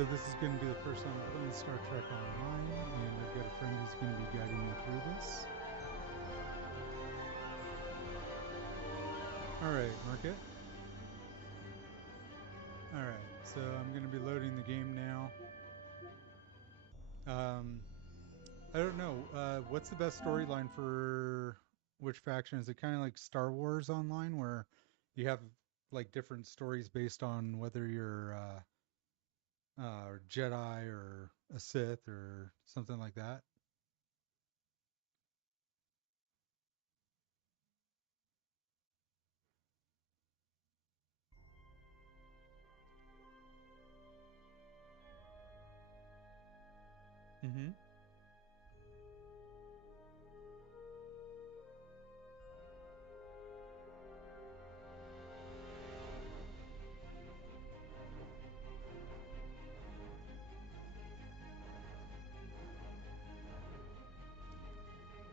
so this is going to be the first time I'm playing Star Trek Online, and I've got a friend who's going to be guiding me through this. All right, mark it. All right, so I'm going to be loading the game now. I don't know. What's the best storyline for which faction? Is it kind of like Star Wars Online, where you have like different stories based on whether you're Jedi or a Sith or something like that? Mm-hmm.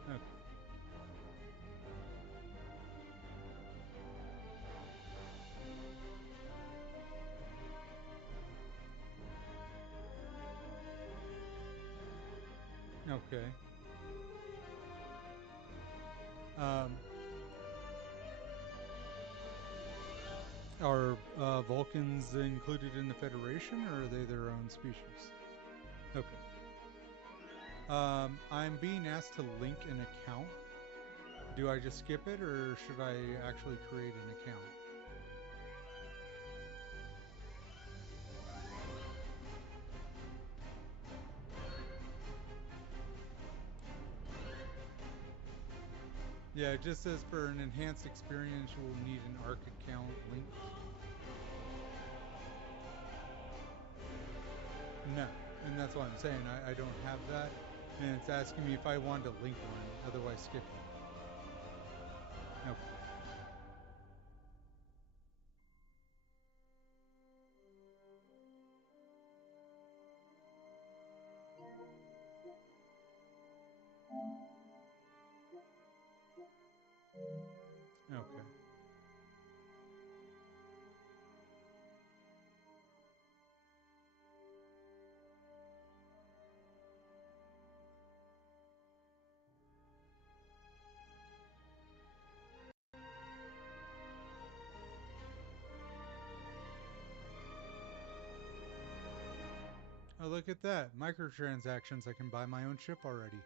Okay. Okay. Um, are Vulcans included in the Federation, or are they their own species? Okay. I'm being asked to link an account. Do I just skip it, or should I actually create an account? Yeah, it just says for an enhanced experience, you will need an ARC account linked. No, and that's what I'm saying. I don't have that, and it's asking me if I want to link one. Otherwise, skip it. Okay. Okay. Oh, look at that. Microtransactions. I can buy my own ship already.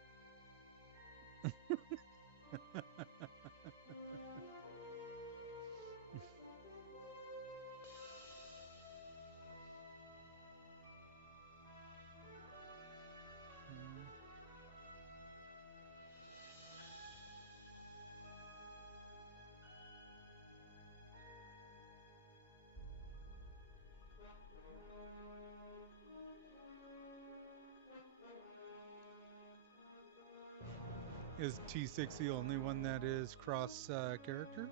Is T6 the only one that is cross character?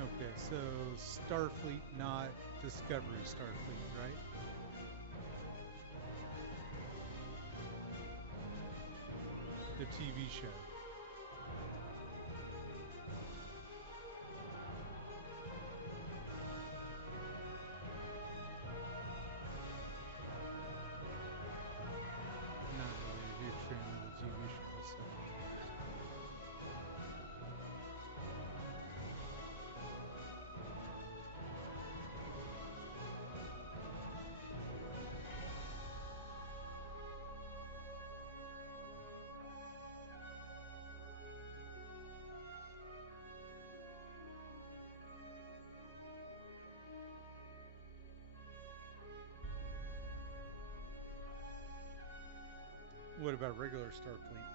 Okay, so Starfleet, not Discovery Starfleet, right? The TV show. Not really a huge fan of the TV show, so. What about regular Starfleet?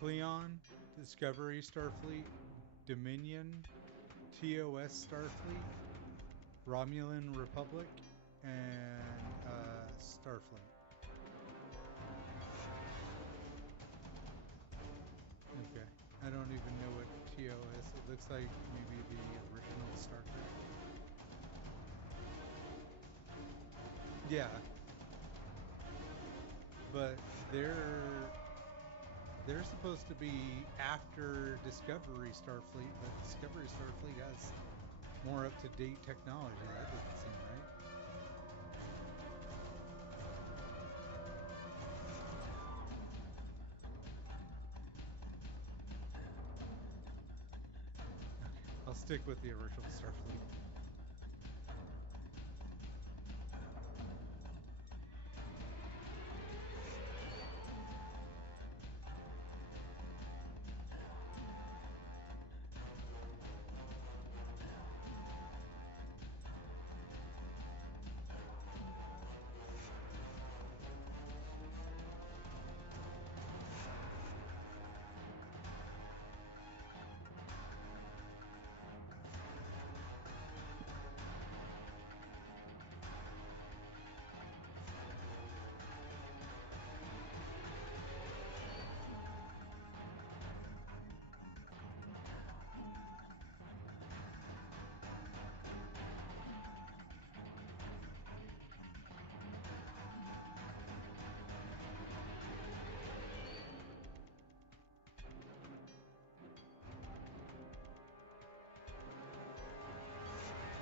Cleon, Discovery Starfleet, Dominion, TOS Starfleet, Romulan Republic, and Starfleet. Okay. I don't even know what TOS. It looks like maybe the original StarCraft. Yeah, but they're supposed to be after Discovery Starfleet, but Discovery Starfleet has more up to date technology. That doesn't seem right. I'll stick with the original Starfleet.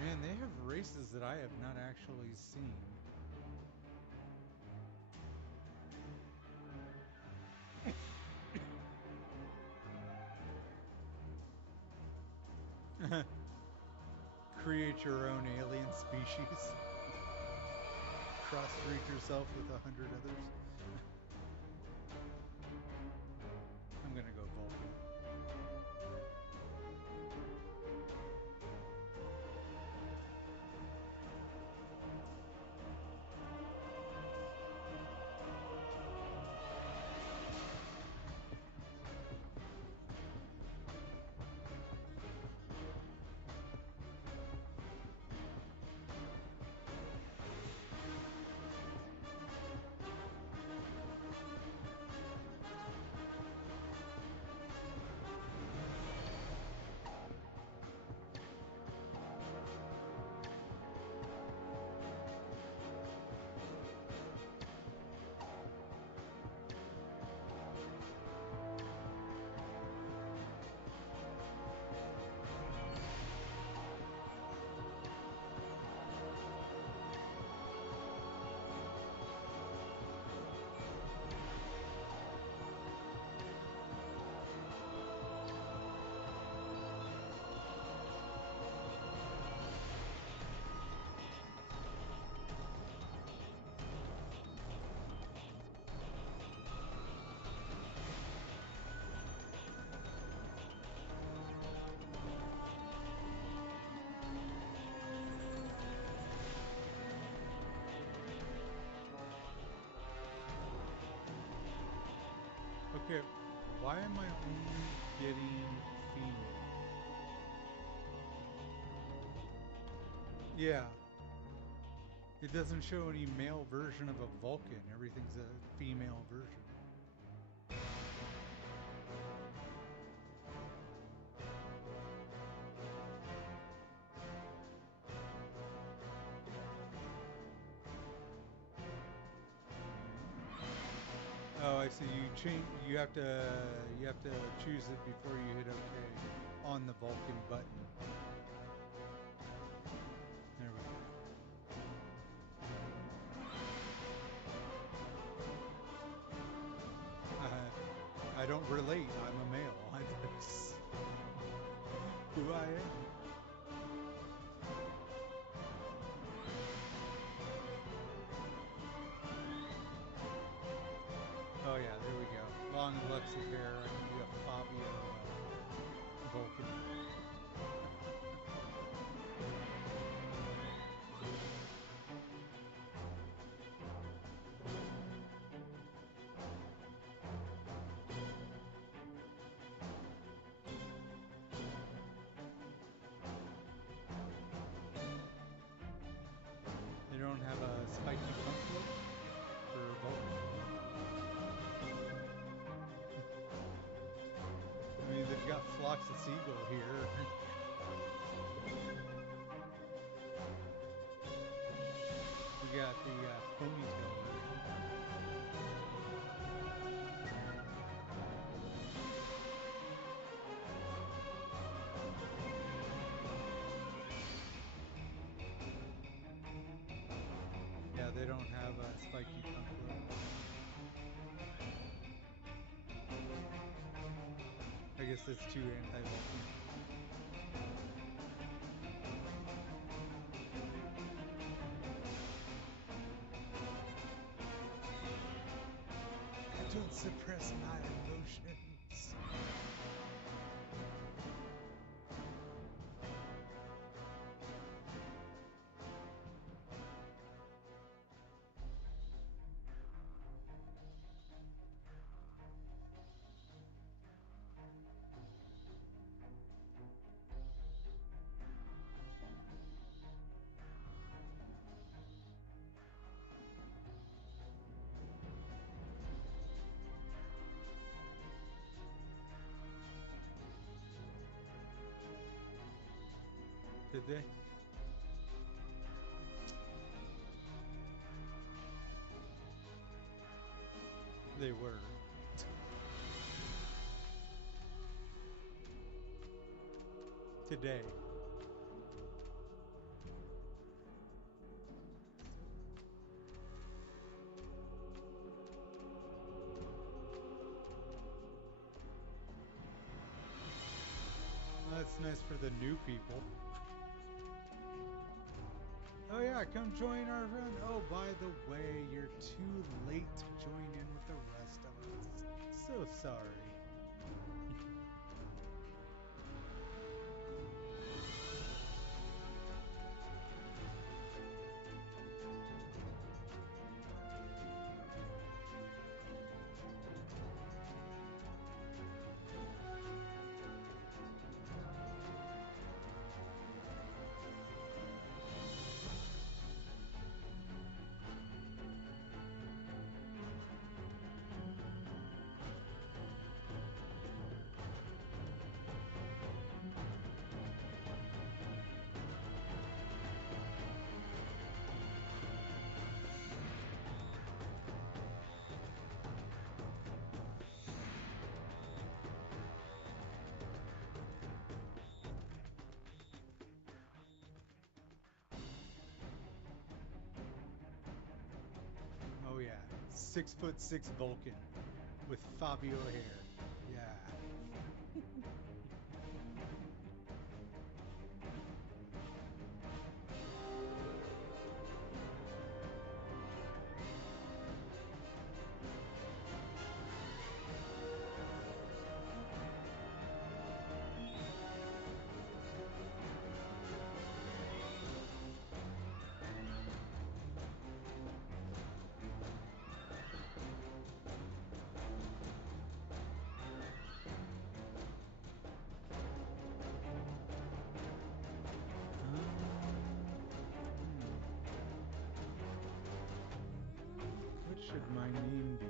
Man, they have races that I have not actually seen. Create your own alien species. Cross-breed yourself with 100 others. I'm gonna go Vulcan. Okay, why am I only getting female? Yeah, it doesn't show any male version of a Vulcan. Everything's a female version. Oh, I see. You change. You have to choose it before you hit OK on the Vulcan button. There we go. I don't relate. I'm a male. That's who I am. Oh yeah, there we go. Long and luxy hair. I can be a Fabio Vulcan. flocks of seagull here. We got the ponytail version. Yeah, they don't have spiky front flukes. I guess it's too anti-Vulcan. I don't suppress my emotions. Did they? They were. Today. Well, that's nice for the new people. Oh yeah, come join our run. Oh, by the way, you're too late to join in with the rest of us. So sorry. Oh yeah, 6'6" Vulcan with Fabio hair. Yeah. Hmm. What should my name be?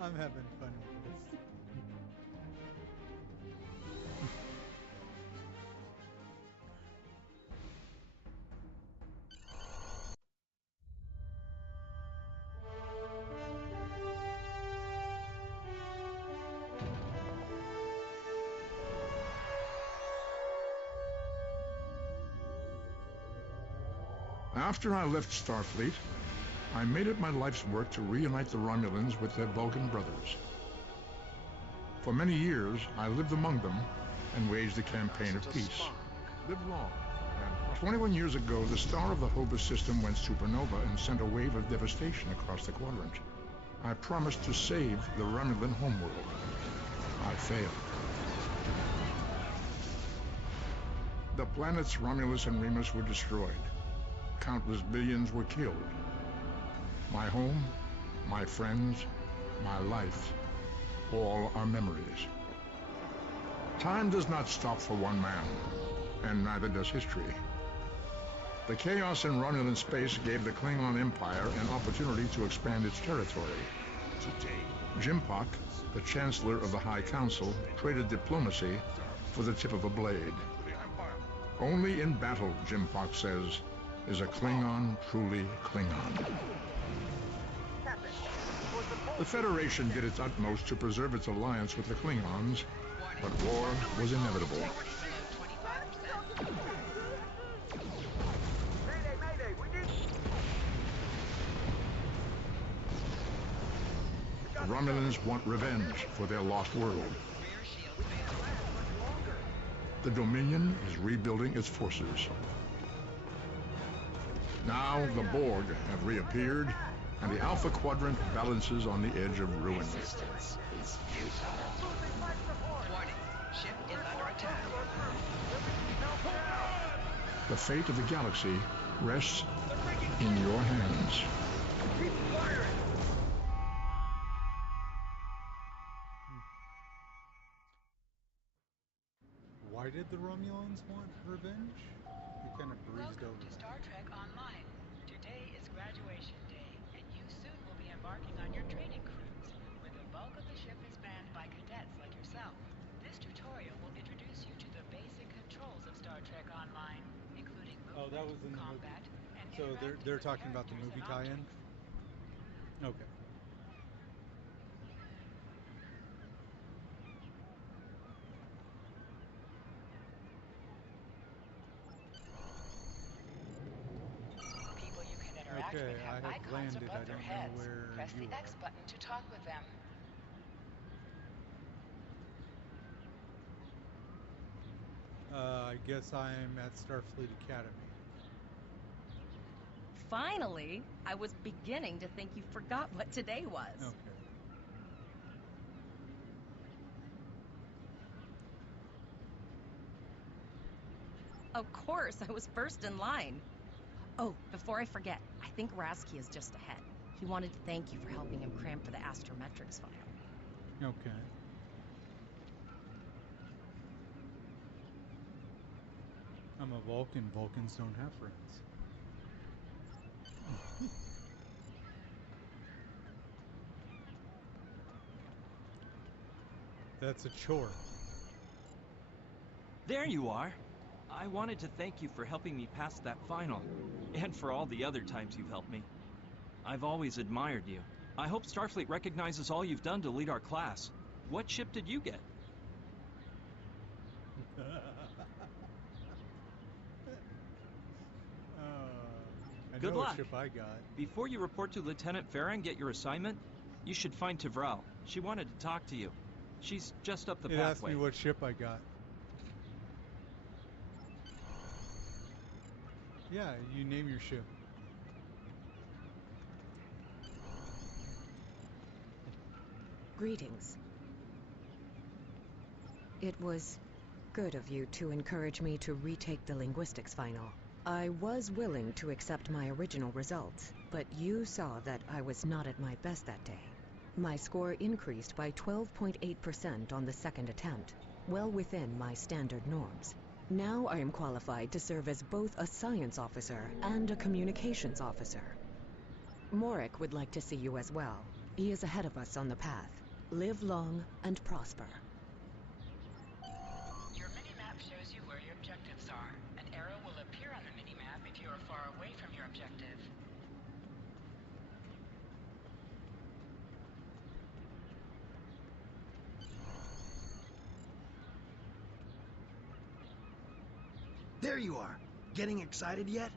I'm having fun with this. After I left Starfleet, I made it my life's work to reunite the Romulans with their Vulcan brothers. For many years, I lived among them and waged a campaign of peace. Live long. And 21 years ago, the star of the Hobus system went supernova and sent a wave of devastation across the quadrant. I promised to save the Romulan homeworld. I failed. The planets Romulus and Remus were destroyed. Countless billions were killed. My home, my friends, my life, all are memories. Time does not stop for one man, and neither does history. The chaos in Romulan space gave the Klingon Empire an opportunity to expand its territory. Today, Jimpak, the Chancellor of the High Council, traded diplomacy for the tip of a blade. Only in battle, Jimpak says, is a Klingon truly Klingon. The Federation did its utmost to preserve its alliance with the Klingons, but war was inevitable. The Romulans want revenge for their lost world. The Dominion is rebuilding its forces. Now the Borg have reappeared, and the Alpha Quadrant balances on the edge of ruin. Warning, ship is under attack. The fate of the galaxy rests in your hands. Why did the Romulans want revenge? They kind of breezed Welcome over to that. Star Trek Online. Today is graduation day, and you soon will be embarking on your training cruise, where the bulk of the ship is manned by cadets like yourself. This tutorial will introduce you to the basic controls of Star Trek Online, including movement, Oh, that was in the movie. combat, and So interacting they're with talking about the characters movie and tie-in? objects. Okay. People you can interact Okay, with I have have icons landed. I above their don't know heads. where Press you the X are. button to talk with them. I guess I'm at Starfleet Academy. Finally! I was beginning to think you forgot what today was. Okay. Of course, I was first in line. Oh, before I forget, I think Rasky is just ahead. He wanted to thank you for helping him cram for the astrometrics file. Okay. I'm a Vulcan. Vulcans don't have friends. That's a chore. There you are. I wanted to thank you for helping me pass that final, and for all the other times you've helped me. I've always admired you. I hope Starfleet recognizes all you've done to lead our class. What ship did you get? I Good know what luck. ship I got. Before you report to Lieutenant Farah and get your assignment, you should find Tavral. She wanted to talk to you. She's just up the It asked pathway. me what ship I got. Yeah, you name your ship. Greetings. It was good of you to encourage me to retake the linguistics final. I was willing to accept my original results, but you saw that I was not at my best that day. My score increased by 12.8% on the second attempt, well within my standard norms. Now I am qualified to serve as both a science officer and a communications officer. Morik would like to see you as well. He is ahead of us on the path. Live long and prosper. Your mini-map shows you where your objectives are. An arrow will appear on the mini-map if you are far away from your objective. There you are. Getting excited yet?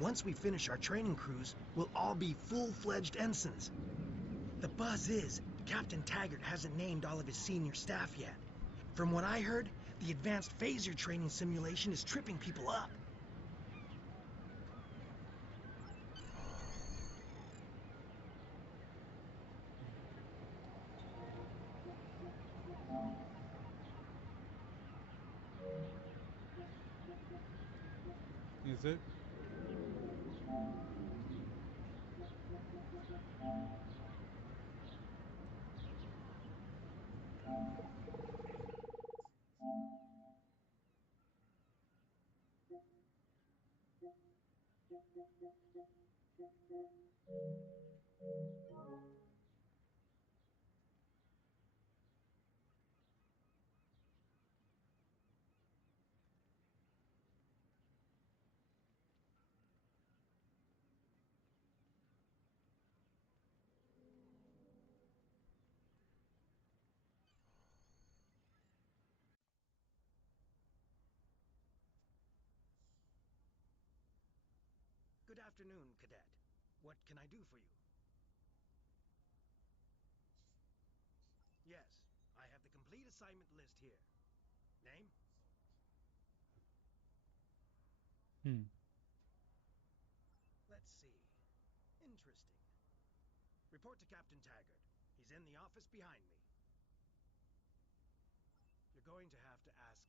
Once we finish our training cruise, we'll all be full-fledged ensigns. The buzz is, Captain Taggart hasn't named all of his senior staff yet. From what I heard, the advanced phaser training simulation is tripping people up. Is it? Good afternoon, Cadet. What can I do for you? Yes, I have the complete assignment list here. Name? Hmm. Let's see. Interesting. Report to Captain Taggart. He's in the office behind me. You're going to have to ask...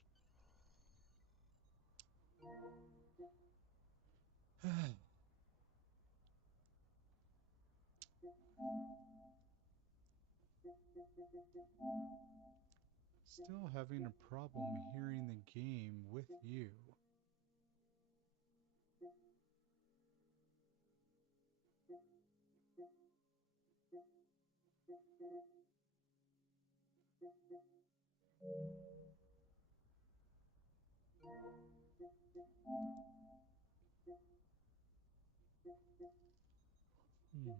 Still having a problem hearing the game with you. Hmm.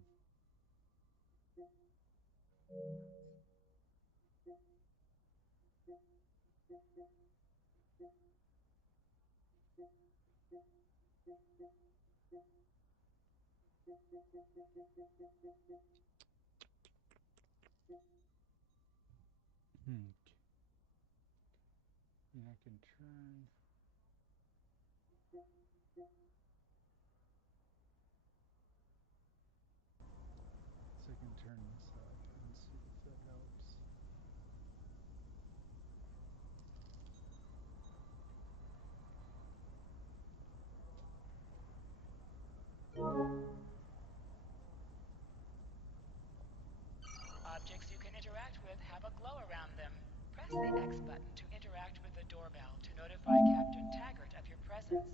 Hmm. And I can turn. So I can turn this up and see if that helps. Objects you can interact with have a glow around them. Press the X button to interact with the doorbell to notify Captain Taggart of your presence.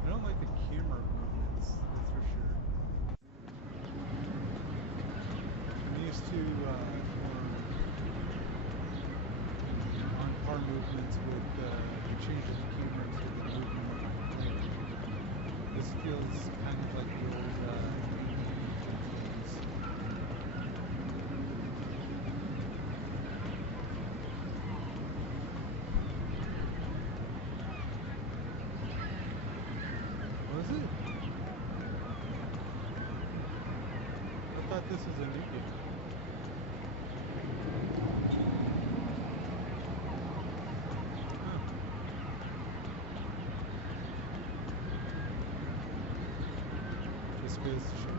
I don't like the camera movements, that's for sure. I'm used to more on-car movements with the change of the camera to the movement of my player. This feels kind of like the old days. Was it? I thought this was a new game. Huh. This Jessica's ship.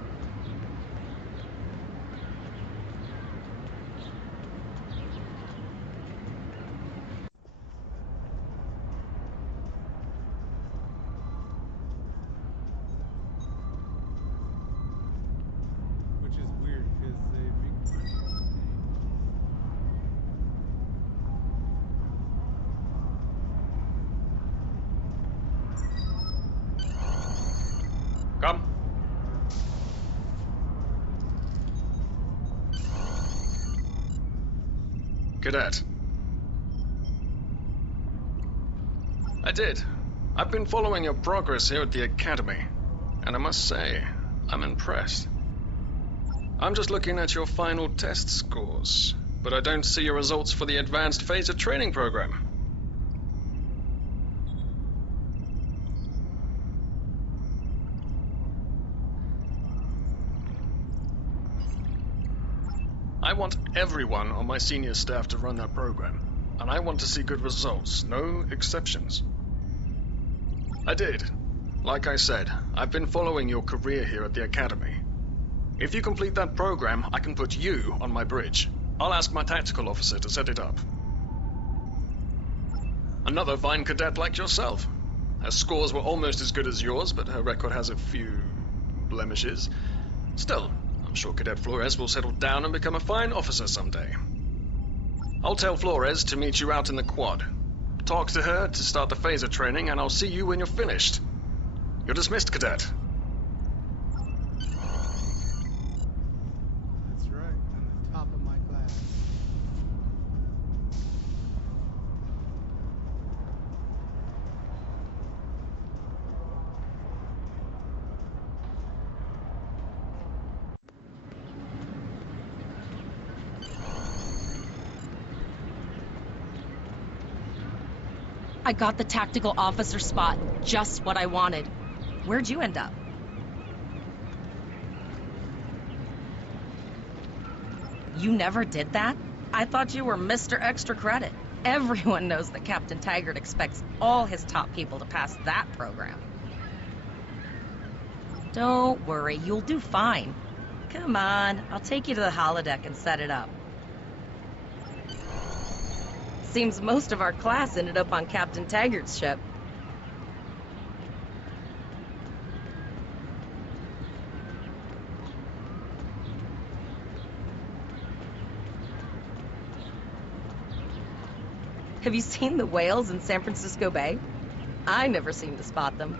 Which is weird because they make money off of me. Come. Cadet. I did. I've been following your progress here at the Academy, and I must say, I'm impressed. I'm just looking at your final test scores, but I don't see your results for the Advanced Phaser Training Program. I want everyone on my senior staff to run that program, and I want to see good results, no exceptions. I did. Like I said, I've been following your career here at the Academy. If you complete that program, I can put you on my bridge. I'll ask my tactical officer to set it up. Another fine cadet like yourself. Her scores were almost as good as yours, but her record has a few blemishes. Still, I'm sure Cadet Flores will settle down and become a fine officer someday. I'll tell Flores to meet you out in the quad. Talk to her to start the phaser training, and I'll see you when you're finished. You're dismissed, Cadet. That's right. I'm the top of my class. I got the tactical officer spot. Just what I wanted. Where'd you end up? You never did that? I thought you were Mr. Extra Credit. Everyone knows that Captain Taggart expects all his top people to pass that program. Don't worry, you'll do fine. Come on, I'll take you to the holodeck and set it up. Seems most of our class ended up on Captain Taggart's ship. Have you seen the whales in San Francisco Bay? I never seem to spot them.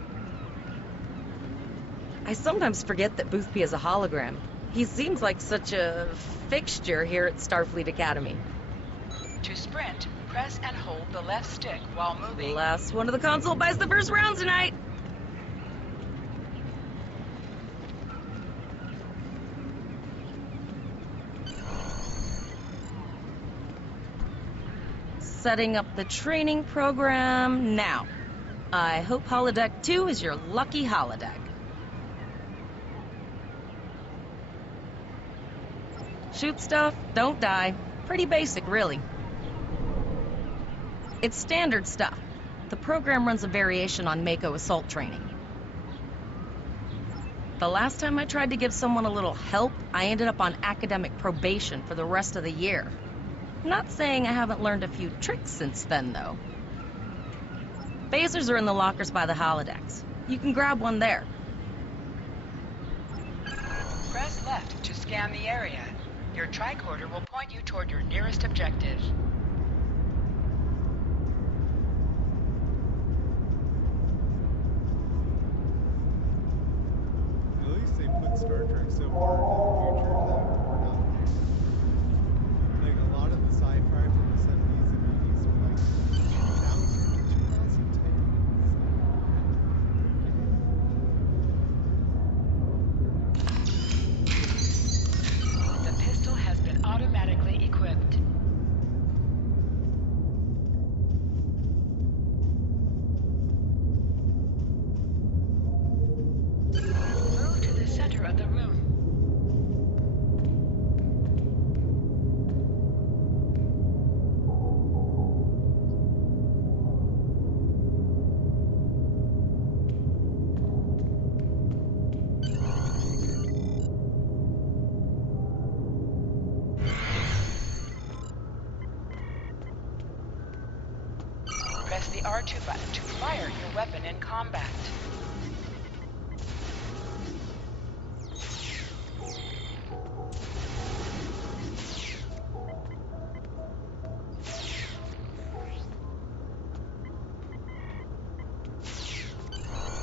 I sometimes forget that Boothby is a hologram. He seems like such a fixture here at Starfleet Academy. To sprint, press and hold the left stick while moving. Last one of the console buys the first round tonight. Setting up the training program now. I hope holodeck 2 is your lucky holodeck. Shoot stuff, don't die. Pretty basic, really. It's standard stuff. The program runs a variation on Mako assault training. The last time I tried to give someone a little help, I ended up on academic probation for the rest of the year. Not saying I haven't learned a few tricks since then, though. Phasers are in the lockers by the holodecks. You can grab one there. Press left to scan the area. Your tricorder will point you toward your nearest objective. At least they put Star Trek so far into the future that we're not there. Like a lot of the sci-fi from the 70s and 80s were like 2000 to 2010. The pistol has been automatically equipped. Move to the center of the room. R2 button to fire your weapon in combat.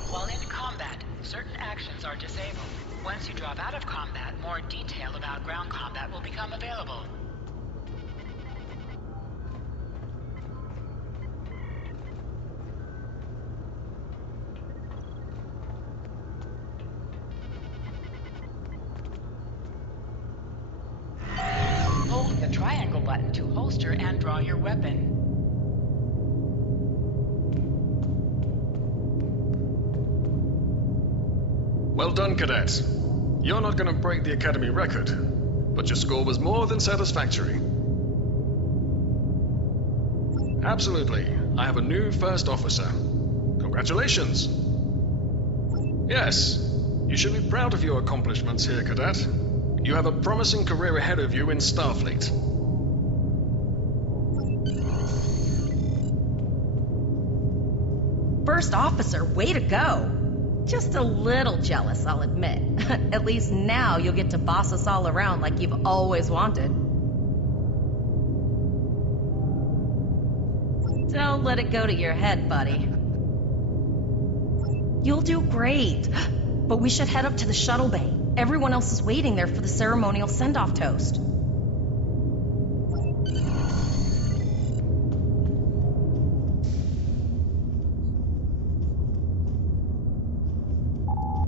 While in combat, certain actions are disabled. Once you drop out of combat, more detail about ground combat will become available. Hold the triangle button to holster and draw your weapon. Well done, cadet. You're not going to break the Academy record, but your score was more than satisfactory. Absolutely. I have a new first officer. Congratulations. Yes, you should be proud of your accomplishments here, cadet. You have a promising career ahead of you in Starfleet. First officer, way to go! Just a little jealous, I'll admit. At least now you'll get to boss us all around like you've always wanted. Don't let it go to your head, buddy. You'll do great. But we should head up to the shuttle bay. Everyone else is waiting there for the ceremonial send-off toast.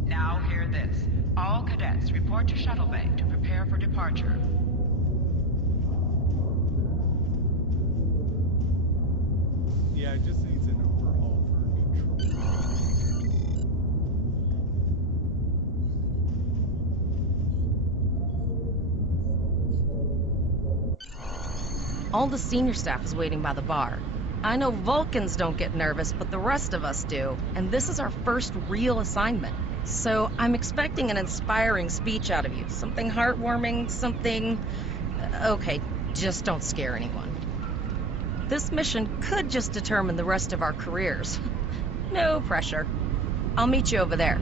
Now hear this. All cadets report to shuttle bay to prepare for departure. Yeah, it just needs an overhaul for neutral. All the senior staff is waiting by the bar. I know Vulcans don't get nervous, but the rest of us do. And this is our first real assignment. So I'm expecting an inspiring speech out of you. Something heartwarming, something... Okay, just don't scare anyone. This mission could just determine the rest of our careers. No pressure. I'll meet you over there.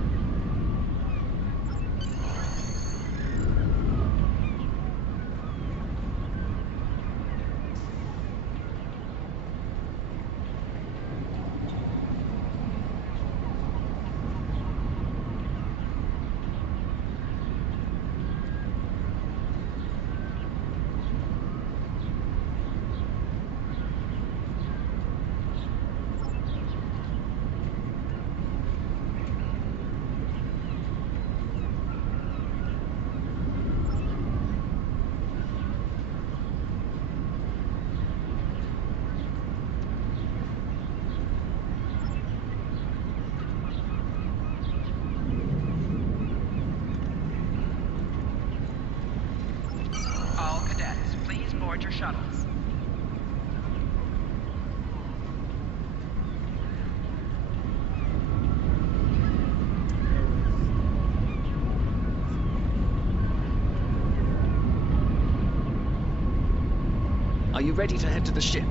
All cadets, please board your shuttles. Are you ready to head to the ship?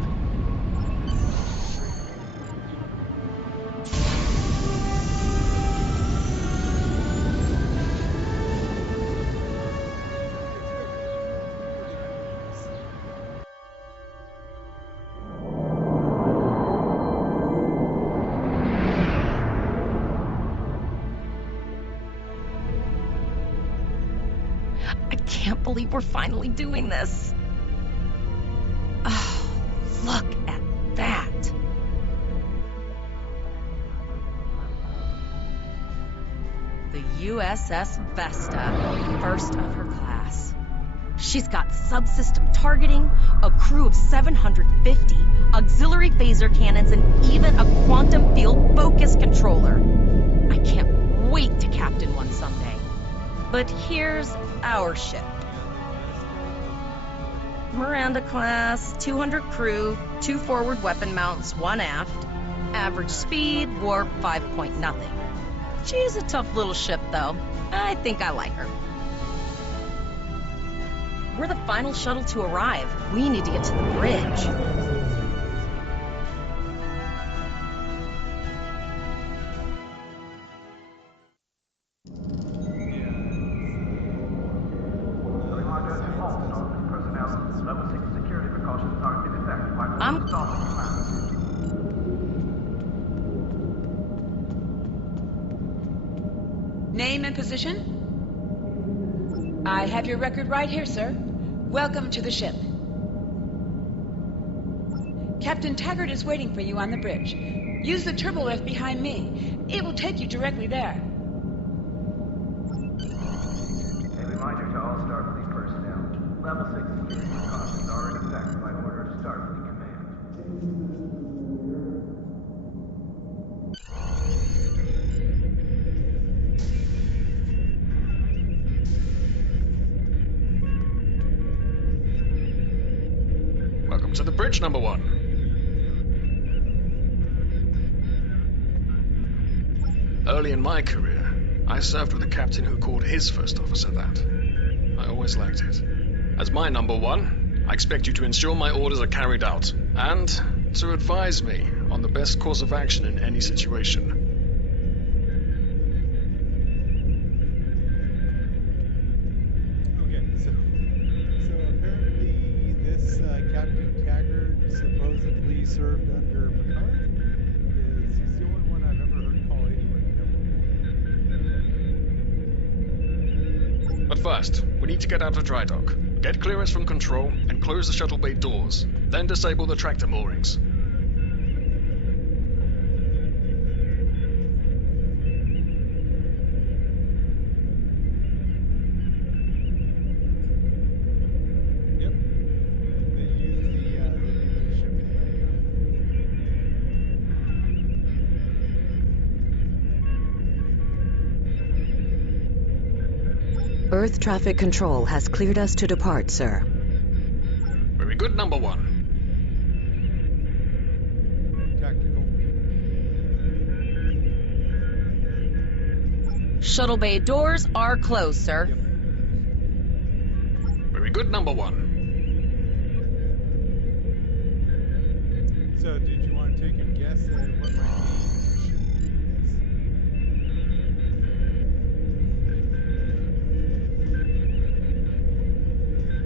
I can't believe we're finally doing this. Oh, look at that. The USS Vesta, first of her class. She's got subsystem targeting, a crew of 750, auxiliary phaser cannons, and even a quantum field focus controller. I can't wait to captain one someday. But here's our ship. Miranda class, 200 crew, 2 forward weapon mounts, 1 aft. Average speed, warp 5 point nothing. She's a tough little ship, though. I think I like her. We're the final shuttle to arrive. We need to get to the bridge. Name and position? I have your record right here, sir. Welcome to the ship. Captain Taggart is waiting for you on the bridge. Use the turbo lift behind me. It will take you directly there. A reminder to all Starfleet personnel. Level 6 security precautions are in effect by order of Starfleet Command. Welcome to the bridge, number 1. Early in my career, I served with a captain who called his first officer that. I always liked it. As my number 1, I expect you to ensure my orders are carried out, and to advise me on the best course of action in any situation. Okay, so apparently this Captain Taggart supposedly served under Picard, because he's the only one I've ever heard call anybody number 1. But first, we need to get out of dry dock, get clearance from control, and close the shuttle bay doors. Then disable the tractor moorings. Yep. They use the shipping right now. Earth traffic control has cleared us to depart, sir. Very good, number 1. Tactical. Shuttle bay doors are closed, sir. Yep. Very good, number 1. So, did you want to take a guess at what my name is?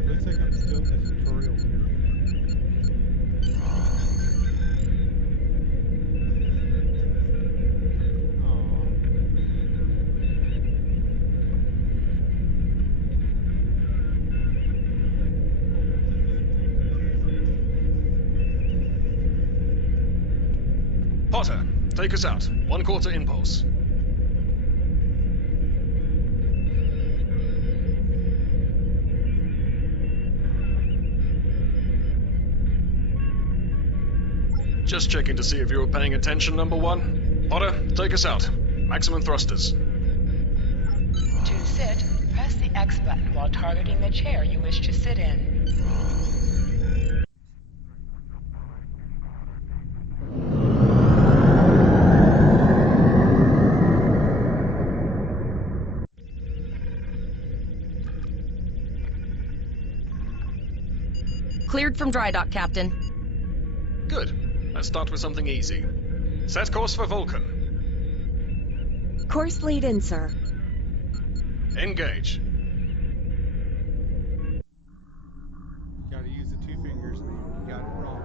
Looks like I'm still in the tutorial here. Potter, take us out. 1/4 impulse. Just checking to see if you were paying attention, number 1. Potter, take us out. Maximum thrusters. To sit, press the X button while targeting the chair you wish to sit in. Cleared from dry dock, Captain. Good. Let's start with something easy. Set course for Vulcan. Course lead in, sir. Engage. Gotta use the 2 fingers, man. You got it wrong.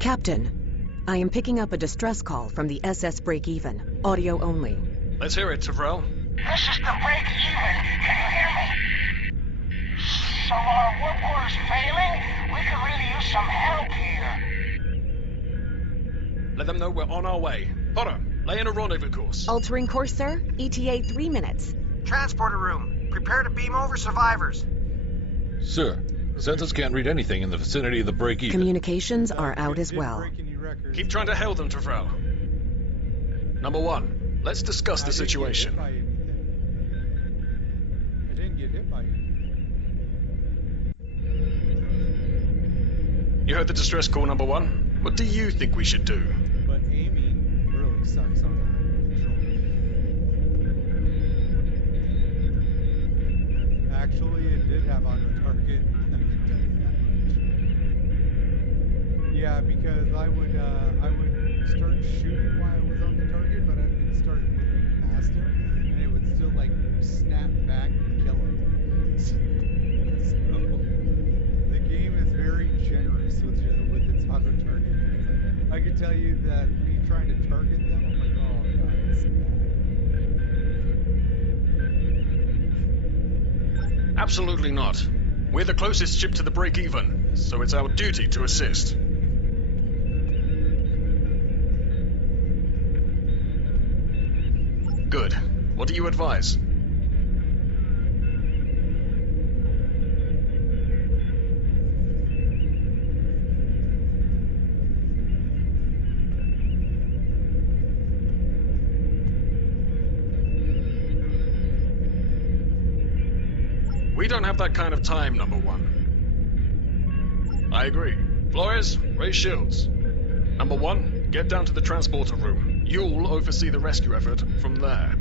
Captain, I am picking up a distress call from the SS Break-Even. Audio only. Let's hear it, Tyrell. This is the Break-Even. Can you hear me? So our work order's failing? We could really use some help here. Let them know we're on our way. Potter, lay in a rendezvous course. Altering course, sir. ETA 3 minutes. Transporter room. Prepare to beam over survivors. Sir, Census can't read anything in the vicinity of the break-even. Communications are out as well. Break any records. Keep trying to hail them, Tyrell. Number 1, let's discuss the situation. I didn't get hit by anything. You heard the distress call, number 1. What do you think we should do? But aiming really sucks on that control. Actually, it did have auto target. I can tell you that much. Yeah, because I would start shooting while I was on the target, but I would start moving past him, and it would still like snap back and kill him. So, the game is very generous. could tell you that me trying to target them, I'm like, oh god, this is bad. Absolutely not. We're the closest ship to the break-even, so it's our duty to assist. Good. What do you advise? We don't have that kind of time, number one. I agree. Flores, raise shields. Number one, get down to the transporter room. You'll oversee the rescue effort from there.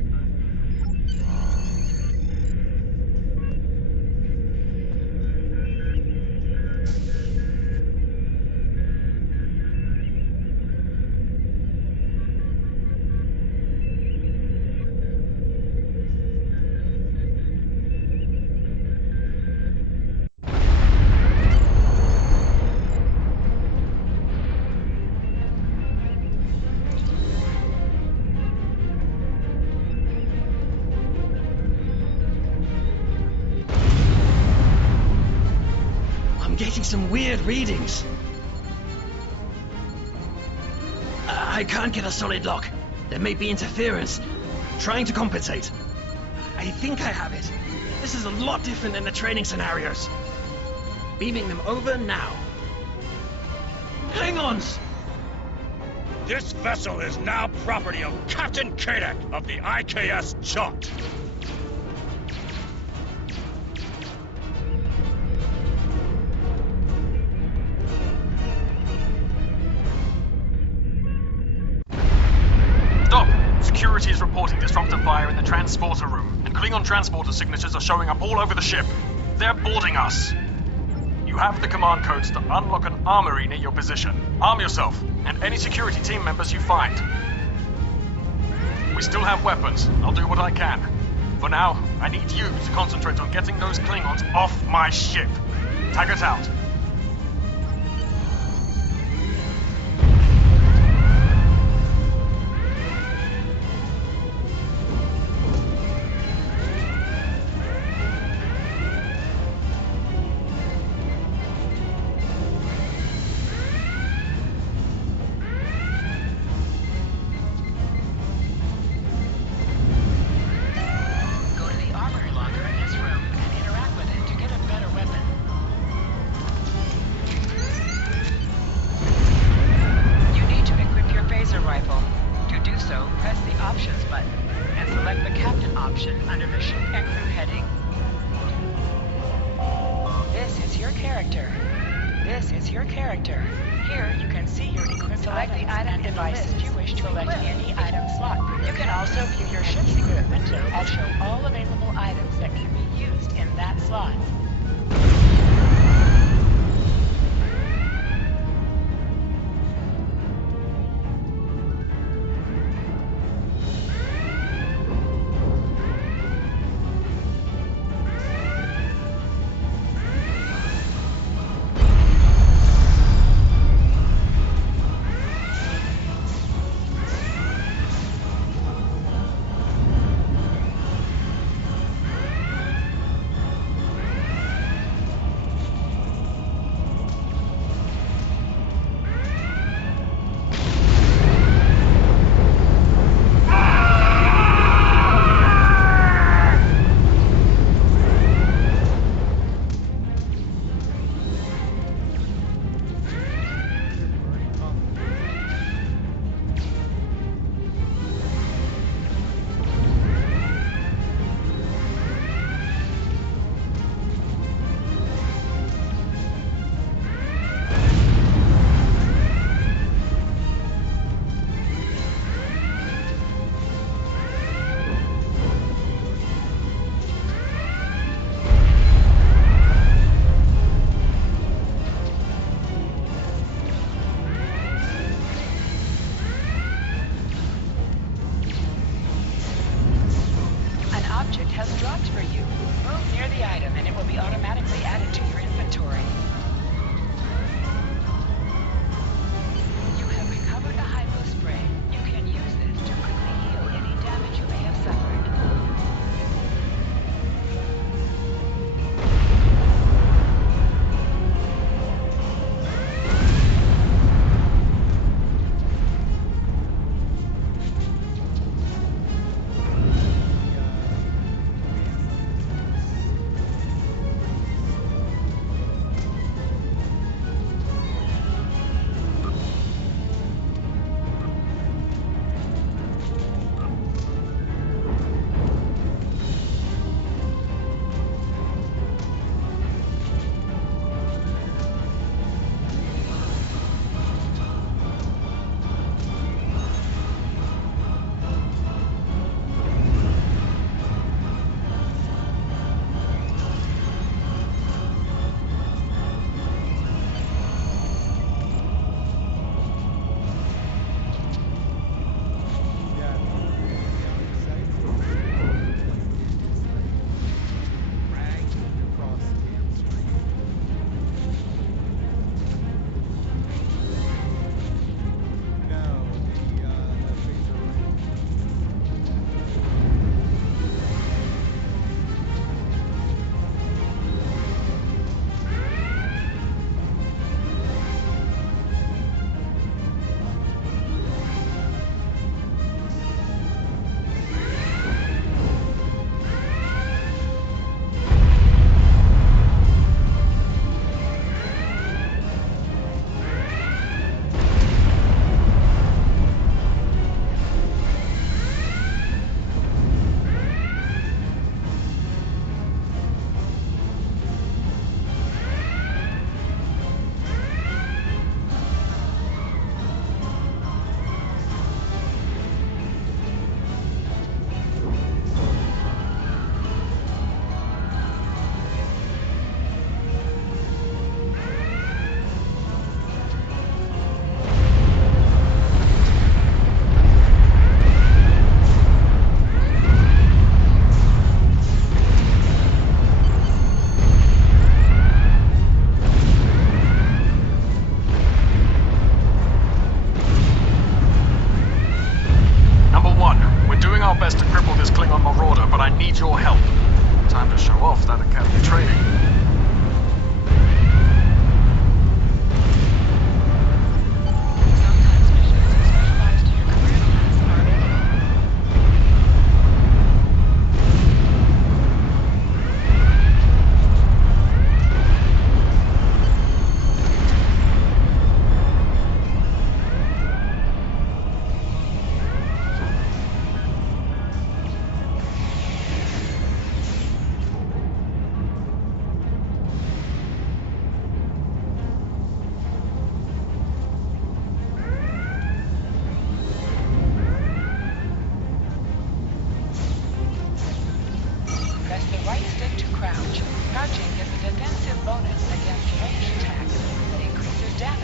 Getting some weird readings. I can't get a solid lock. There may be interference. Trying to compensate. I think I have it. This is a lot different than the training scenarios. Beaming them over now. Klingons! This vessel is now property of Captain Kadek of the IKS Jot. Security is reporting disruptor fire in the transporter room, and Klingon transporter signatures are showing up all over the ship. They're boarding us. You have the command codes to unlock an armory near your position. Arm yourself, and any security team members you find. We still have weapons. I'll do what I can. For now, I need you to concentrate on getting those Klingons off my ship. Taggart out.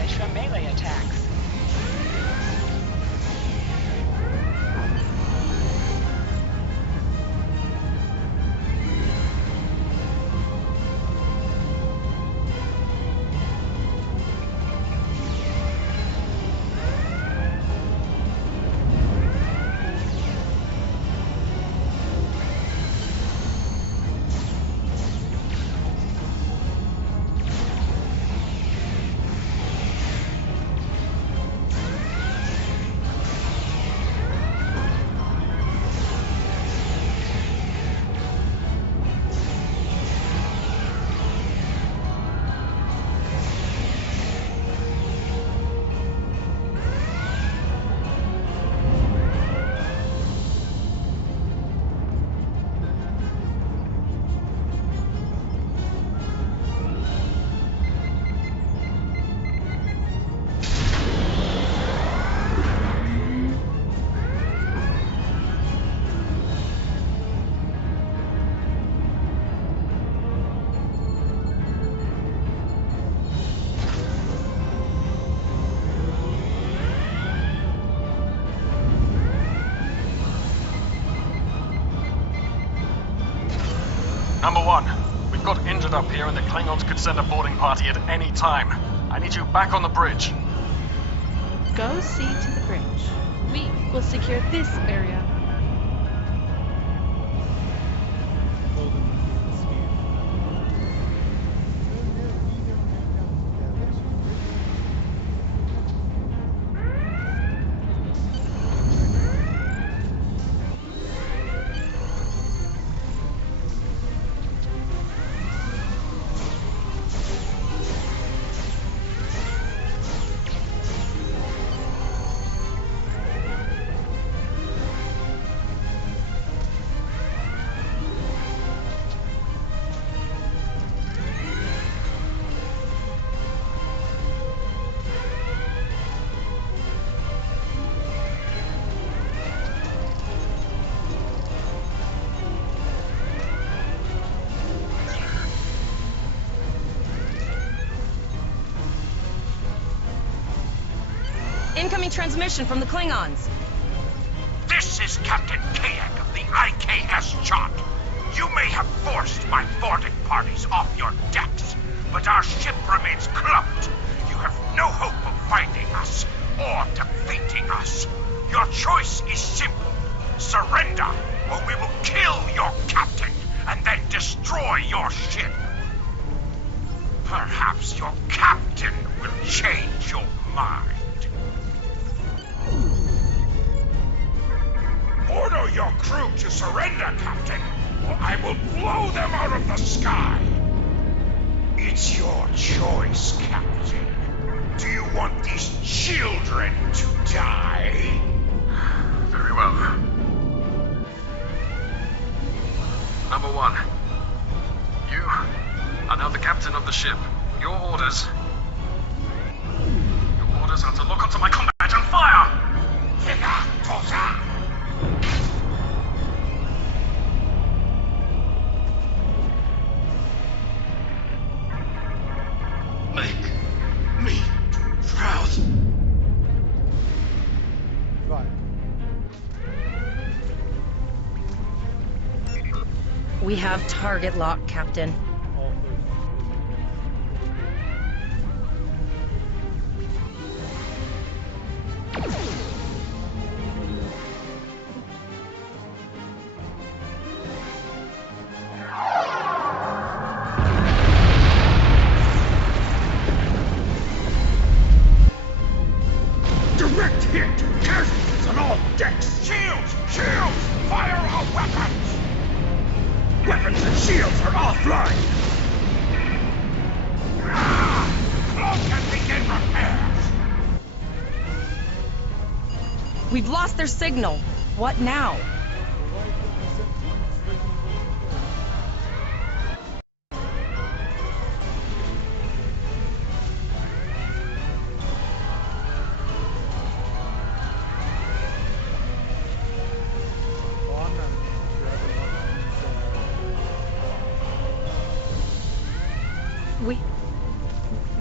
damage from melee attacks. Number one, we've got injured up here and the Klingons could send a boarding party at any time. I need you back on the bridge. Go see to the bridge. We will secure this area. Hold him with the speed. Incoming transmission from the Klingons. This is Captain Kayak of the IKS Chart. You may have forced my boarding parties off your decks, but our ship remains clubbed. You have no hope of finding us or defeating us. Your choice is simple. Surrender, or we will kill your captain and then destroy your ship. Perhaps your captain will change your mind. Order your crew to surrender, Captain, or I will blow them out of the sky. It's your choice, Captain. Do you want these children to die? Very well. Number one, you are now the captain of the ship. Your orders are to lock onto my combat and fire! Make me proud. Fine. We have target lock, Captain. All Direct hit! Casualties on all decks! Shields! Shields! Fire our weapons! Weapons and shields are offline! Cloak and begin repairs! We've lost their signal. What now?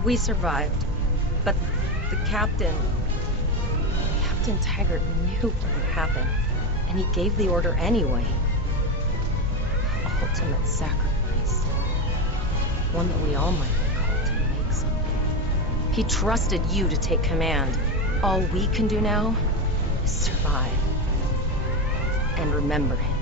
We survived. But the Captain Taggart knew what would happen, and he gave the order anyway. Ultimate sacrifice. One that we all might be called to make someday. He trusted you to take command. All we can do now is survive. And remember him.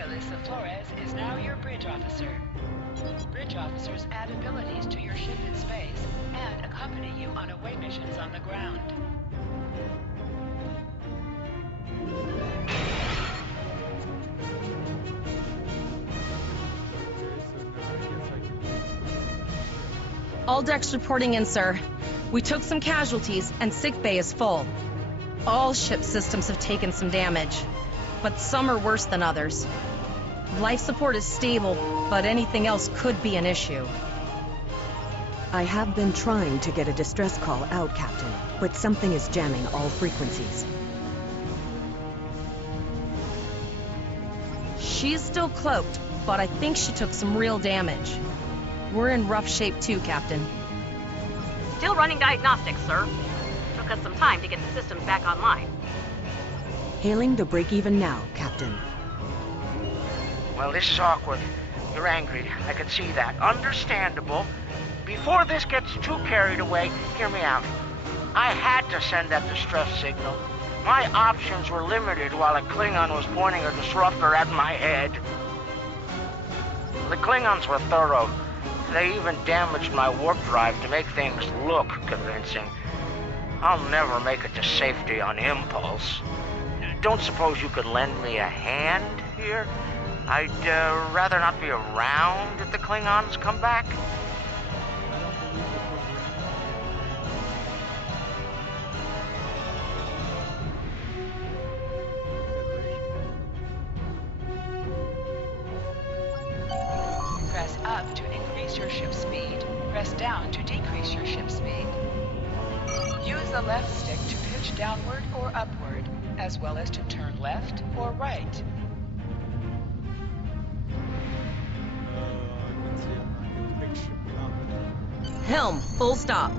Alyssa Flores is now your bridge officer. Bridge officers add abilities to your ship in space and accompany you on away missions on the ground. All decks reporting in, sir. We took some casualties, and sickbay is full. All ship systems have taken some damage, but some are worse than others. Life support is stable, but anything else could be an issue. I have been trying to get a distress call out, Captain, but something is jamming all frequencies. She's still cloaked, but I think she took some real damage. We're in rough shape too, Captain. Still running diagnostics, sir. Took us some time to get the systems back online. Hailing the break-even now, Captain. Well, this is awkward. You're angry. I can see that. Understandable. Before this gets too carried away, hear me out. I had to send that distress signal. My options were limited while a Klingon was pointing a disruptor at my head. The Klingons were thorough. They even damaged my warp drive to make things look convincing. I'll never make it to safety on impulse. Don't suppose you could lend me a hand here? I'd rather not be around if the Klingons come back. Press up to increase your ship speed. Press down to decrease your ship speed. Use the left stick to pitch downward or upward, as well as to turn left or right. Helm, full stop.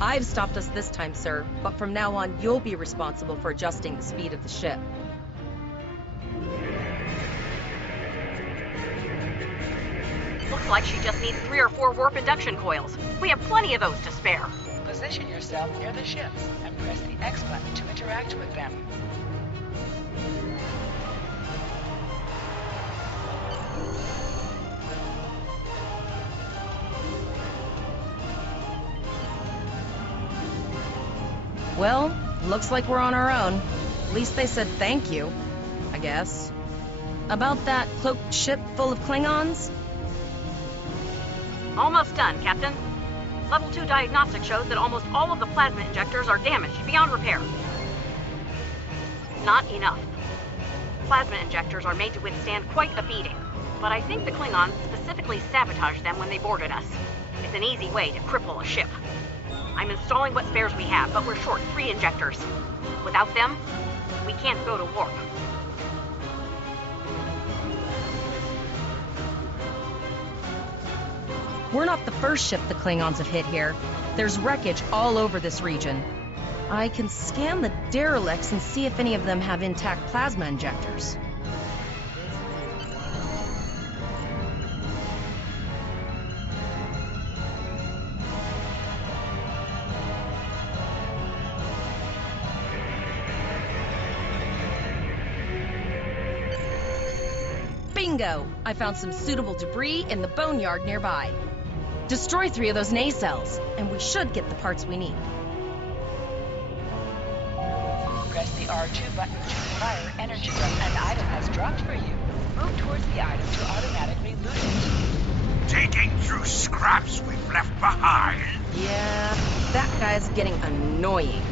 I've stopped us this time, sir, but from now on, you'll be responsible for adjusting the speed of the ship. Looks like she just needs 3 or 4 warp induction coils. We have plenty of those to spare. Position yourself near the ships and press the X button to interact with them. Well, looks like we're on our own. At least they said thank you, I guess. About that cloaked ship full of Klingons? Almost done, Captain. Level 2 diagnostic shows that almost all of the plasma injectors are damaged beyond repair. Not enough. Plasma injectors are made to withstand quite a beating, but I think the Klingons specifically sabotaged them when they boarded us. It's an easy way to cripple a ship. I'm installing what spares we have, but we're short 3 injectors. Without them, we can't go to warp. We're not the first ship the Klingons have hit here. There's wreckage all over this region. I can scan the derelicts and see if any of them have intact plasma injectors. Bingo! I found some suitable debris in the boneyard nearby. Destroy 3 of those nacelles, and we should get the parts we need. Press the R2 button to acquire energy from an item has dropped for you. Move towards the item to automatically loot it. Digging through scraps we've left behind? Yeah, that guy's getting annoying.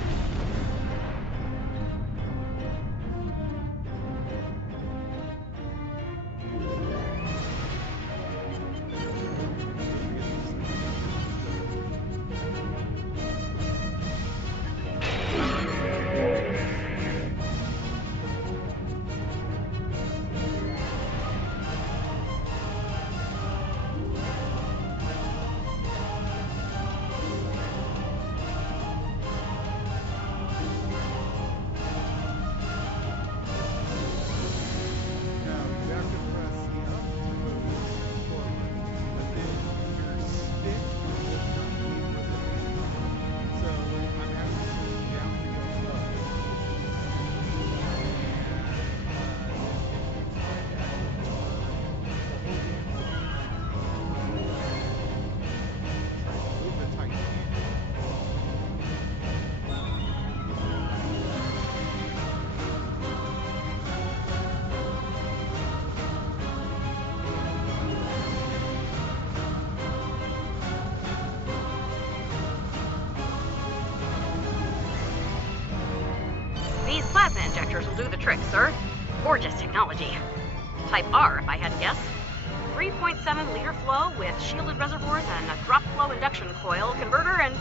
These plasma injectors will do the trick, sir. Gorgeous technology. Type R, if I had to guess. 3.7 liter flow with shielded reservoirs and a drop flow induction coil converter and...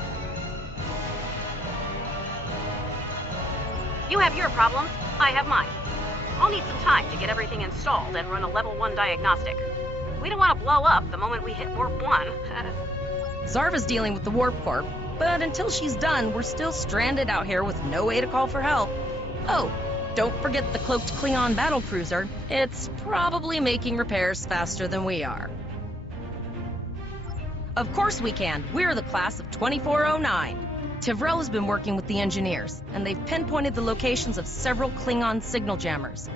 You have your problems, I have mine. I'll need some time to get everything installed and run a level 1 diagnostic. We don't want to blow up the moment we hit warp 1. Zarva's dealing with the warp core, but until she's done, we're still stranded out here with no way to call for help. Oh, don't forget the cloaked Klingon battlecruiser. It's probably making repairs faster than we are. Of course we can. We're the class of 2409. Tivrel has been working with the engineers, and they've pinpointed the locations of several Klingon signal jammers.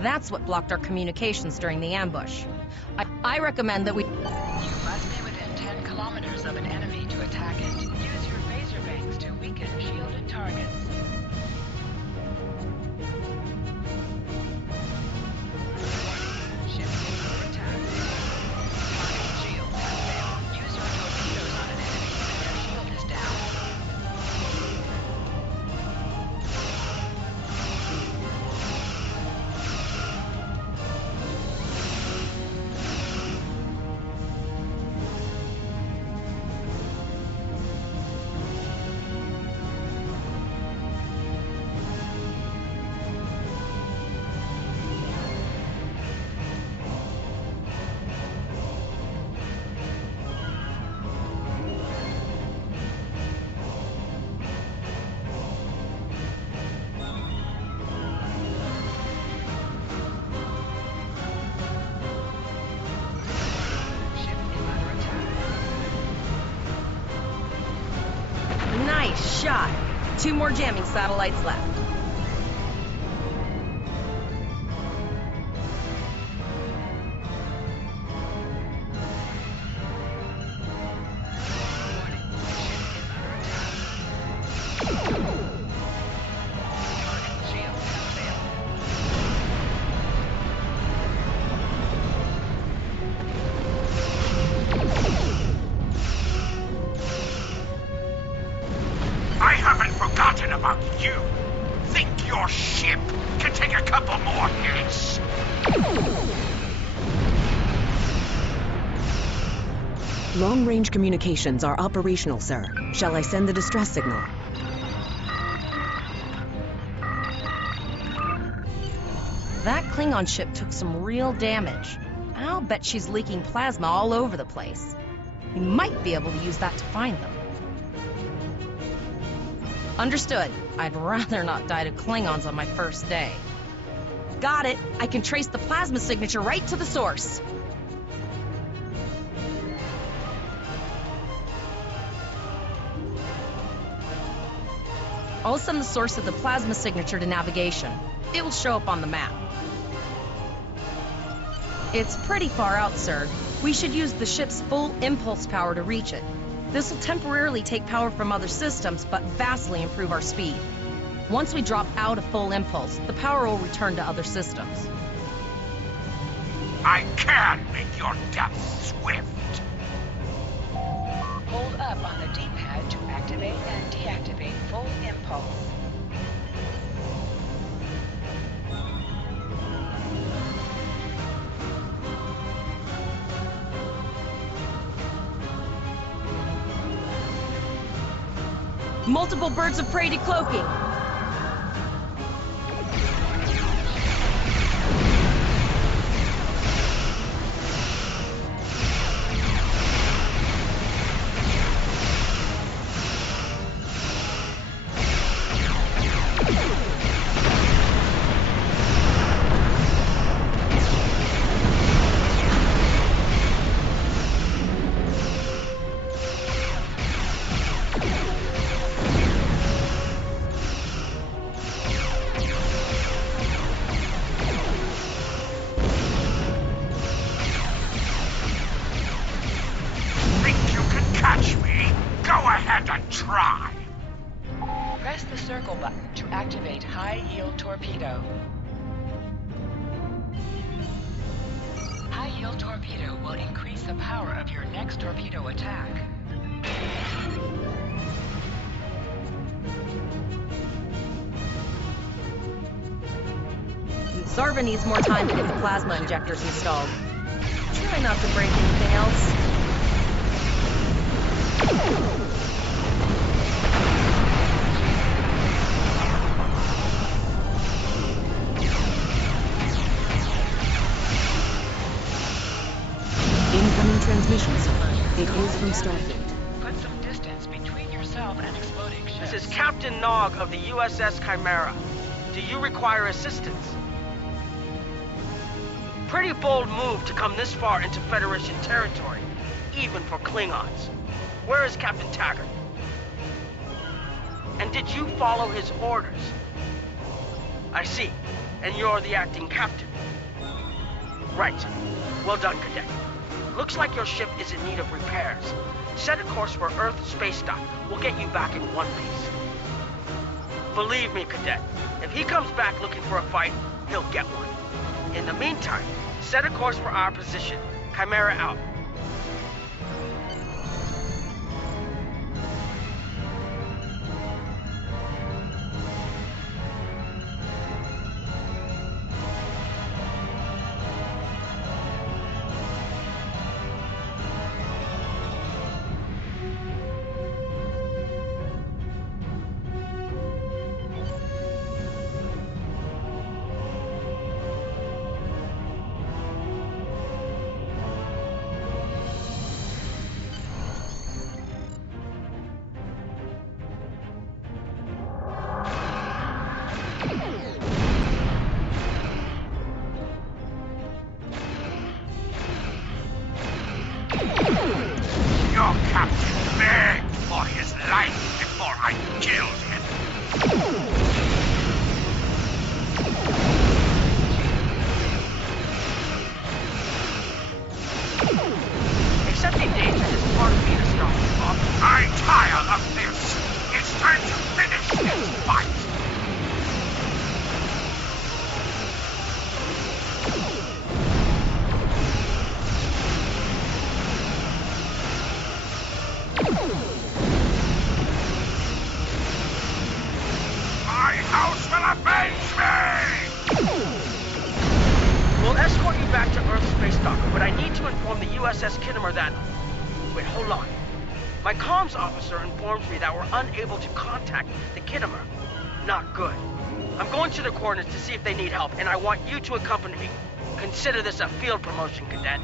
That's what blocked our communications during the ambush. I recommend that we... You must be within 10 kilometers of an enemy to attack it. Use your phaser bangs to weaken shielded targets. Ship is under attack. Target shield has failed. Use your torpedoes on an enemy when their shield is down. Nice shot. 2 more jamming satellites left. I haven't forgotten about you. Think your ship can take a couple more hits? Long-range communications are operational, sir. Shall I send the distress signal? That Klingon ship took some real damage. I'll bet she's leaking plasma all over the place. We might be able to use that to find them. Understood. I'd rather not die to Klingons on my first day. Got it. I can trace the plasma signature right to the source. I'll send the source of the plasma signature to navigation. It will show up on the map. It's pretty far out, sir. We should use the ship's full impulse power to reach it. This will temporarily take power from other systems, but vastly improve our speed. Once we drop out of full impulse, the power will return to other systems. I can make your death swift. up on the D-pad to activate and deactivate full impulse. Multiple birds of prey decloaking. Press the circle button to activate high-yield torpedo. High-yield torpedo will increase the power of your next torpedo attack. Zarva needs more time to get the plasma injectors installed. Try not to break anything else. Incoming transmission, sir. It is from Starfleet. Put some distance between yourself and exploding ships. This is Captain Nog of the USS Chimera. Do you require assistance? Pretty bold move to come this far into Federation territory, even for Klingons. Where is Captain Taggart? And did you follow his orders? I see. And you're the acting captain. Right. Well done, Cadet. Looks like your ship is in need of repairs. Set a course for Earth space dock. We'll get you back in one piece. Believe me, Cadet, if he comes back looking for a fight, he'll get one. In the meantime, set a course for our position. Chimera out. Your captain begged for his life before I killed him. Accepting danger is part of being a Starfleet officer. I'm tired of this. It's time to finish this fight. My house will avenge me! We'll escort you back to Earth space dock, but I need to inform the USS Kittimer that... Wait, hold on. My comms officer informs me that we're unable to contact the Kittimer. Not good. I'm going to the coordinates to see if they need help, and I want you to accompany me. Consider this a field promotion, Cadet.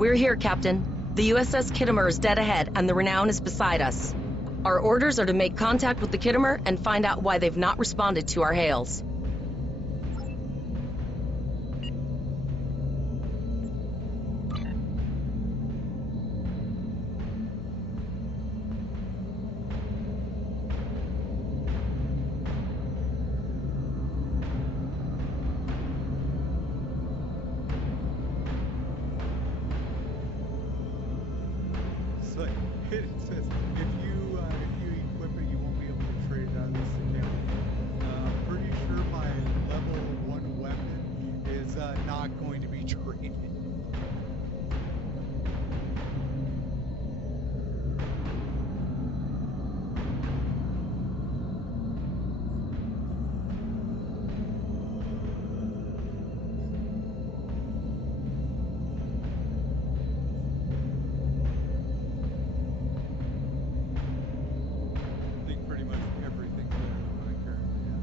We're here, Captain. The USS Kittimer is dead ahead, and the Renown is beside us. Our orders are to make contact with the Kittimer and find out why they've not responded to our hails. So it says if you equip it, you won't be able to trade it out of this account. Pretty sure my level 1 weapon is not going to be traded. I think pretty much everything's there than what I currently have.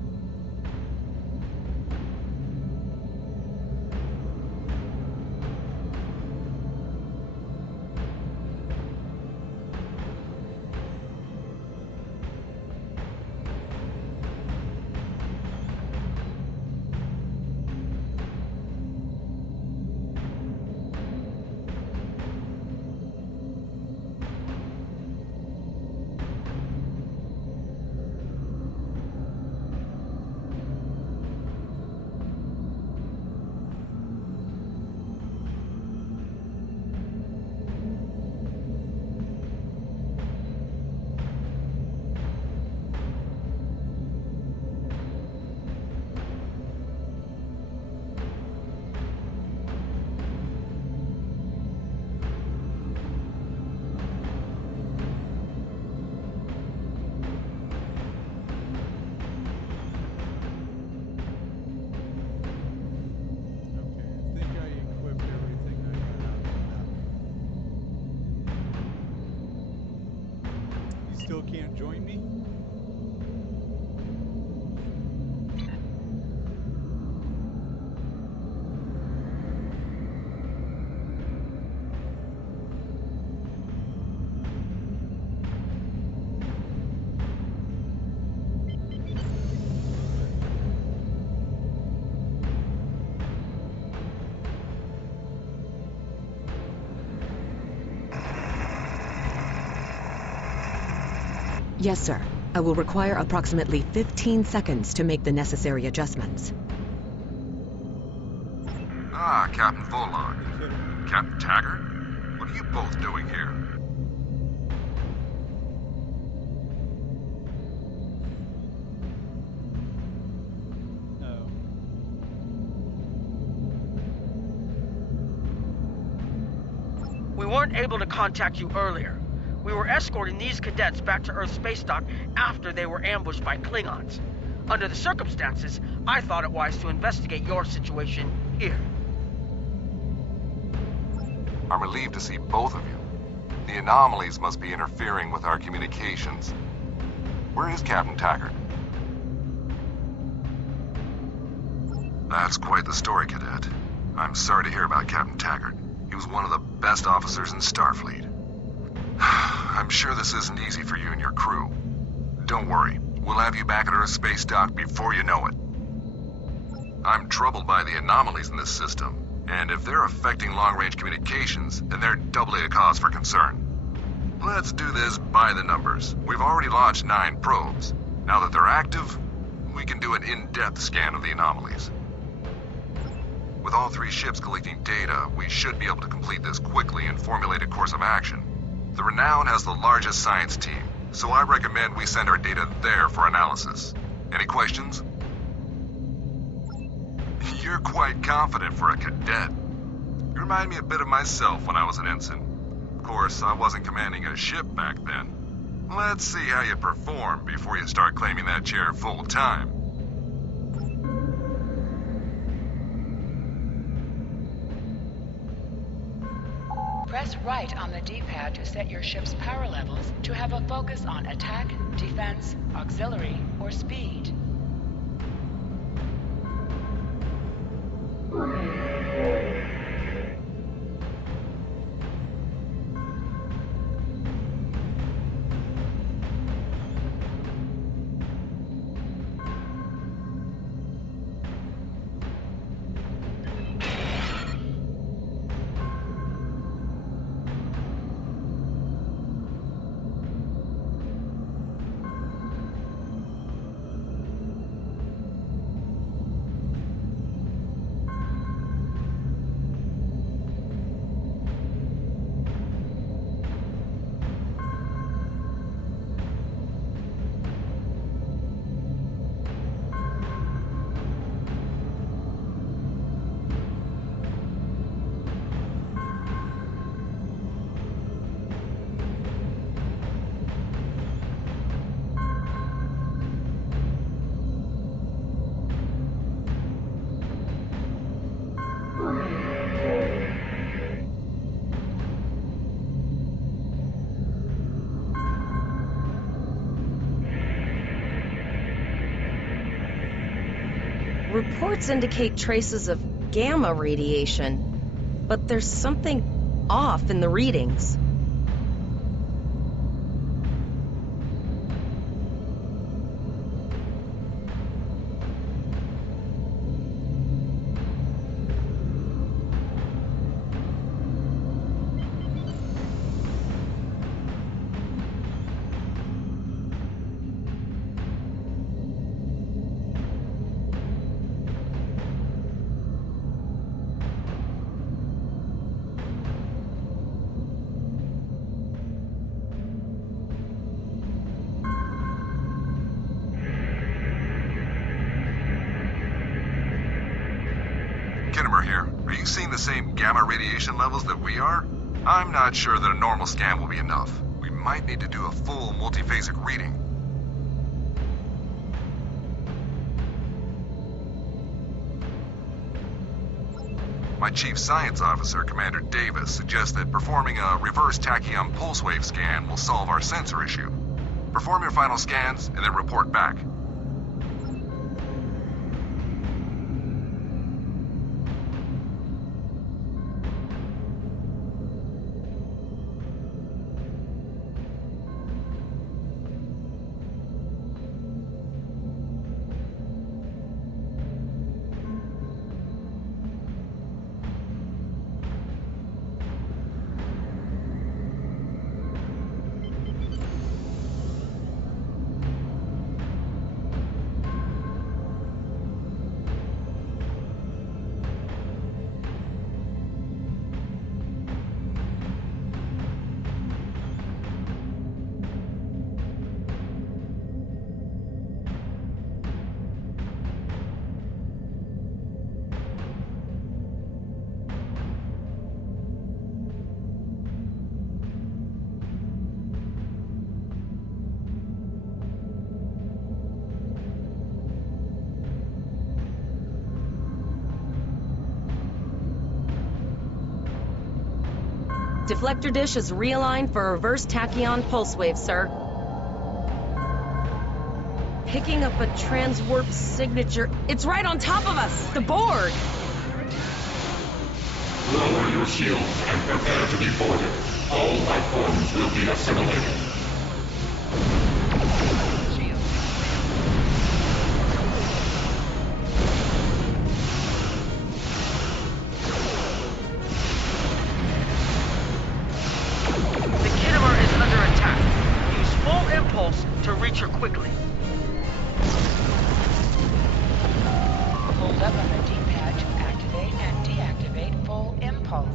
Okay, I think I equipped everything I got out of that. You still can't join me? Yes, sir. I will require approximately 15 seconds to make the necessary adjustments. Ah, Captain Volog. Captain Taggart? What are you both doing here? Oh. We weren't able to contact you earlier. We were escorting these cadets back to Earth space dock after they were ambushed by Klingons. Under the circumstances, I thought it wise to investigate your situation here. I'm relieved to see both of you. The anomalies must be interfering with our communications. Where is Captain Taggart? That's quite the story, Cadet. I'm sorry to hear about Captain Taggart. He was one of the best officers in Starfleet. I'm sure this isn't easy for you and your crew. Don't worry, we'll have you back at Earth space dock before you know it. I'm troubled by the anomalies in this system, and if they're affecting long-range communications, then they're doubly a cause for concern. Let's do this by the numbers. We've already launched 9 probes. Now that they're active, we can do an in-depth scan of the anomalies. With all 3 ships collecting data, we should be able to complete this quickly and formulate a course of action. The Renown has the largest science team, so I recommend we send our data there for analysis. Any questions? You're quite confident for a cadet. You remind me a bit of myself when I was an ensign. Of course, I wasn't commanding a ship back then. Let's see how you perform before you start claiming that chair full time. Press right on the D-pad to set your ship's power levels to have a focus on attack, defense, auxiliary, or speed. reports indicate traces of gamma radiation, but there's something off in the readings. Kittimer here. Are you seeing the same gamma radiation levels that we are? I'm not sure that a normal scan will be enough. We might need to do a full multiphasic reading. My chief science officer, Commander Davis, suggests that performing a reverse tachyon pulse wave scan will solve our sensor issue. Perform your final scans and then report back. Deflector dish is realigned for reverse tachyon pulse wave, sir. Picking up a transwarp signature. It's right on top of us! The Borg! Lower your shields and prepare to be boarded. All life forms will be assimilated. To reach her quickly. Hold up on the D-pad to activate and deactivate full impulse.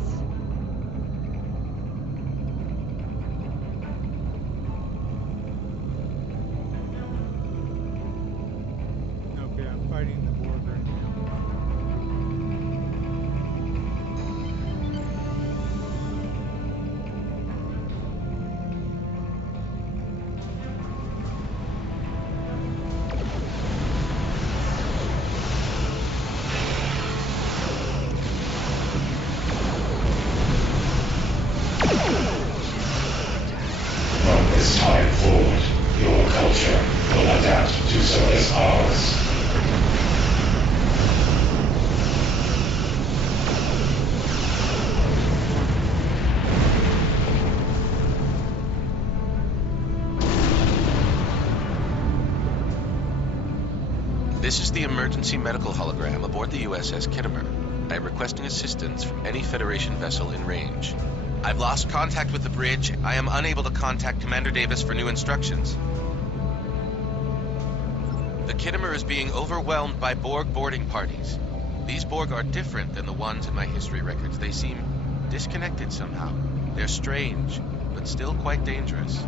Okay, I'm fighting the Borg right now. This time forward, your culture will adapt to service ours. This is the emergency medical hologram aboard the USS Kittimer. I am requesting assistance from any Federation vessel in range. I've lost contact with the bridge. I am unable to contact Commander Davis for new instructions. The Kittimer is being overwhelmed by Borg boarding parties. These Borg are different than the ones in my history records. They seem disconnected somehow. They're strange, but still quite dangerous.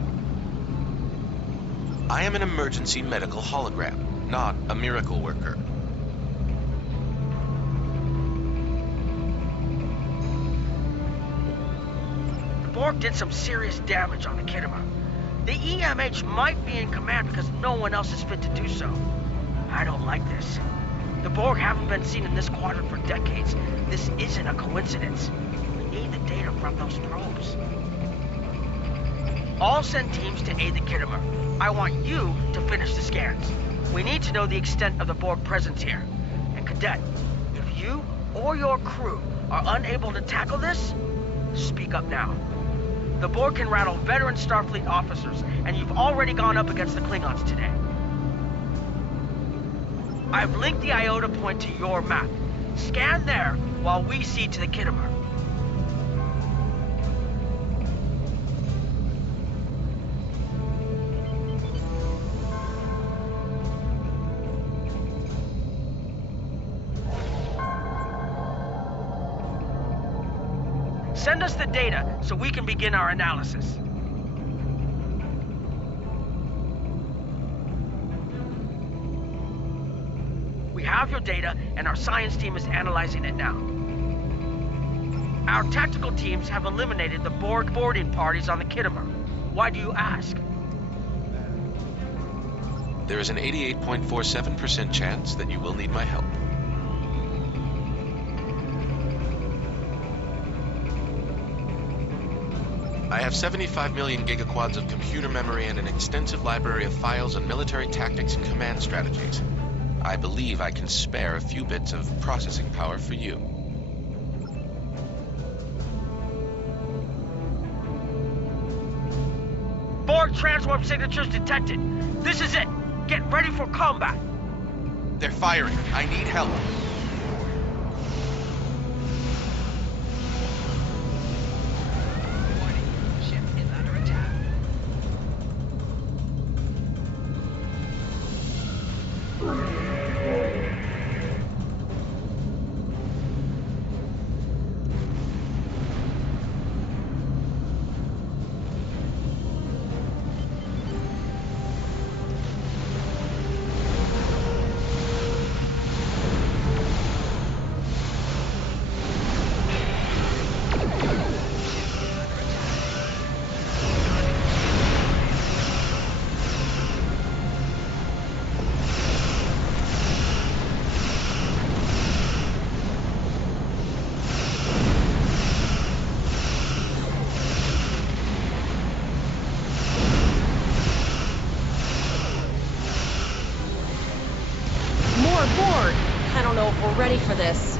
I am an emergency medical hologram, not a miracle worker. Borg did some serious damage on the Kittimer. The EMH might be in command because no one else is fit to do so. I don't like this. The Borg haven't been seen in this quadrant for decades. This isn't a coincidence. We need the data from those probes. I'll send teams to aid the Kittimer. I want you to finish the scans. We need to know the extent of the Borg presence here. And Cadet, if you or your crew are unable to tackle this, speak up now. The Borg can rattle veteran Starfleet officers, and you've already gone up against the Klingons today. I've linked the Iota point to your map. Scan there while we see to the Kittimer. Send us the data so we can begin our analysis. We have your data, and our science team is analyzing it now. Our tactical teams have eliminated the Borg boarding parties on the Kittimer. Why do you ask? There is an 88.47% chance that you will need my help. I have 75 million gigaquads of computer memory and an extensive library of files on military tactics and command strategies. I believe I can spare a few bits of processing power for you. Borg transwarp signatures detected. This is it. Get ready for combat. They're firing. I need help. Borg. I don't know if we're ready for this.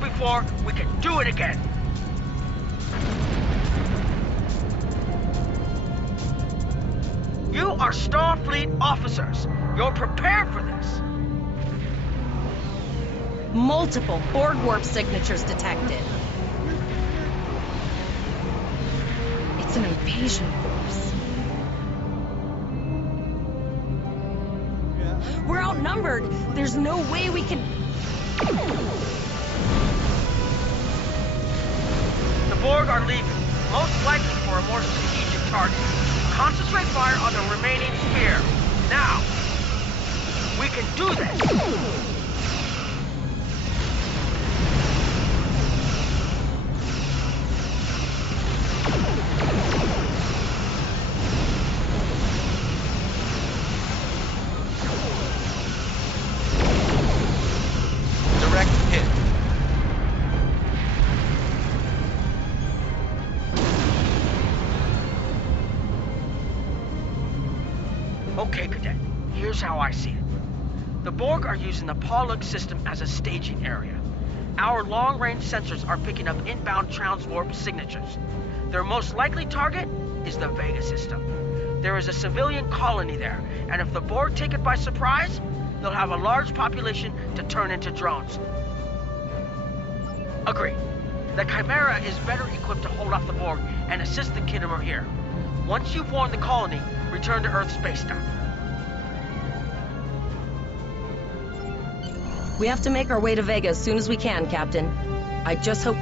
Before we can do it again. You are Starfleet officers. You're prepared for this. Multiple Borg warp signatures detected. It's an invasion force. We're outnumbered. There's no way we can... The Borg are leaving, most likely for a more strategic target. Concentrate fire on the remaining sphere. Now! We can do this! Okay, Cadet. Here's how I see it. The Borg are using the Pollux system as a staging area. Our long-range sensors are picking up inbound transwarp signatures. Their most likely target is the Vega system. There is a civilian colony there, and if the Borg take it by surprise, they'll have a large population to turn into drones. Agreed. The Chimera is better equipped to hold off the Borg and assist the Kittimer here. Once you've warned the colony, return to Earth spacedock. We have to make our way to Vega as soon as we can, Captain. I just hope...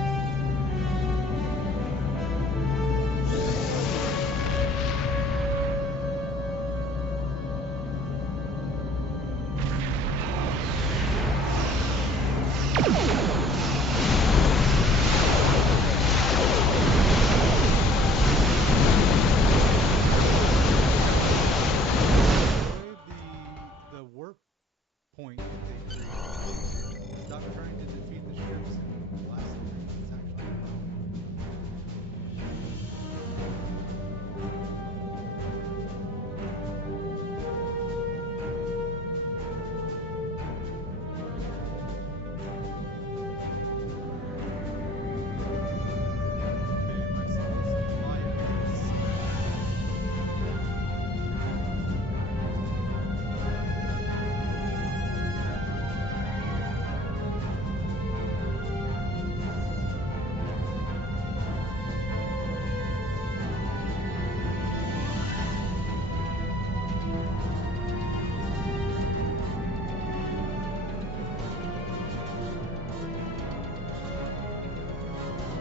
The warp point that they created. Stop trying to defeat the ships and blast them. It's actually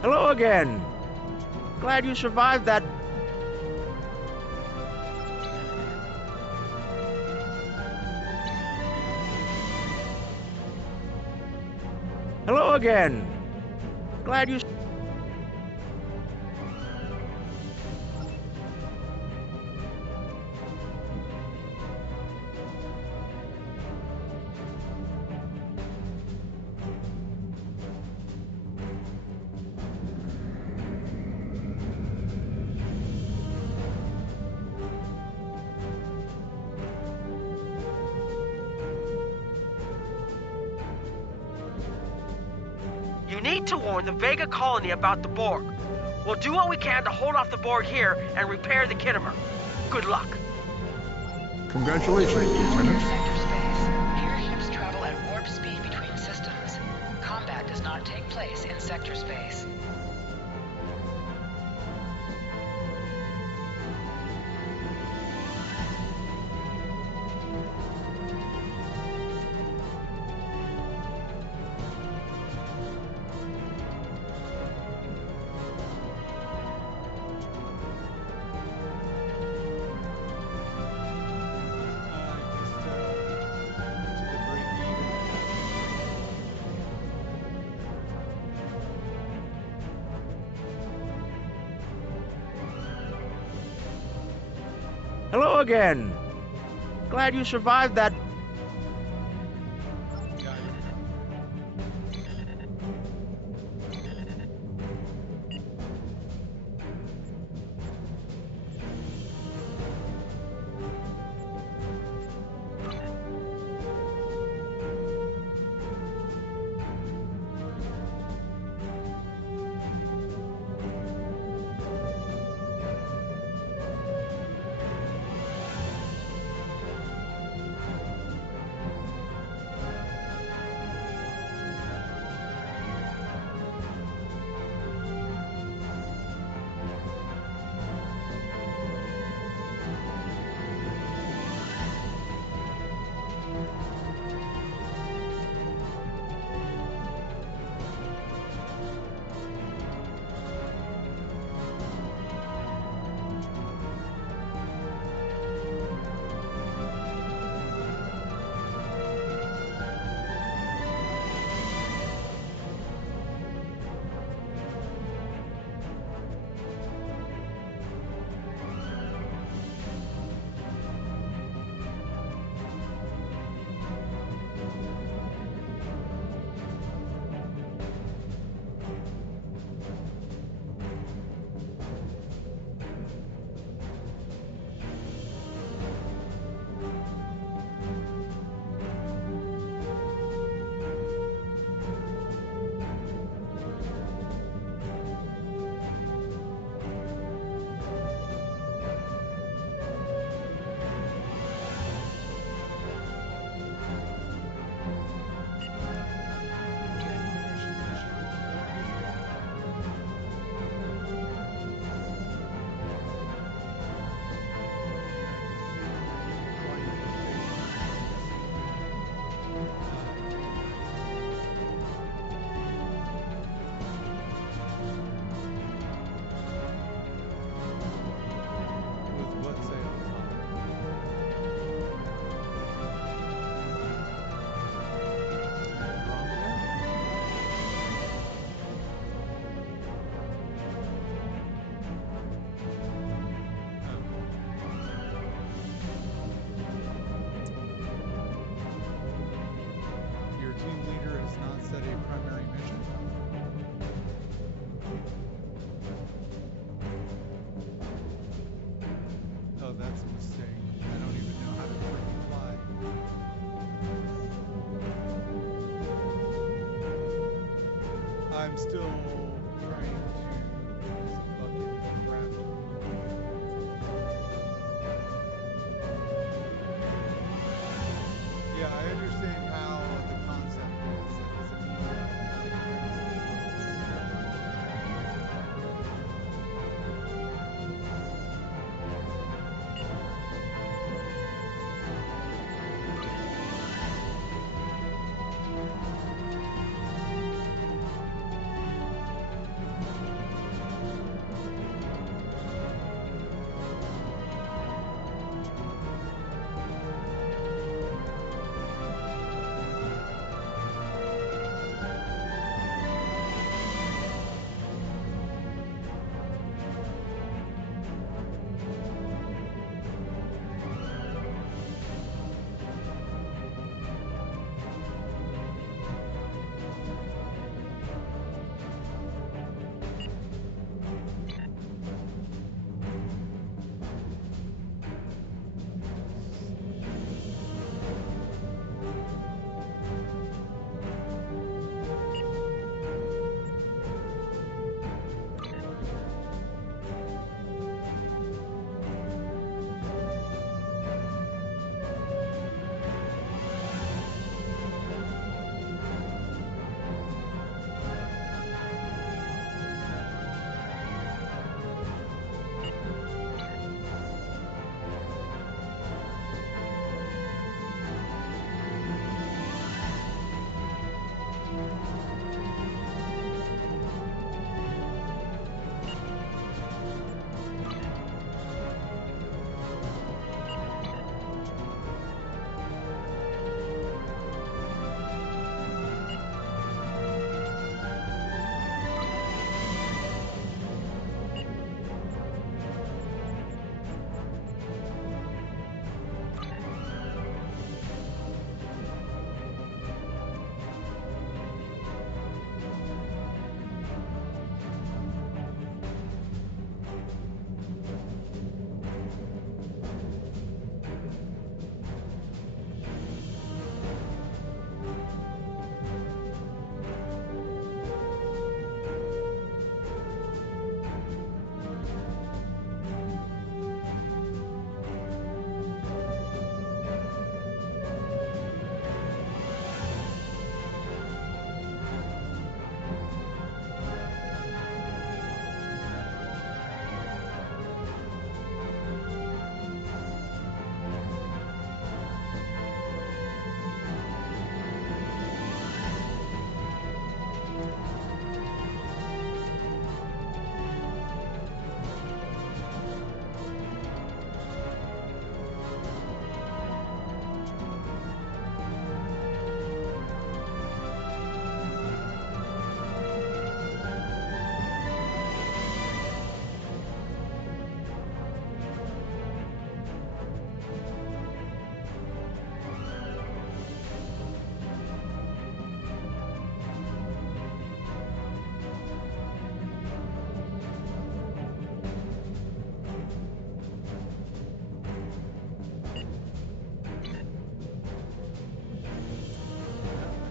Hello again. Glad you survived that. Hello again. Glad you. You need to warn the Vega colony about the Borg. We'll do what we can to hold off the Borg here and repair the Kittimer. Good luck. Congratulations, Lieutenant. Sector space. Here ships travel at warp speed between systems. Combat does not take place in sector space. Hello again. Glad you survived that. I'm still trying to do some fucking crafting. Yeah, I understand how the concept is. It doesn't mean like it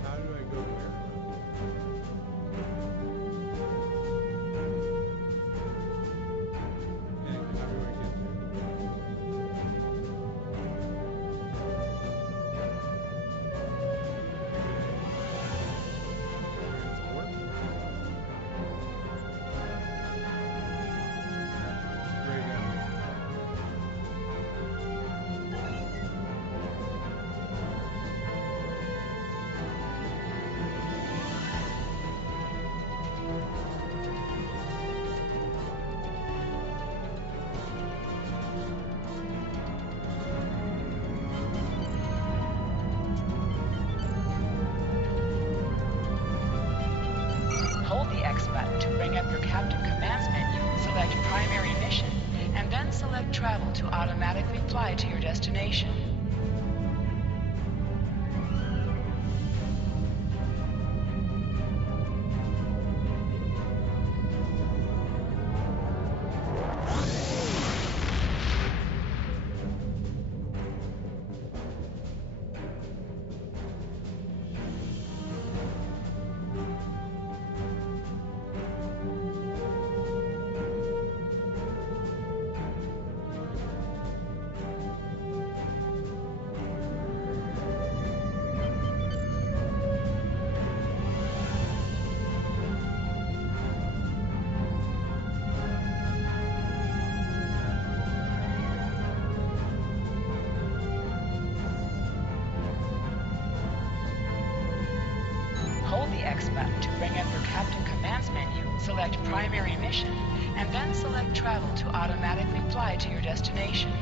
how do I go where? And how do I get there? Grayed out. Hold the X button to bring up your Captain Commands menu, select Primary Mission, and then select Travel to automatically fly to your destination. X button to bring up your Captain Commands menu, select Primary Mission, and then select Travel to automatically fly to your destination.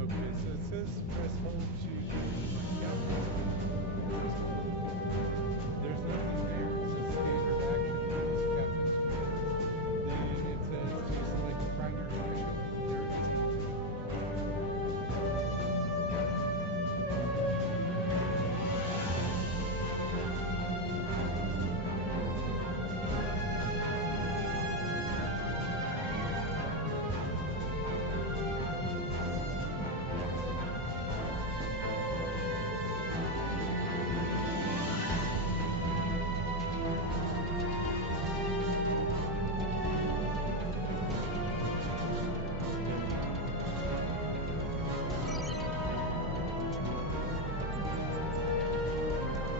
Okay, so it says press hold to my captain's command. Press hold. There's nothing there. It says standard action use captain's command. Then it says to select primary mission. There is nothing.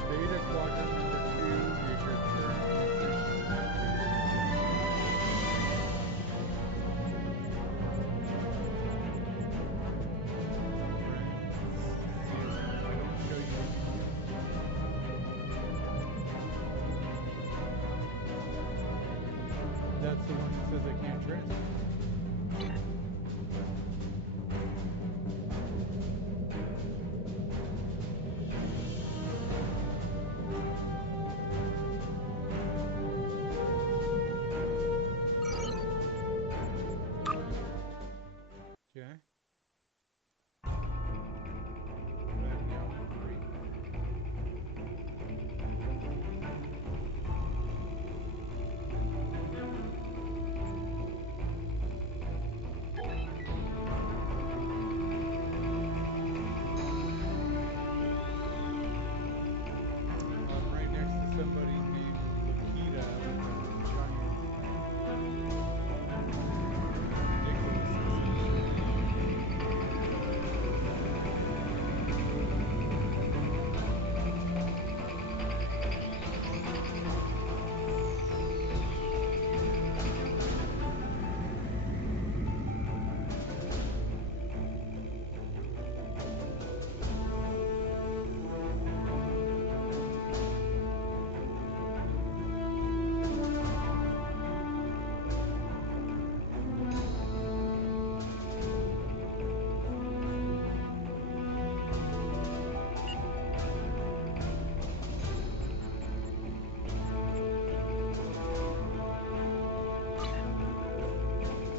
Beta quadrant number 2 is your current position. I don't show you anything else. That's the one that says I can't transfer. Okay. I'm now free. I'm right next to somebody named Lakita with a giant Nicholas is his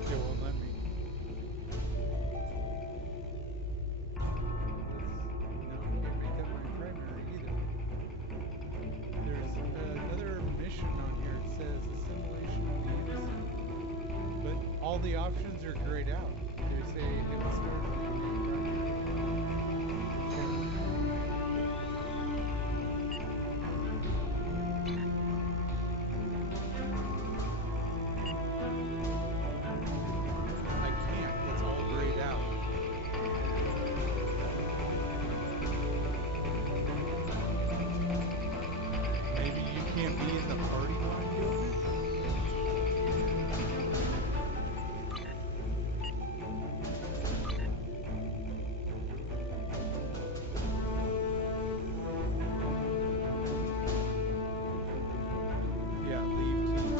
Still won't let me. No, can't make that my primary either. There's another mission on here. It says assimilation of the innocent, but all the options are grayed out. They say hail Starfleet, make primary sheriff. I can't. It's all grayed out. Maybe you can't be in the party while I'm doing it? Yeah, leave team.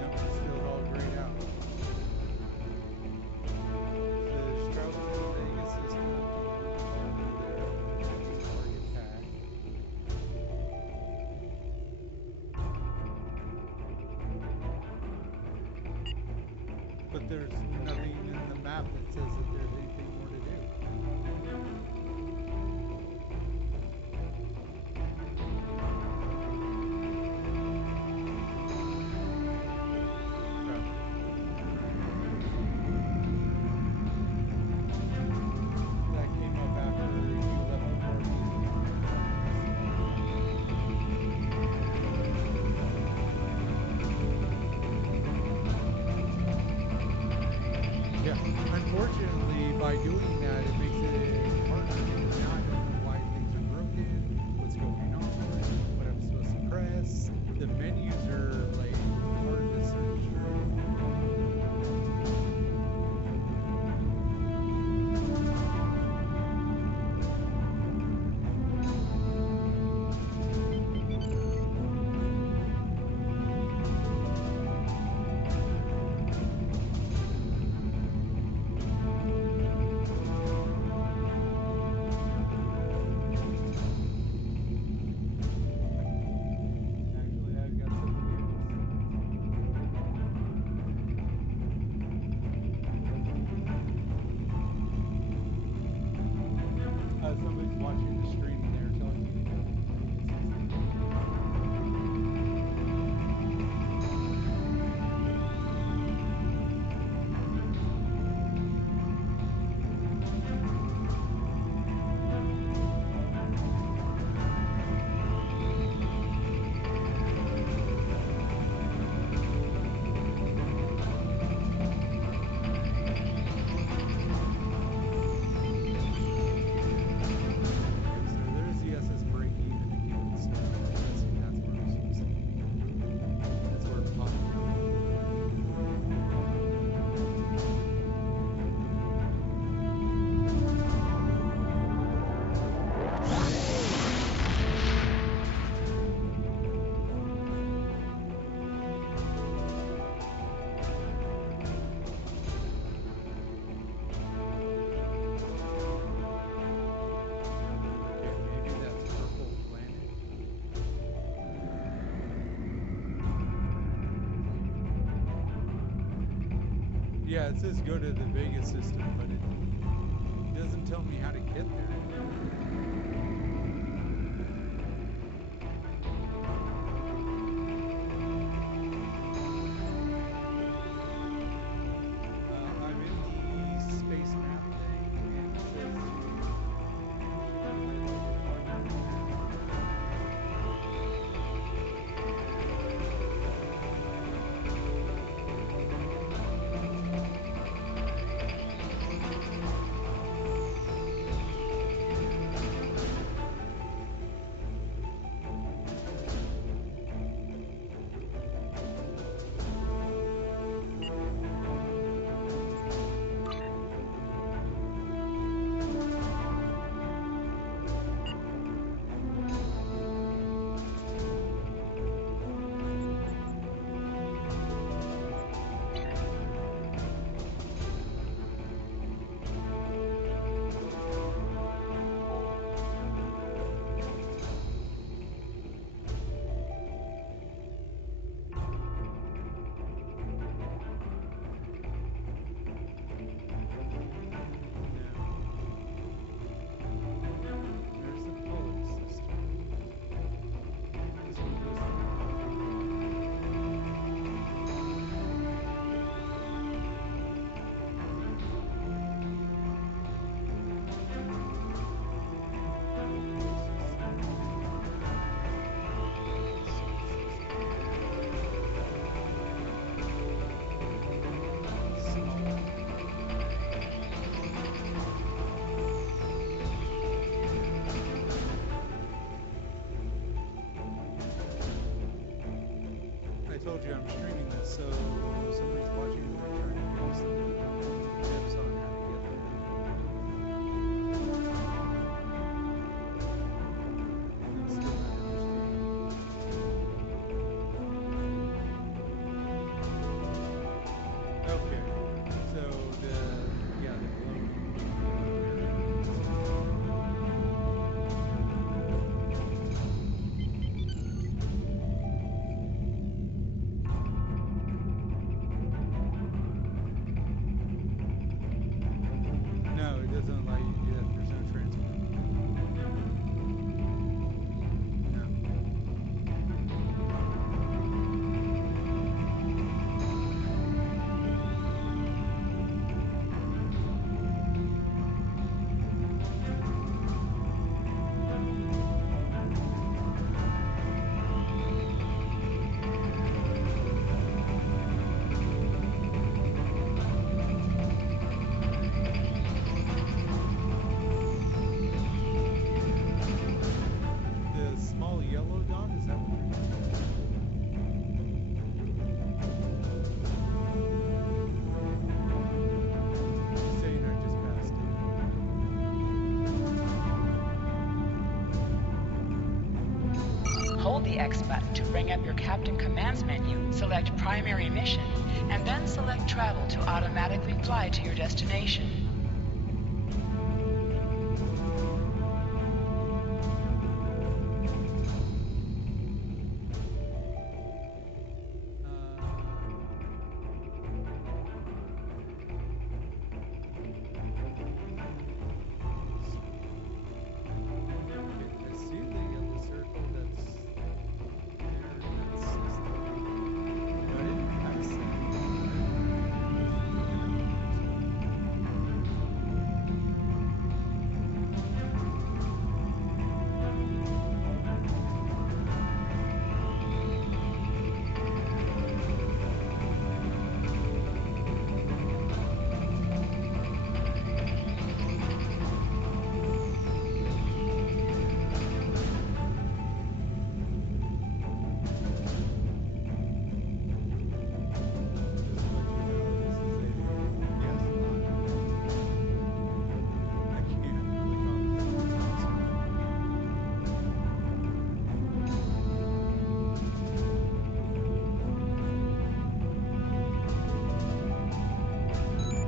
Nope, it's still all grayed out. Says travel to the Vegas system over there, target pack. But there's nothing in the map that says that there's anything more to do. by doing that, it makes it harder because now I don't know why things are broken, what's going on, what I'm supposed to press. The menus are like hard to search through. Actually, I've got somebody somebody's watching the stream and they're telling me to go to Untitled 60. Okay, so there's the SS break even again, so I'm guessing that's where I'm supposed to be. That's where it popped out. Okay, maybe that's Purple Planet. Yeah, it says go to the Vegas system, but it doesn't tell me how to get there. I'm in the space map thing, and it says to should be highlighted on your map. There's the pulley system. This one goes to the coffee I told you I'm streaming this, so somebody's watching and they're trying to give me some tips on how to get there. I'm still not understanding. Okay, so the glowing the X button to bring up your Captain Commands menu, select Primary Mission, and then select Travel to automatically fly to your destination.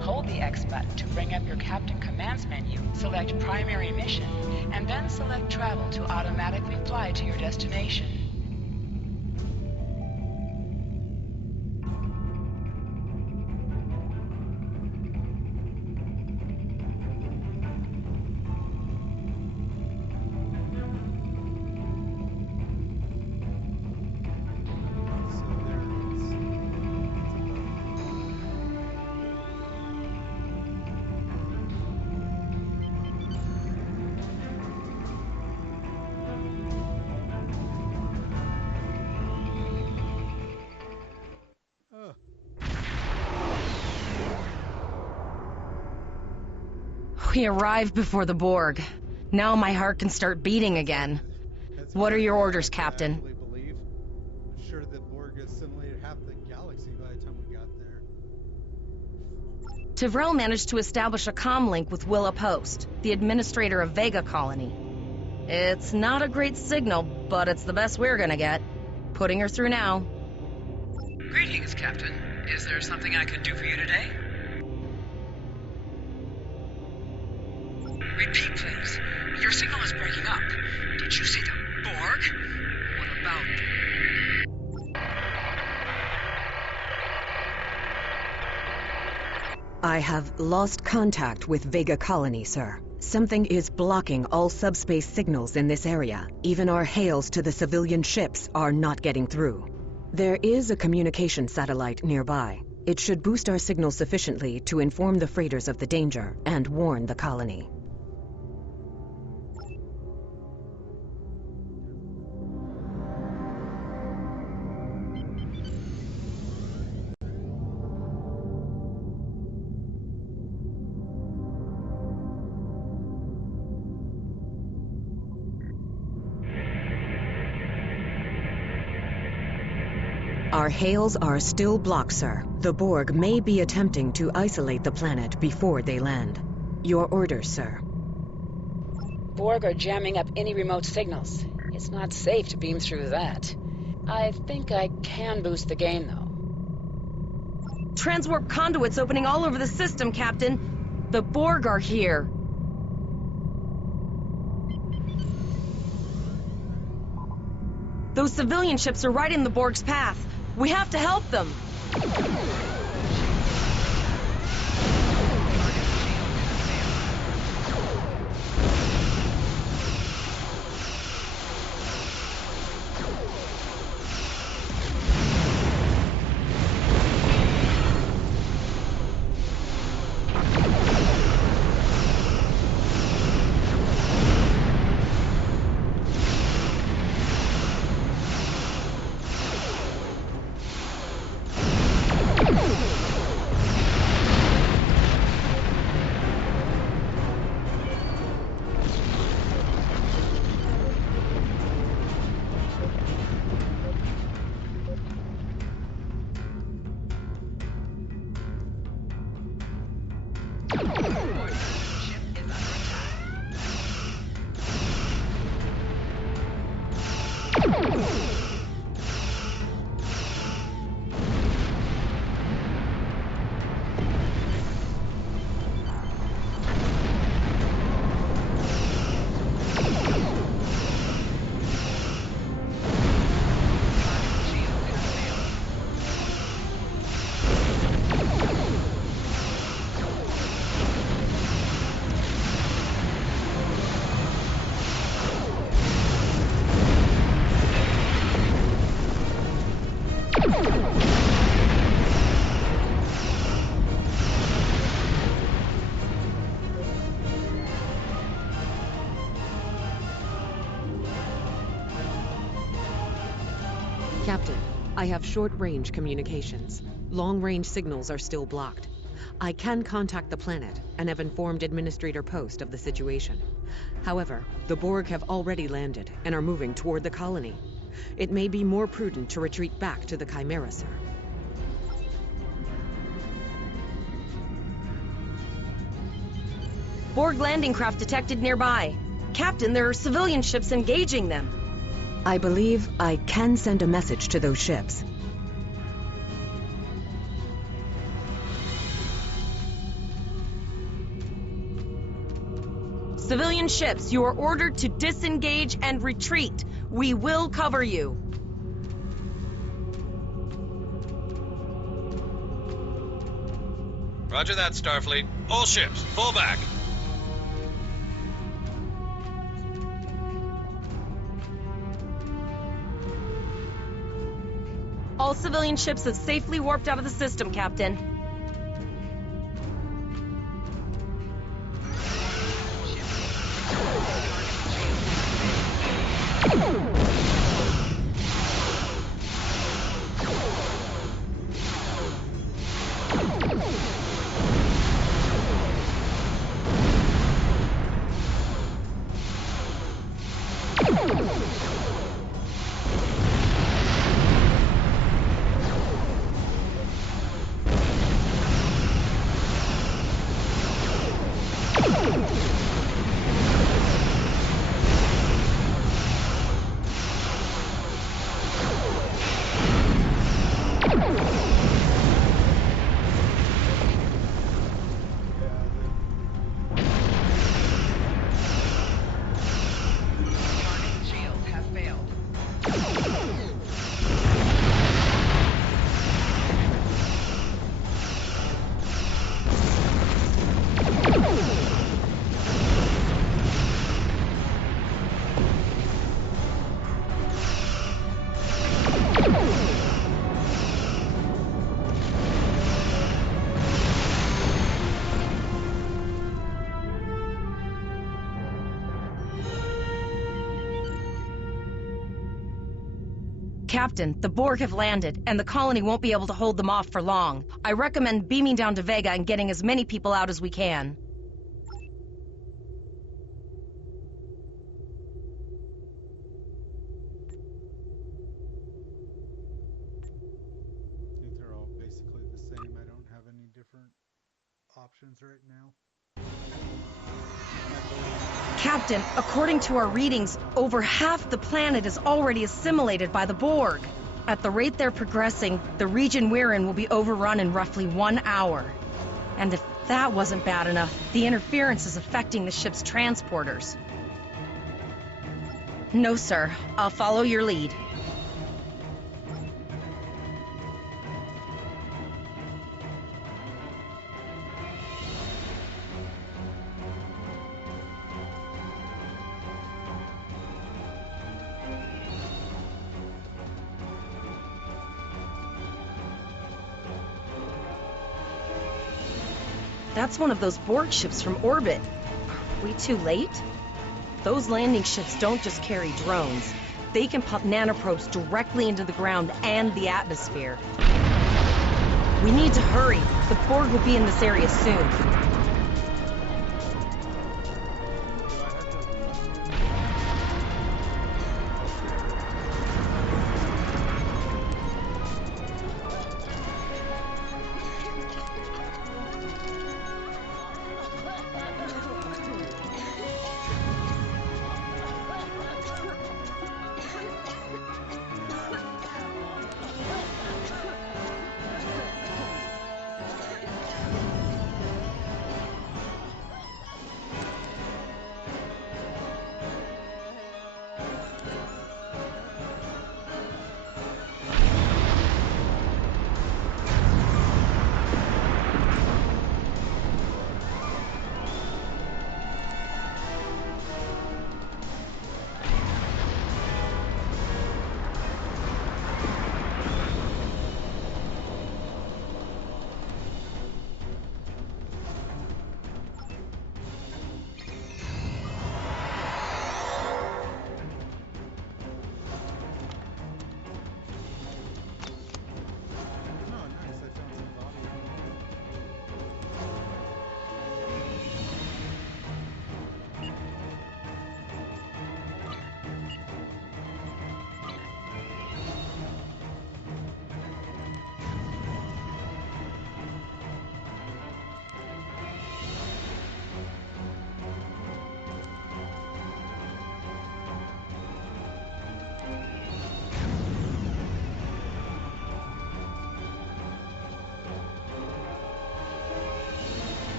Hold the X button to bring up your Captain Commands menu, select Primary Mission, and then select Travel to automatically fly to your destination. We arrived before the Borg. Now my heart can start beating again. What are your orders, Captain? I believe. I'm sure the Borg assimilated half the galaxy by the time we got there. Tivrell managed to establish a comm link with Willa Post, the administrator of Vega Colony. It's not a great signal, but it's the best we're gonna get. Putting her through now. Greetings, Captain. Is there something I could do for you today? Repeat, please. Your signal is breaking up. Did you see the Borg? What about them? I have lost contact with Vega Colony, sir. Something is blocking all subspace signals in this area. Even our hails to the civilian ships are not getting through. There is a communication satellite nearby. It should boost our signal sufficiently to inform the freighters of the danger and warn the colony. Our hails are still blocked, sir. The Borg may be attempting to isolate the planet before they land. Your orders, sir. Borg are jamming up any remote signals. It's not safe to beam through that. I think I can boost the gain, though. Transwarp conduits opening all over the system, Captain. The Borg are here. Those civilian ships are right in the Borg's path. We have to help them. Captain, I have short-range communications. Long-range signals are still blocked. I can contact the planet and have informed Administrator Post of the situation. However, the Borg have already landed and are moving toward the colony. It may be more prudent to retreat back to the Chimera, sir. Borg landing craft detected nearby. Captain, there are civilian ships engaging them. I believe I can send a message to those ships. Civilian ships, you are ordered to disengage and retreat. We will cover you. Roger that, Starfleet. All ships, fall back. All civilian ships have safely warped out of the system, Captain. Captain, the Borg have landed, and the colony won't be able to hold them off for long. I recommend beaming down to Vega and getting as many people out as we can. I think they're all basically the same. I don't have any different options right now. Captain, according to our readings, over half the planet is already assimilated by the Borg. At the rate they're progressing, the region we're in will be overrun in roughly 1 hour. And if that wasn't bad enough, the interference is affecting the ship's transporters. No, sir. I'll follow your lead. That's one of those Borg ships from orbit. Are we too late? Those landing ships don't just carry drones. They can pump nanoprobes directly into the ground and the atmosphere. We need to hurry. The Borg will be in this area soon.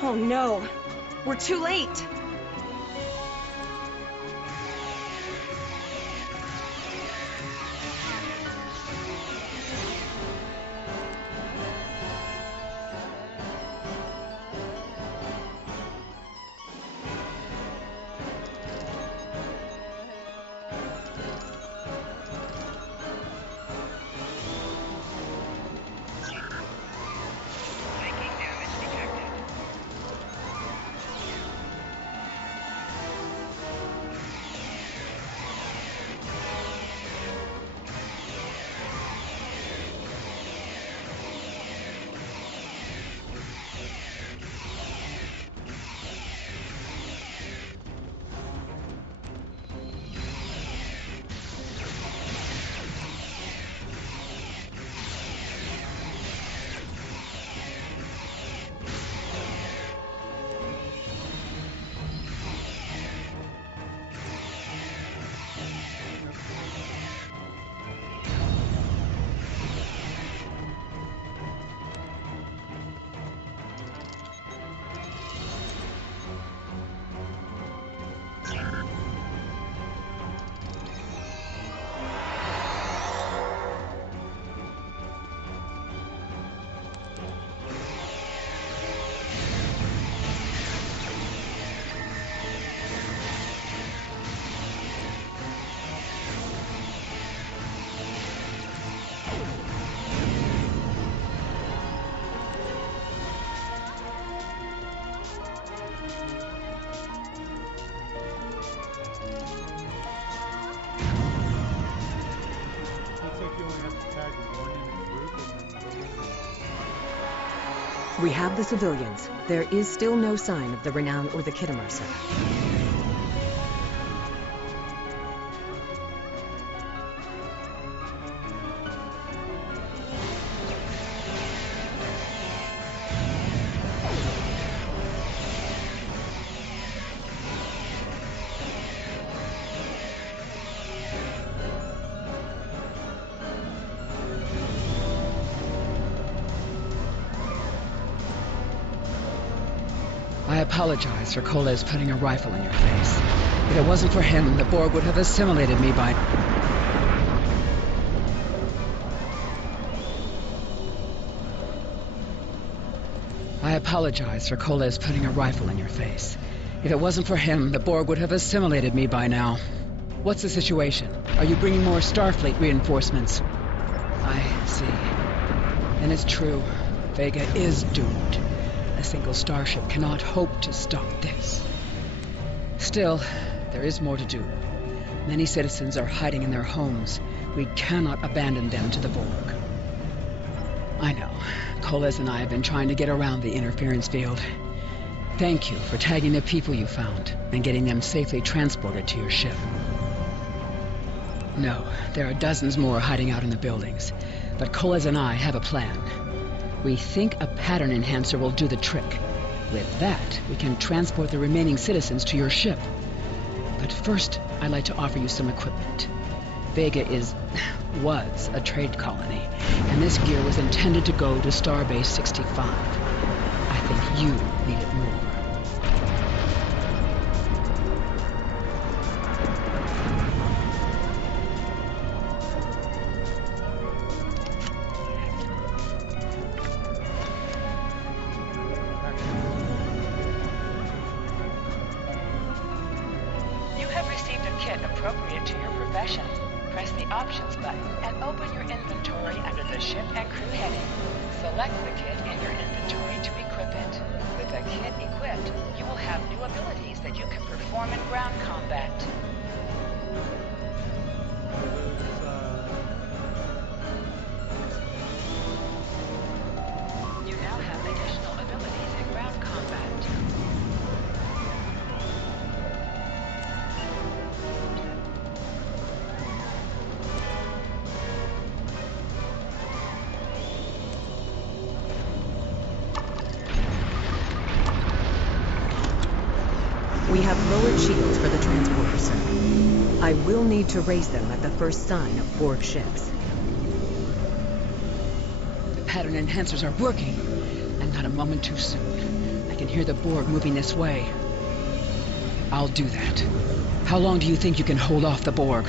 Oh no! We're too late! We have the civilians. There is still no sign of the Renown or the Kittimer, sir. I apologize for Koles putting a rifle in your face. If it wasn't for him, the Borg would have assimilated me by... I apologize for Koles putting a rifle in your face. If it wasn't for him, the Borg would have assimilated me by now. What's the situation? Are you bringing more Starfleet reinforcements? I see. And it's true. Vega is doomed. A single starship cannot hope to stop this. Still, there is more to do. Many citizens are hiding in their homes. We cannot abandon them to the Borg. I know. Koles and I have been trying to get around the interference field. Thank you for tagging the people you found and getting them safely transported to your ship. No, there are dozens more hiding out in the buildings, but Koles and I have a plan. We think a pattern enhancer will do the trick. With that, we can transport the remaining citizens to your ship. But first, I'd like to offer you some equipment. Vega was a trade colony, and this gear was intended to go to Starbase 65. I think you need it more. Appropriate to your profession. Press the Options button and open your inventory under the Ship and Crew heading. Select the kit in your inventory to equip it. With a kit equipped, you will have new abilities that you can perform in ground combat. You now have additional abilities in ground combat. We have lowered shields for the transporter, sir. I will need to raise them at the first sign of Borg ships. The pattern enhancers are working, and not a moment too soon. I can hear the Borg moving this way. I'll do that. How long do you think you can hold off the Borg?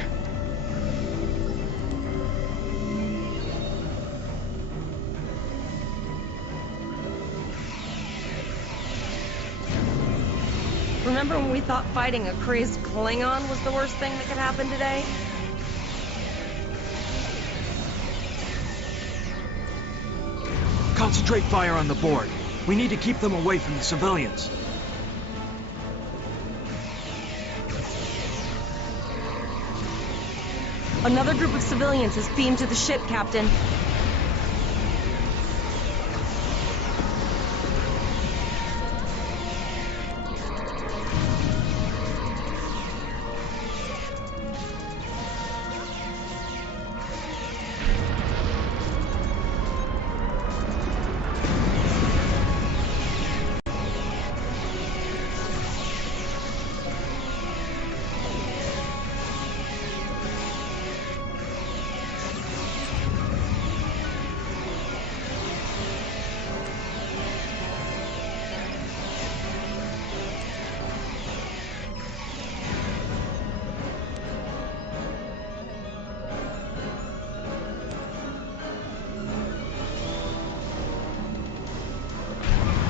Remember when we thought fighting a crazed Klingon was the worst thing that could happen today? Concentrate fire on the Borg. We need to keep them away from the civilians. Another group of civilians has beamed to the ship, Captain.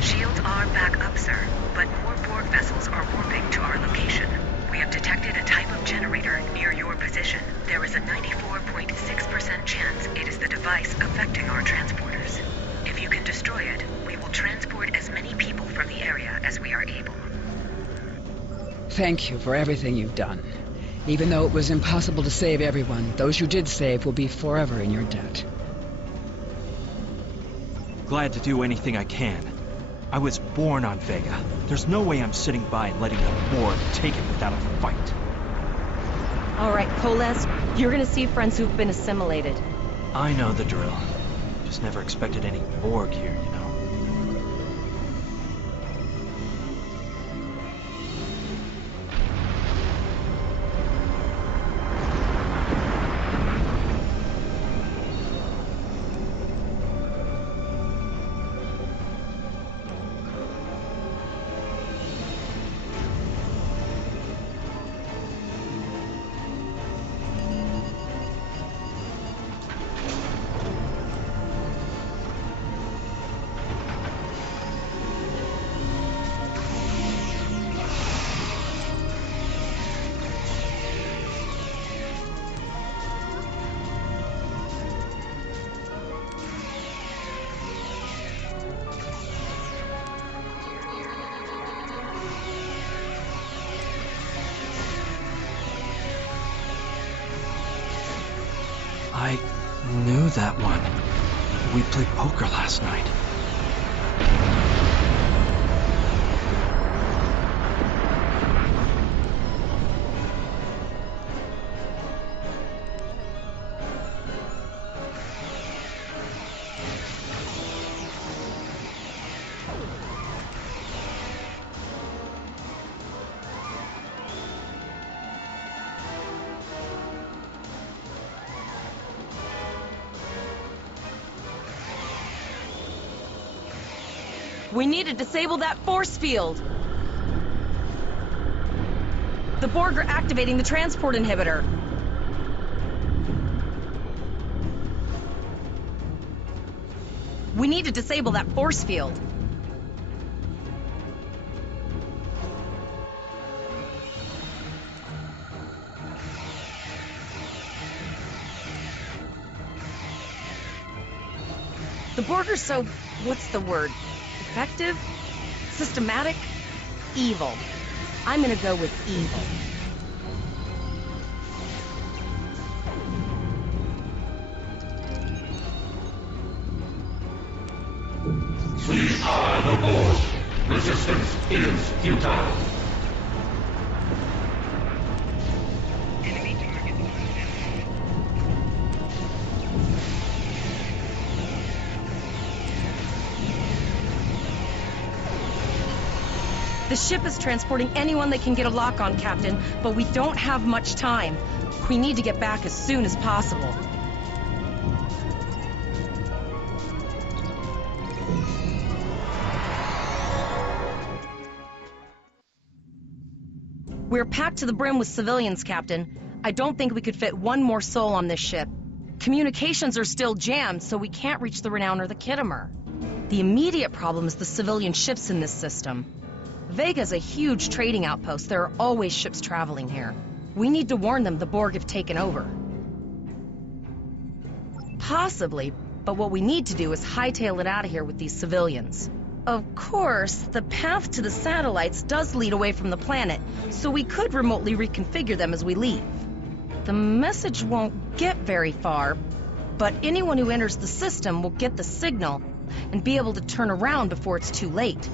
Shields are back up, sir, but more Borg vessels are warping to our location. We have detected a type of generator near your position. There is a 94.6% chance it is the device affecting our transporters. If you can destroy it, we will transport as many people from the area as we are able. Thank you for everything you've done. Even though it was impossible to save everyone, those you did save will be forever in your debt. Glad to do anything I can. I was born on Vega. There's no way I'm sitting by and letting the Borg take it without a fight. All right, Koles, you're gonna see friends who've been assimilated. I know the drill. Just never expected any Borg here, you know. I knew that one. We played poker last night. We need to disable that force field! The Borg are activating the transport inhibitor. We need to disable that force field. The Borg are so... what's the word? Effective? Systematic? Evil. I'm gonna go with evil. We are the Borg. Resistance is futile. The ship is transporting anyone they can get a lock on, Captain, but we don't have much time. We need to get back as soon as possible. We're packed to the brim with civilians, Captain. I don't think we could fit one more soul on this ship. Communications are still jammed, so we can't reach the Renown or the Kittimer. The immediate problem is the civilian ships in this system. Vega's a huge trading outpost. There are always ships traveling here. We need to warn them the Borg have taken over. Possibly, but what we need to do is hightail it out of here with these civilians. Of course, the path to the satellites does lead away from the planet, so we could remotely reconfigure them as we leave. The message won't get very far, but anyone who enters the system will get the signal and be able to turn around before it's too late.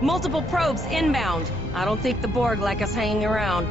Multiple probes inbound. I don't think the Borg like us hanging around.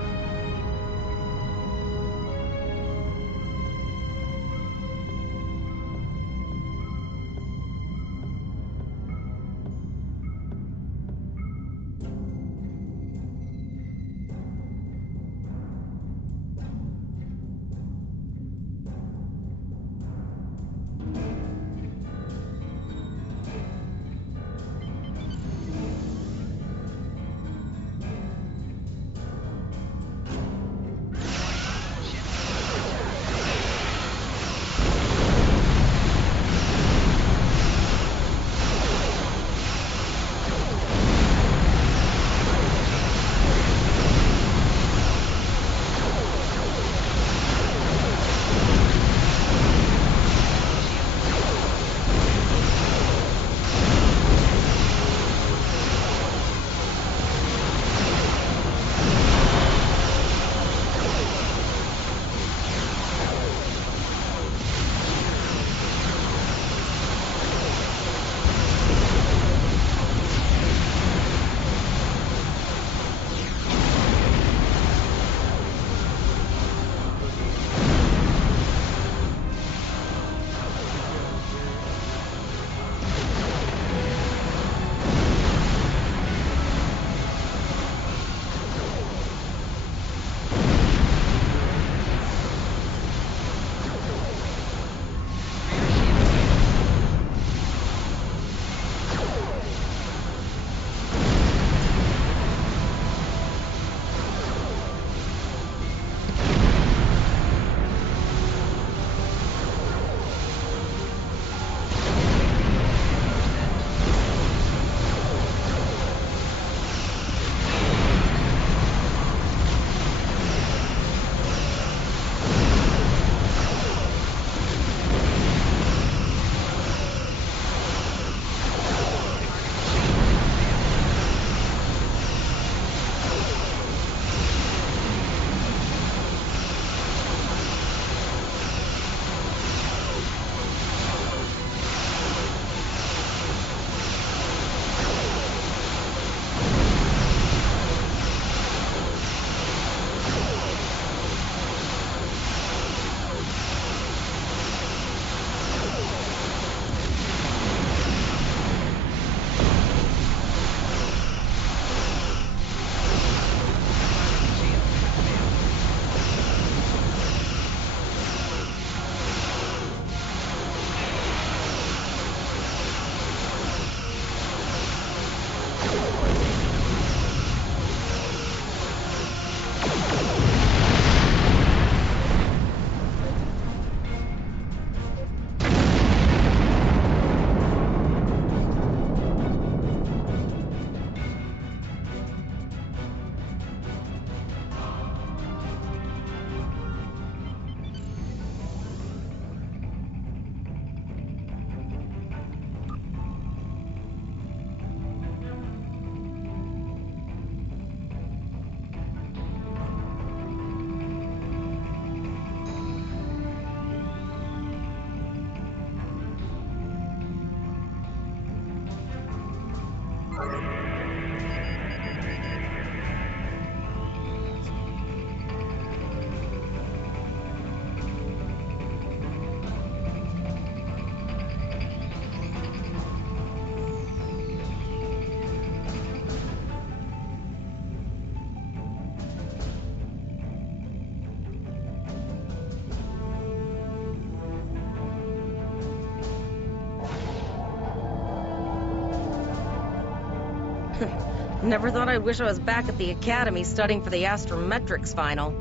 Never thought I'd wish I was back at the academy studying for the astrometrics final.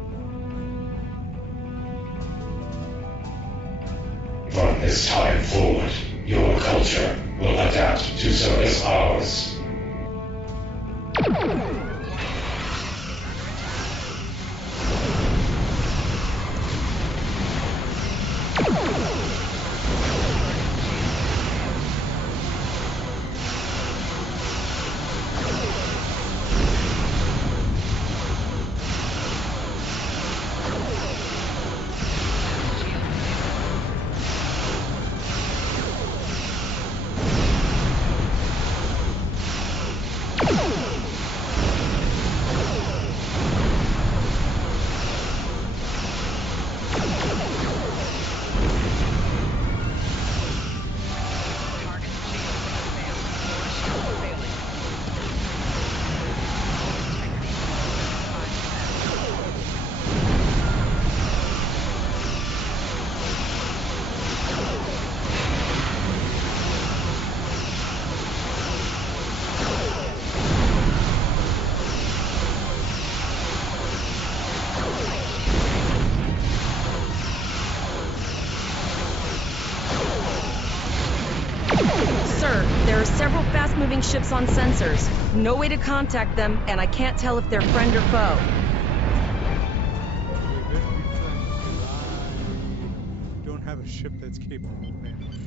From this time forward, your culture will adapt to service ours. Several fast-moving ships on sensors. No way to contact them, and I can't tell if they're friend or foe. They better be friends, because I don't have a ship that's capable of handling it.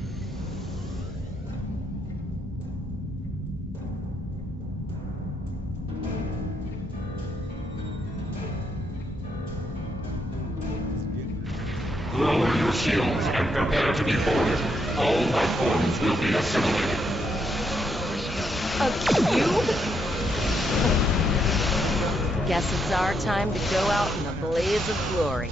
Lower your shields and prepare to be boarded. All life forms will be assimilated. A cube? Guess it's our time to go out in a blaze of glory.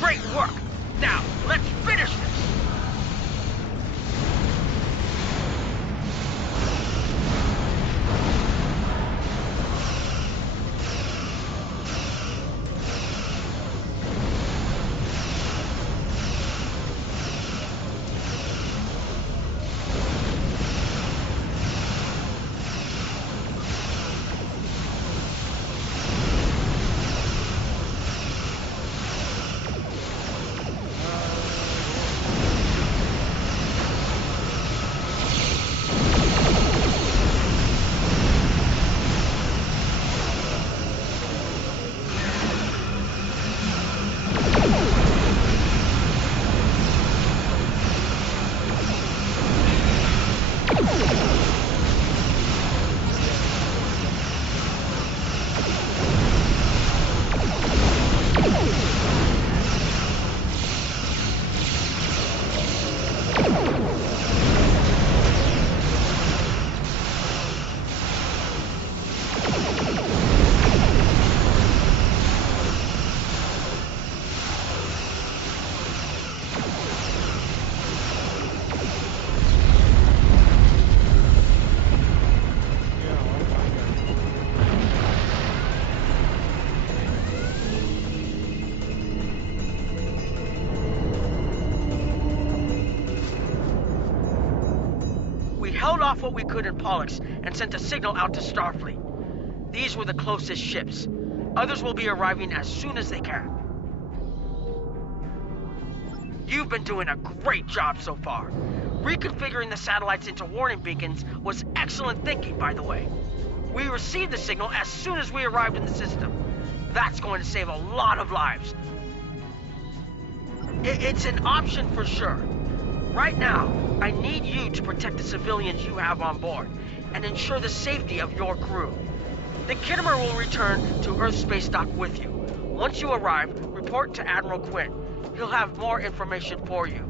Great work! Now, let's finish this! Held off what we could in Pollux and sent a signal out to Starfleet. These were the closest ships. Others will be arriving as soon as they can. You've been doing a great job so far. Reconfiguring the satellites into warning beacons was excellent thinking, by the way. We received the signal as soon as we arrived in the system. That's going to save a lot of lives. It's an option for sure. Right now, I need you to protect the civilians you have on board and ensure the safety of your crew. The Kittimer will return to Earth Space Dock with you. Once you arrive, report to Admiral Quinn. He'll have more information for you.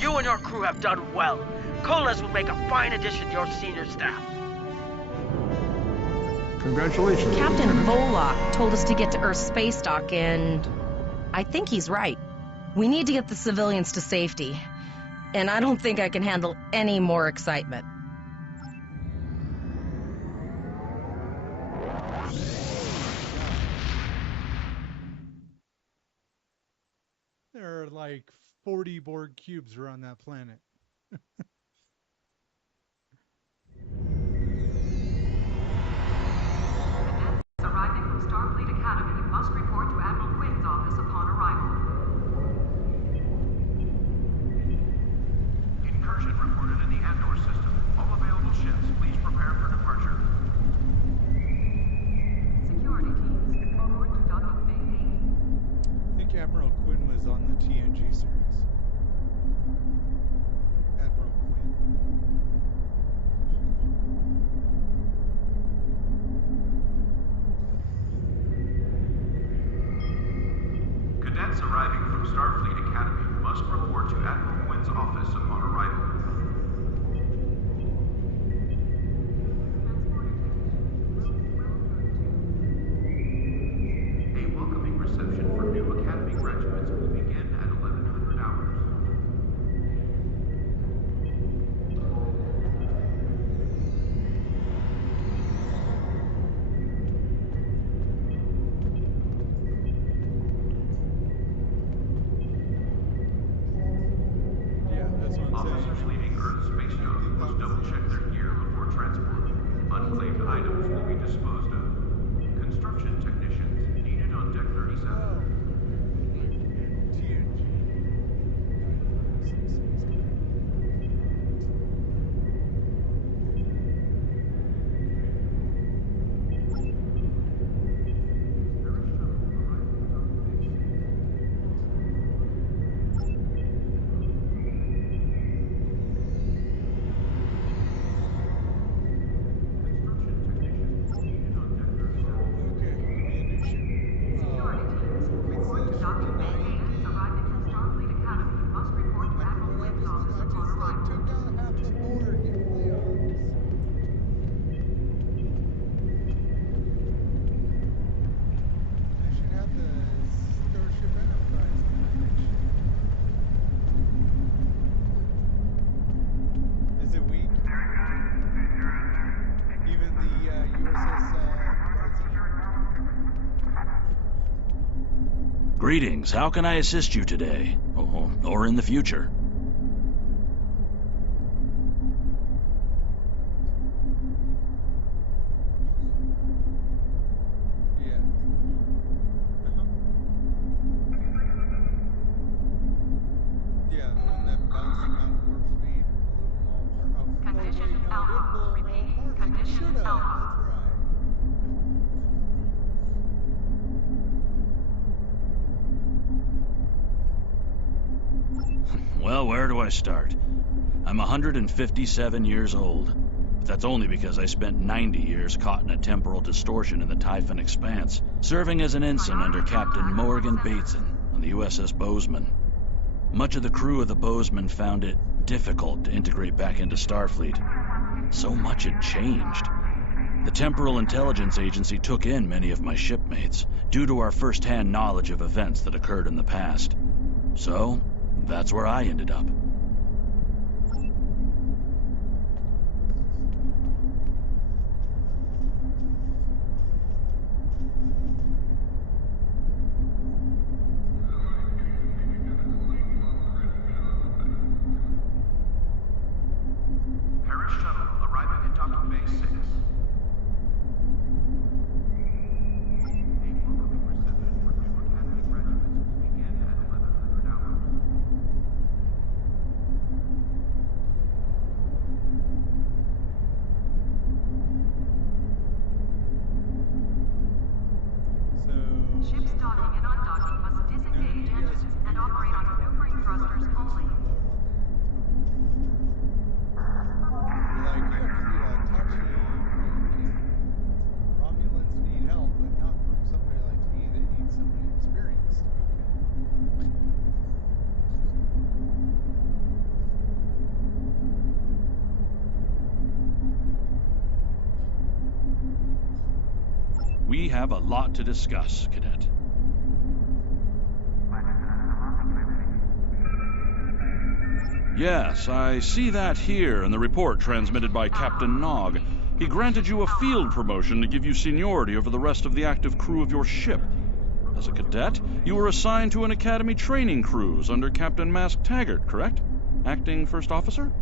You and your crew have done well. Koles will make a fine addition to your senior staff. Congratulations. Captain Volok told us to get to Earth Space Dock, and I think he's right. We need to get the civilians to safety, and I don't think I can handle any more excitement. 40 Borg cubes around that planet. Arriving from Starfleet Academy must report to Admiral Quinn's office upon arrival. Incursion reported in the Andor system. All available ships, please prepare for departure. Security teams, report to docking bay 8. I think Admiral Quinn was on the TNG series. Admiral Quinn. Cadets arriving from Starfleet Academy must report to Admiral Quinn's office upon arrival. A welcoming reception for new Academy graduates will begin at 1100 hours. Yeah, that's what I'm saying. Officers leaving Earth's space dock must double-check their gear before transport. Unclaimed items will be disposed of. Construction technicians needed on Deck 37. Is it weak? Even the USS Greetings. How can I assist you today? Or in the future? Yeah. Yeah, the one that bounced them out of warp speed and blew them all apart. Oh, Condition wait, no, Alpha. it didn't blow them all Repeat. apart like it Condition should have. Alpha. That's right. Well, where do I start? I'm 157 years old. But that's only because I spent 90 years caught in a temporal distortion in the Typhon Expanse, serving as an ensign under Captain Morgan Bateson on the USS Bozeman. Much of the crew of the Bozeman found it difficult to integrate back into Starfleet. So much had changed. The Temporal Intelligence Agency took in many of my shipmates, due to our first-hand knowledge of events that occurred in the past. So, that's where I ended up. Paris Shuttle arriving at docking bay 6. A welcoming reception for new Academy graduates will begin at 1100 hours. Ships docking and undocking must disengage engines and operate on maneuvering thrusters only. Like, you have to be a touchy freak, and Romulans need help, but not from somebody like me. They need somebody experienced. Okay. We have a lot to discuss, Cadet. Yes, I see that here in the report transmitted by Captain Nog. He granted you a field promotion to give you seniority over the rest of the active crew of your ship. As a cadet, you were assigned to an Academy training cruise under Captain Mask Taggart, correct? Acting First Officer?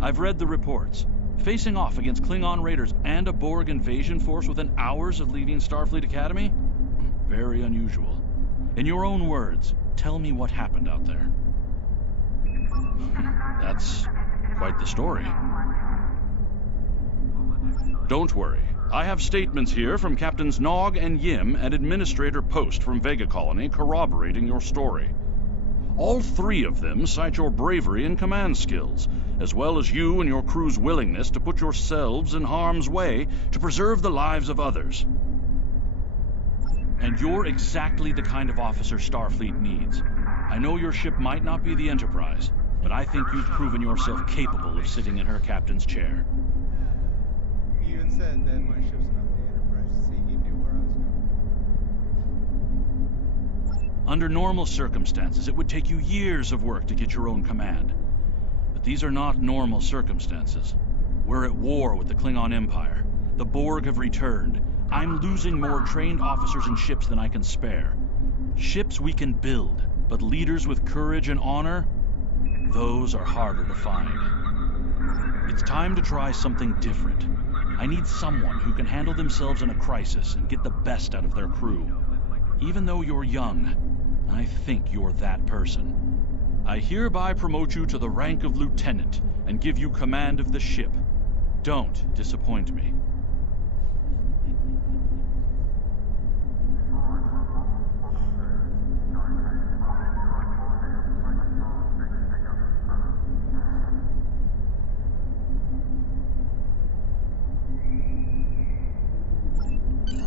I've read the reports. Facing off against Klingon raiders and a Borg invasion force within hours of leaving Starfleet Academy? Very unusual. In your own words, tell me what happened out there. That's quite the story. Don't worry. I have statements here from Captains Nog and Yim and Administrator Post from Vega Colony corroborating your story. All three of them cite your bravery and command skills, as well as you and your crew's willingness to put yourselves in harm's way to preserve the lives of others. And you're exactly the kind of officer Starfleet needs. I know your ship might not be the Enterprise, but I think you've proven yourself capable of sitting in her captain's chair. He even said that my ship's not the Enterprise. See, he knew where I was going. Under normal circumstances, it would take you years of work to get your own command. But these are not normal circumstances. We're at war with the Klingon Empire. The Borg have returned. I'm losing more trained officers and ships than I can spare. Ships we can build, but leaders with courage and honor? Those are harder to find. It's time to try something different. I need someone who can handle themselves in a crisis and get the best out of their crew. Even though you're young, I think you're that person. I hereby promote you to the rank of lieutenant and give you command of the ship. Don't disappoint me.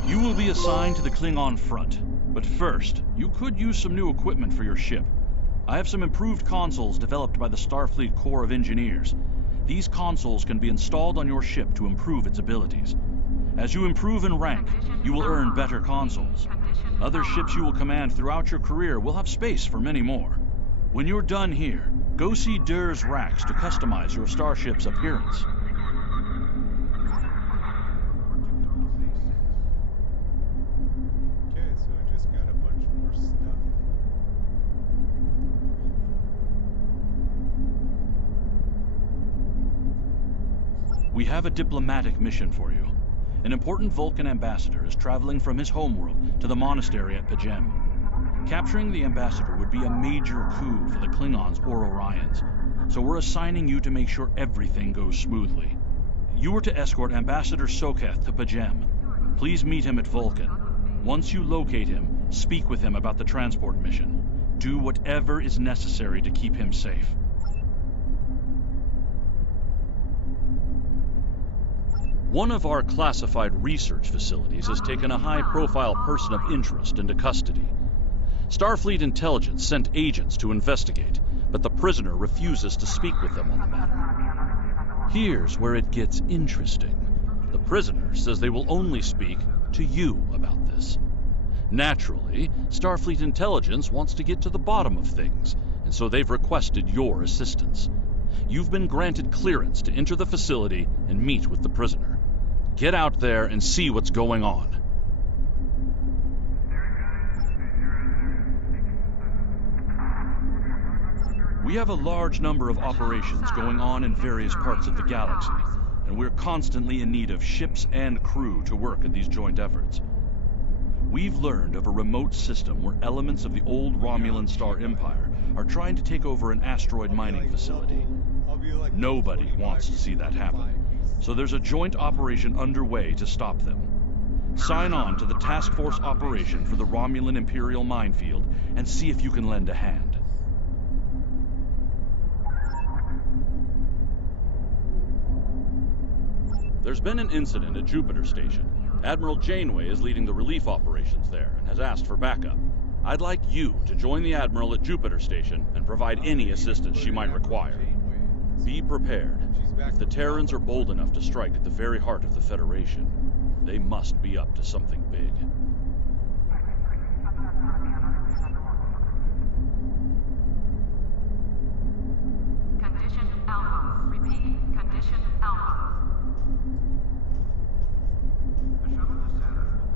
You will be assigned to the Klingon front, but first, you could use some new equipment for your ship. I have some improved consoles developed by the Starfleet Corps of Engineers. These consoles can be installed on your ship to improve its abilities. As you improve in rank, you will earn better consoles. Other ships you will command throughout your career will have space for many more. When you're done here, go see Dur's racks to customize your starship's appearance. We have a diplomatic mission for you. An important Vulcan ambassador is traveling from his homeworld to the monastery at Pajem. Capturing the ambassador would be a major coup for the Klingons or Orions, so we're assigning you to make sure everything goes smoothly. You are to escort Ambassador Soketh to Pajem. Please meet him at Vulcan. Once you locate him, speak with him about the transport mission. Do whatever is necessary to keep him safe. One of our classified research facilities has taken a high-profile person of interest into custody. Starfleet intelligence sent agents to investigate, but the prisoner refuses to speak with them on the matter. Here's where it gets interesting. The prisoner says they will only speak to you about this. Naturally, Starfleet intelligence wants to get to the bottom of things, and so they've requested your assistance. You've been granted clearance to enter the facility and meet with the prisoner. Get out there and see what's going on. We have a large number of operations going on in various parts of the galaxy, and we're constantly in need of ships and crew to work in these joint efforts. We've learned of a remote system where elements of the old Romulan Star Empire are trying to take over an asteroid mining facility. Nobody wants to see that happen, so there's a joint operation underway to stop them. Sign on to the Task Force operation for the Romulan Imperial Minefield and see if you can lend a hand. There's been an incident at Jupiter Station. Admiral Janeway is leading the relief operations there and has asked for backup. I'd like you to join the Admiral at Jupiter Station and provide any assistance she might require. Be prepared. If the Terrans are bold enough to strike at the very heart of the Federation, they must be up to something big. Condition Alpha. Repeat. Condition Alpha. The shuttle descends.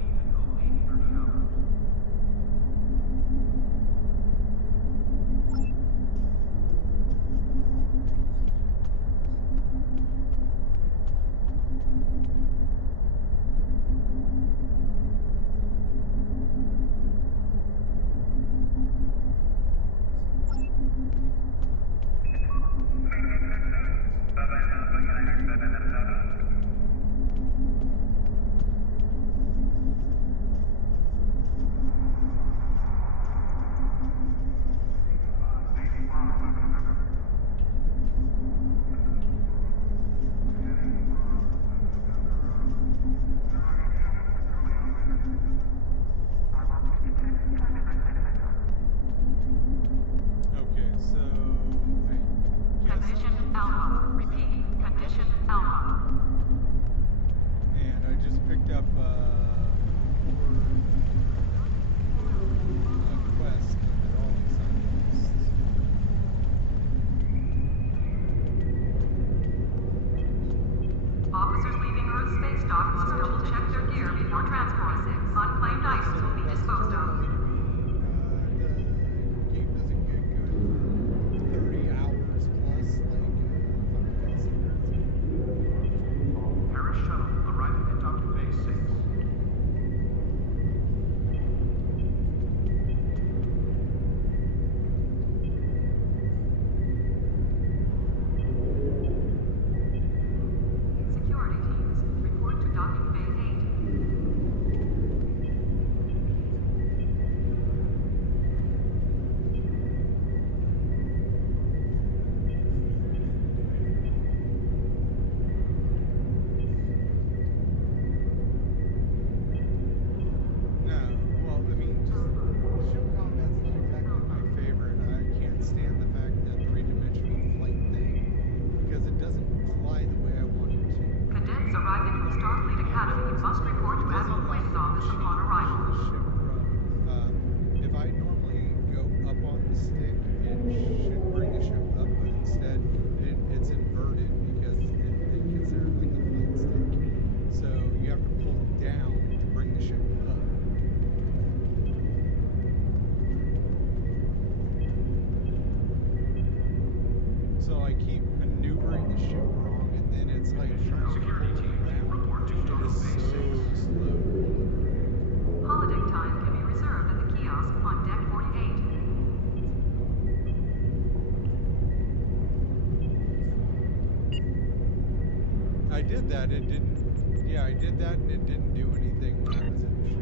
I did that. It didn't. Yeah, I did that, and it didn't do anything when I was in the ship.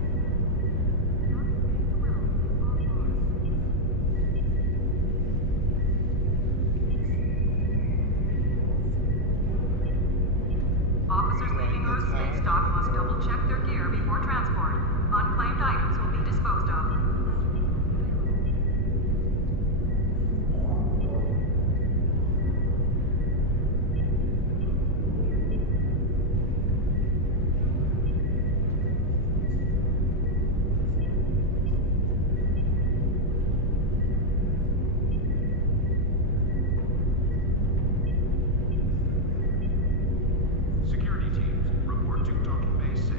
Officers leaving Earth space dock must double-check their gear before transport. Unclaimed items will be disposed of. Security teams, report to Docking Bay 6.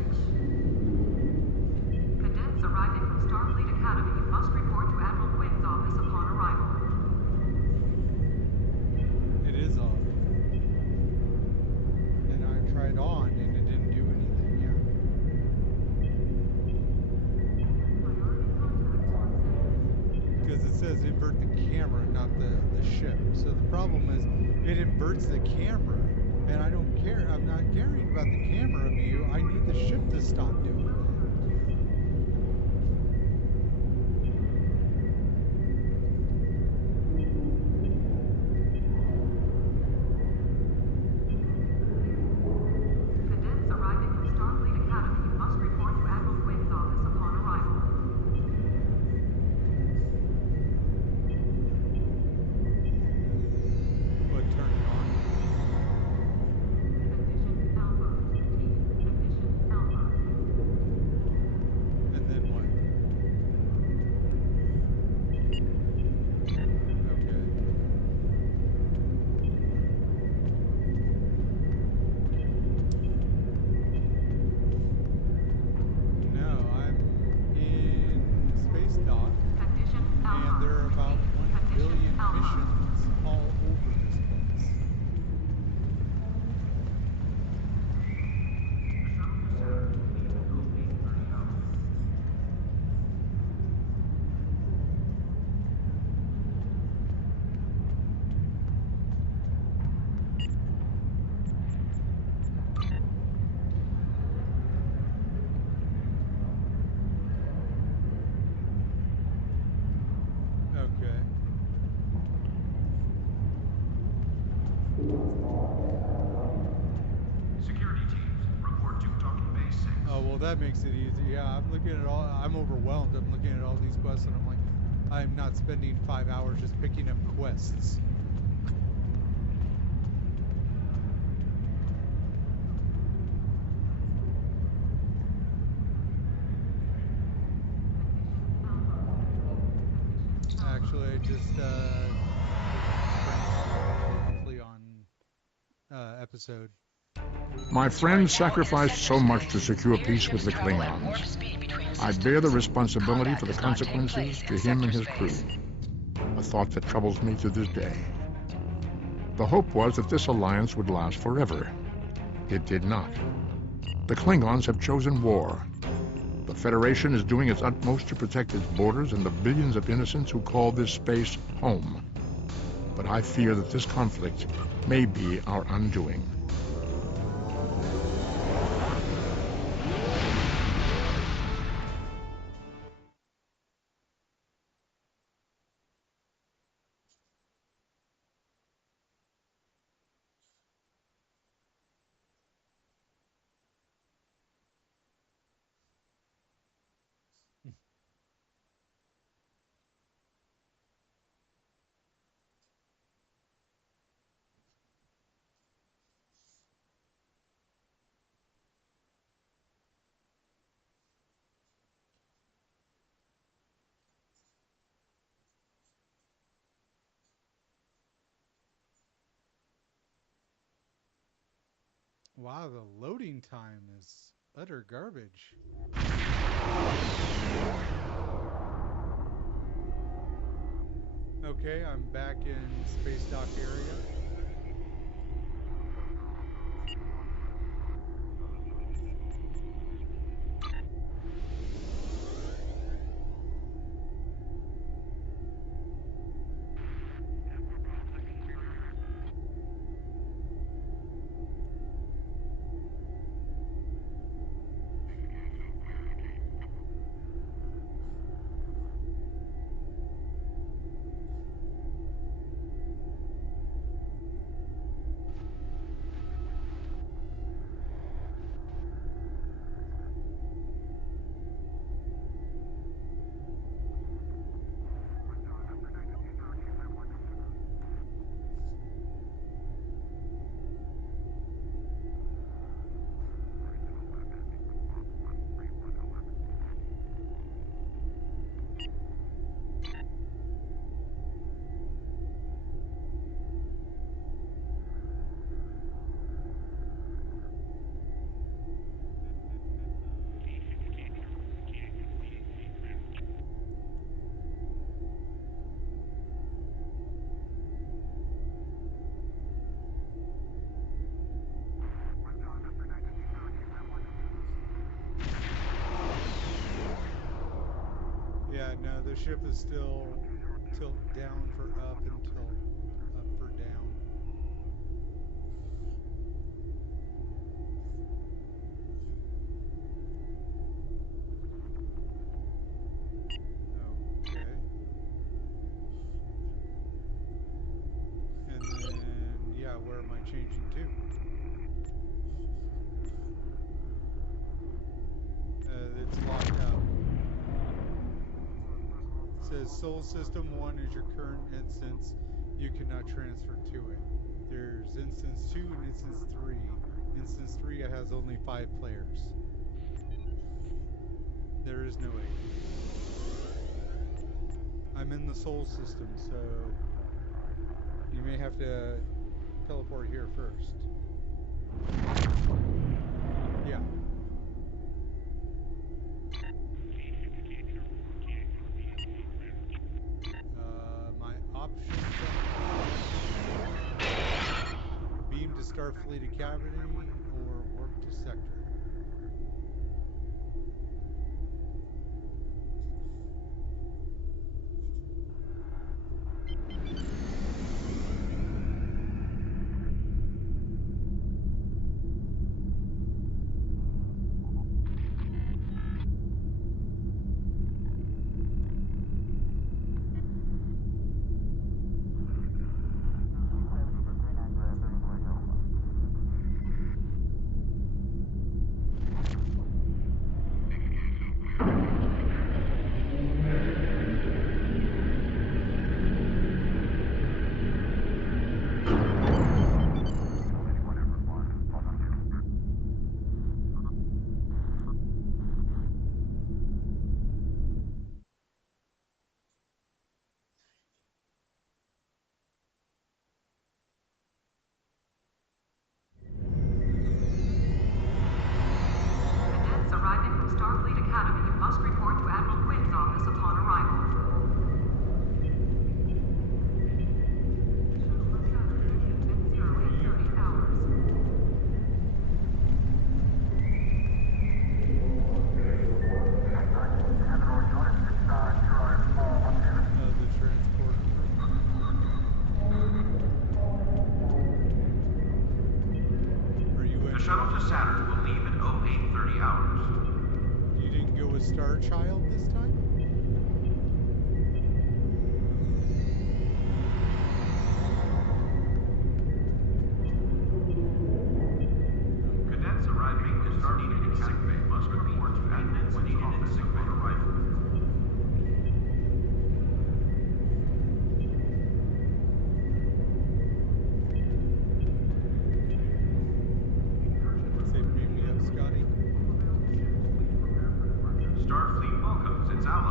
Cadets arriving from Starfleet Academy must report to Admiral Quinn's office upon arrival. It is off. And I tried on, and it didn't do anything. Yeah. Because it says invert the camera, not the ship. So the problem is, it inverts the camera, and I don't care. I'm not caring about the camera view. I need the ship to stop doing that. Cadets arriving from Starfleet Academy must report to Admiral Quinn's office upon arrival. But turn it on. And then what? Okay. No, I'm in space dock, and there are about 1 billion missions all over this place. Okay. Security teams, report to Docking Bay 6. Oh, well, that makes it easy. Yeah, I'm looking at all, I'm overwhelmed. I'm looking at all these quests, and I'm like, I'm not spending 5 hours just picking up quests. Actually, I just Cleon episode. My friends sacrificed so much to secure peace with the Klingons. I bear the responsibility for the consequences to him and his crew, a thought that troubles me to this day. The hope was that this alliance would last forever. It did not. The Klingons have chosen war. The Federation is doing its utmost to protect its borders and the billions of innocents who call this space home. But I fear that this conflict may be our undoing. Wow, the loading time is utter garbage. Okay, I'm back in space dock area. ship is still tilt down for up and tilt up for down. Okay. And then, yeah, where am I changing to? It's locked out. It says Soul System 1 is your current instance. You cannot transfer to it. There's Instance 2 and Instance 3. Instance 3 has only 5 players. There is no 8. I'm in the Soul System, so you may have to teleport here first. Yeah. My options are beam to Starfleet Academy or warp to sector. Arriving from Starfleet Academy, you must report to Admiral Quinn's office upon arrival. The transporter room. Are you The shuttle to Saturn will leave at 0830 hours. You didn't go with Star Child this time? Cadets arriving at Starfleet Academy must report to Admiral Quinn's office upon arrival. Say, beam me up, Scotty. Starfleet welcomes its allies.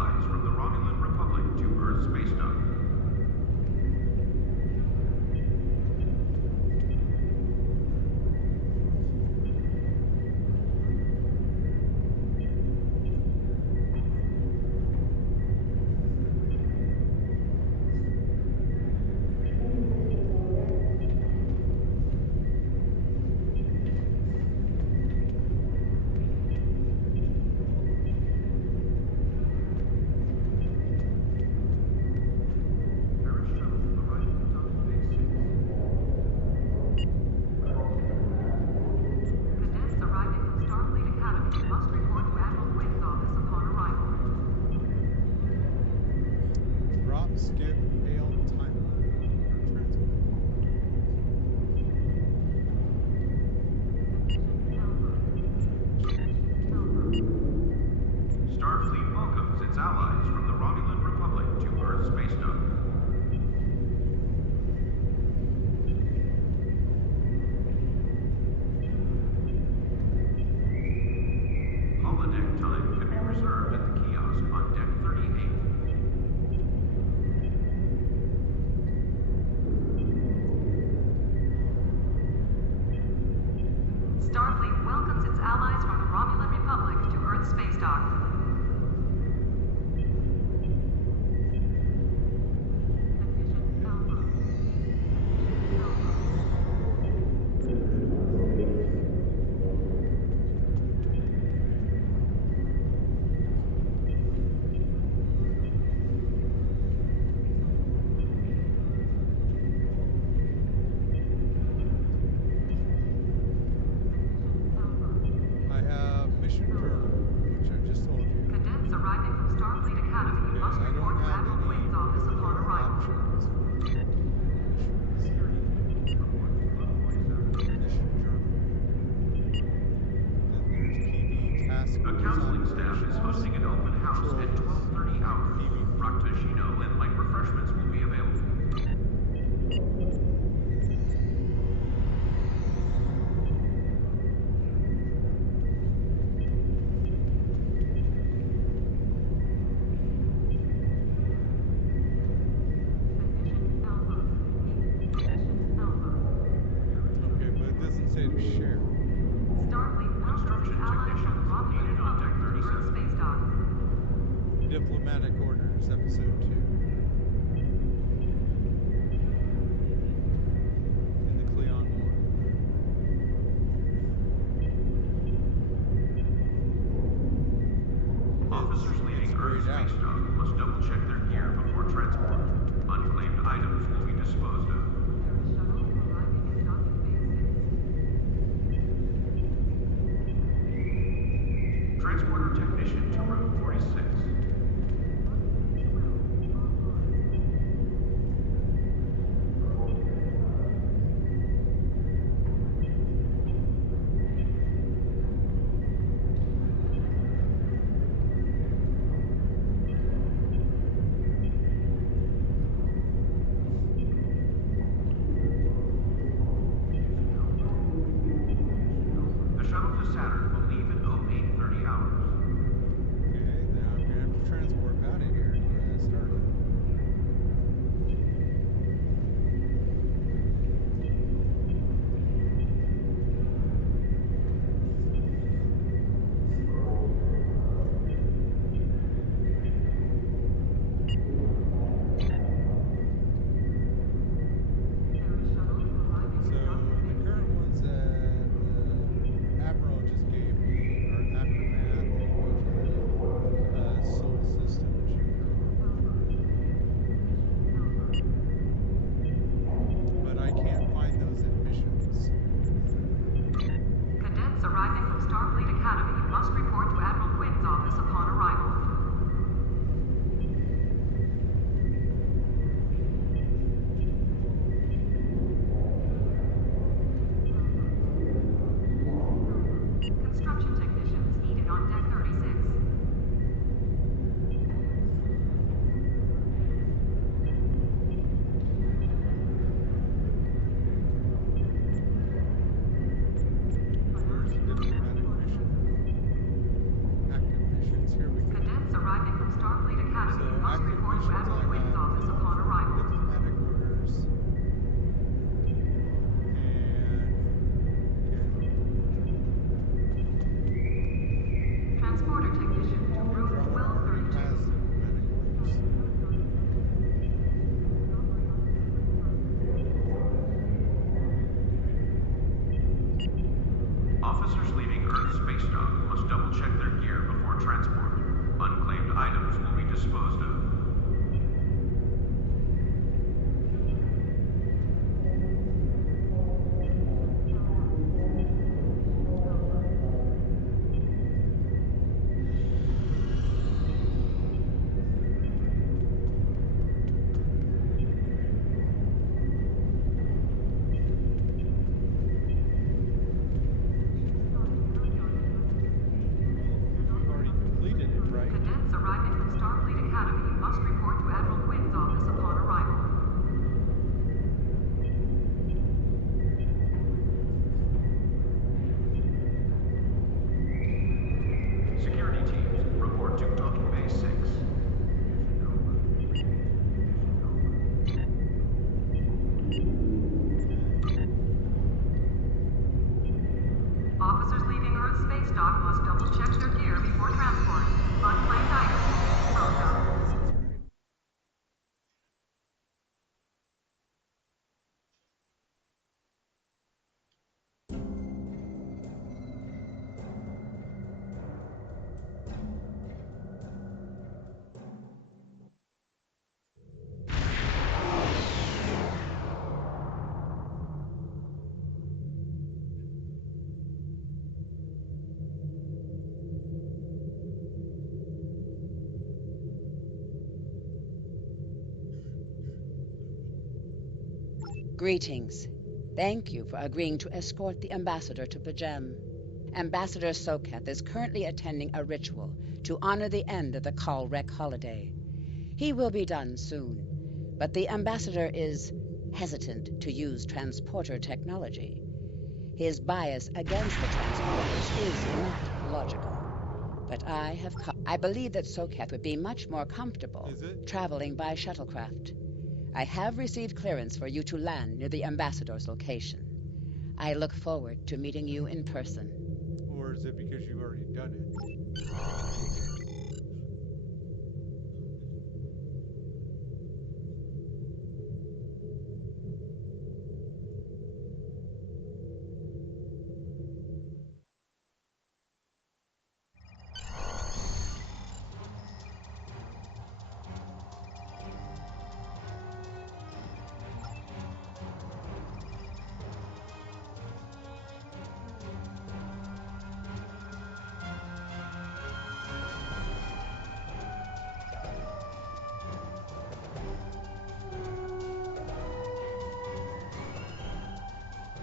Greetings. Thank you for agreeing to escort the ambassador to Pajem. Ambassador Soketh is currently attending a ritual to honor the end of the Kalrek holiday. He will be done soon, but the ambassador is hesitant to use transporter technology. His bias against the transporters is not logical. But I believe that Soketh would be much more comfortable traveling by shuttlecraft. I have received clearance for you to land near the ambassador's location. I look forward to meeting you in person. Or is it because you've already done it?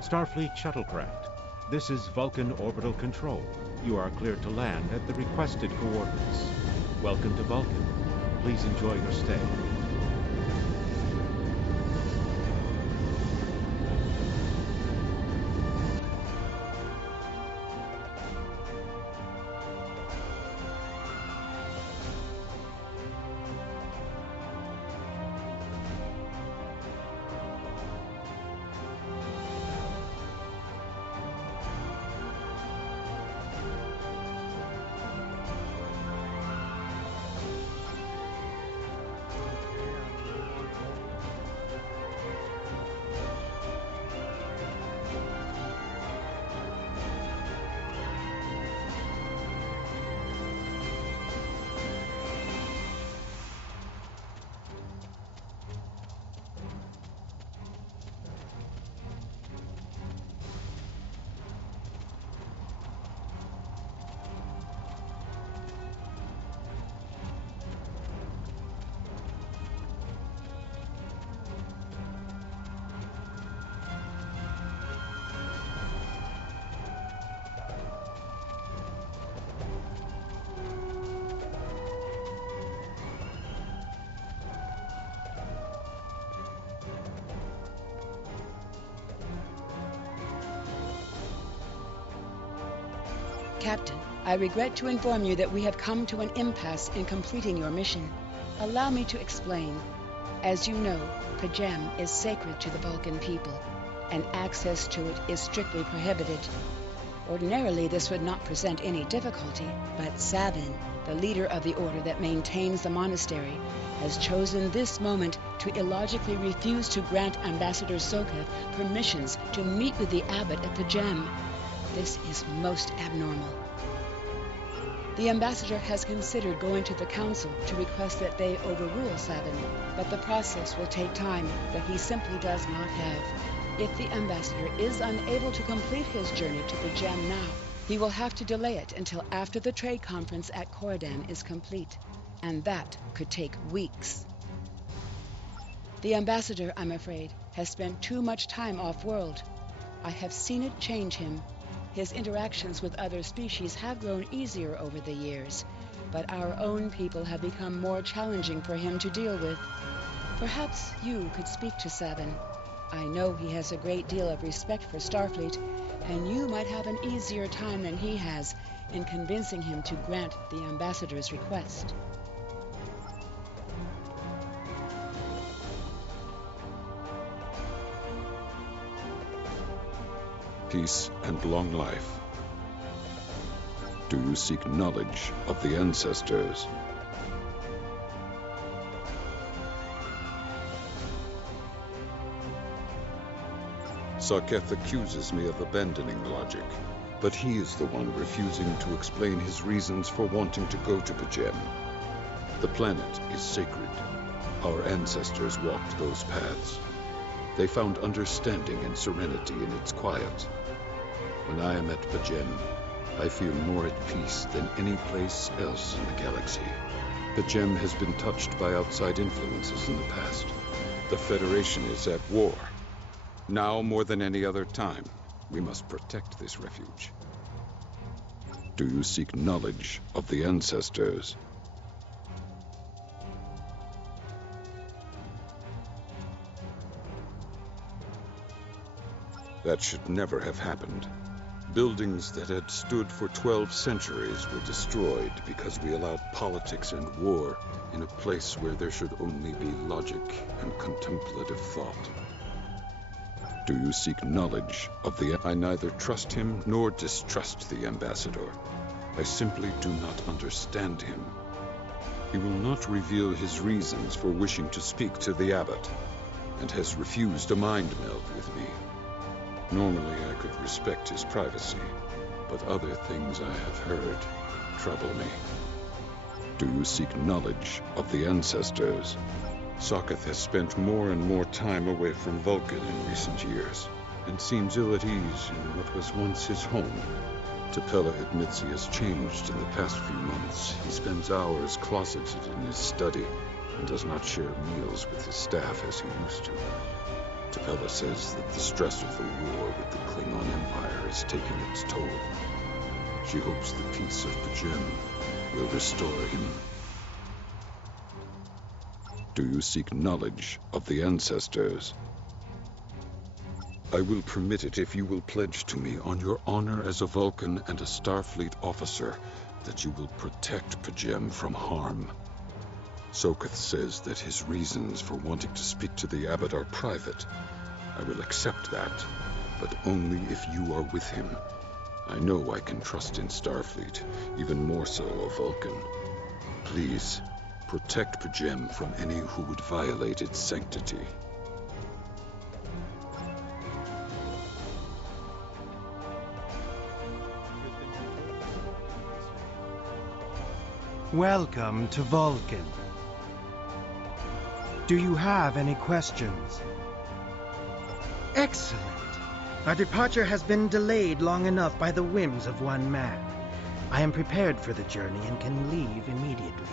Starfleet shuttlecraft. This is Vulcan Orbital Control. You are cleared to land at the requested coordinates. Welcome to Vulcan. Please enjoy your stay. Captain, I regret to inform you that we have come to an impasse in completing your mission. Allow me to explain. As you know, Pajem is sacred to the Vulcan people, and access to it is strictly prohibited. Ordinarily, this would not present any difficulty, but Savin, the leader of the order that maintains the monastery, has chosen this moment to illogically refuse to grant Ambassador Soketh permissions to meet with the abbot at Pajem. This is most abnormal. The ambassador has considered going to the council to request that they overrule Savin, but the process will take time that he simply does not have. If the ambassador is unable to complete his journey to Pajem now, he will have to delay it until after the trade conference at Coridan is complete, and that could take weeks. The ambassador, I'm afraid, has spent too much time off-world. I have seen it change him. His interactions with other species have grown easier over the years, but our own people have become more challenging for him to deal with. Perhaps you could speak to Savin. I know he has a great deal of respect for Starfleet, and you might have an easier time than he has in convincing him to grant the ambassador's request. Peace and long life. Do you seek knowledge of the ancestors? Soketh accuses me of abandoning logic, but he is the one refusing to explain his reasons for wanting to go to Pajem. The planet is sacred. Our ancestors walked those paths. They found understanding and serenity in its quiet. When I am at Pajem, I feel more at peace than any place else in the galaxy. Pajem has been touched by outside influences in the past. The Federation is at war. Now more than any other time, we must protect this refuge. Do you seek knowledge of the ancestors? That should never have happened. Buildings that had stood for 12 centuries were destroyed because we allowed politics and war in a place where there should only be logic and contemplative thought. Do you seek knowledge of the... I neither trust him nor distrust the ambassador. I simply do not understand him. He will not reveal his reasons for wishing to speak to the abbot, and has refused a mind meld with me. Normally I could respect his privacy, but other things I have heard trouble me. Do you seek knowledge of the ancestors? Sokoth has spent more and more time away from Vulcan in recent years, and seems ill at ease in what was once his home. T'Pella admits he has changed in the past few months. He spends hours closeted in his study, and does not share meals with his staff as he used to. T'Pella says that the stress of the war with the Klingon Empire is taking its toll. She hopes the peace of P'Jem will restore him. Do you seek knowledge of the ancestors? I will permit it if you will pledge to me on your honor as a Vulcan and a Starfleet officer that you will protect P'Jem from harm. Sokoth says that his reasons for wanting to speak to the abbot are private. I will accept that, but only if you are with him. I know I can trust in Starfleet, even more so a Vulcan. Please, protect P'Jem from any who would violate its sanctity. Welcome to Vulcan. Do you have any questions? Excellent. Our departure has been delayed long enough by the whims of one man. I am prepared for the journey and can leave immediately.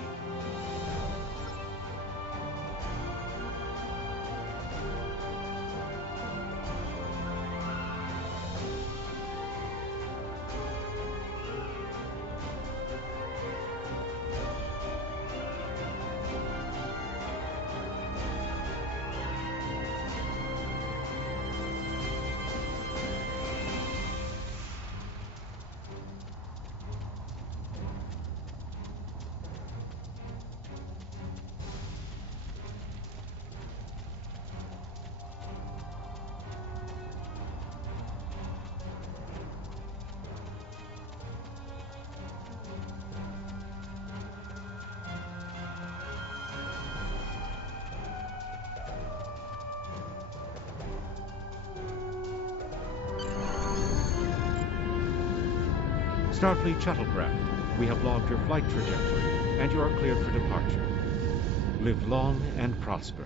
Starfleet shuttlecraft, we have logged your flight trajectory, and you are cleared for departure. Live long and prosper.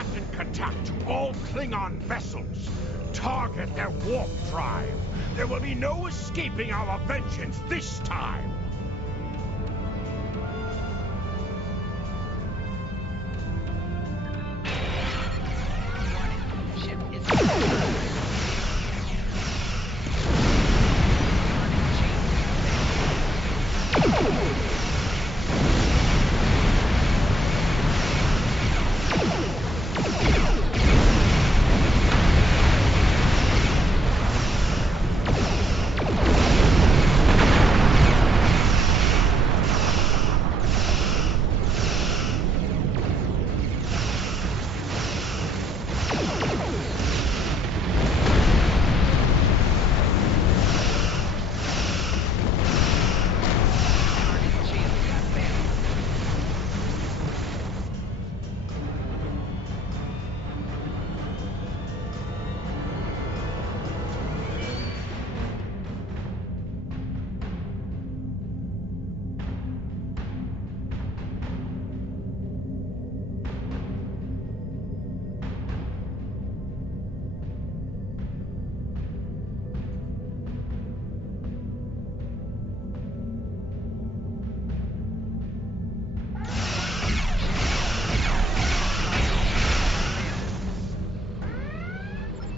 Captain Katak to all Klingon vessels. Target their warp drive. There will be no escaping our vengeance this time.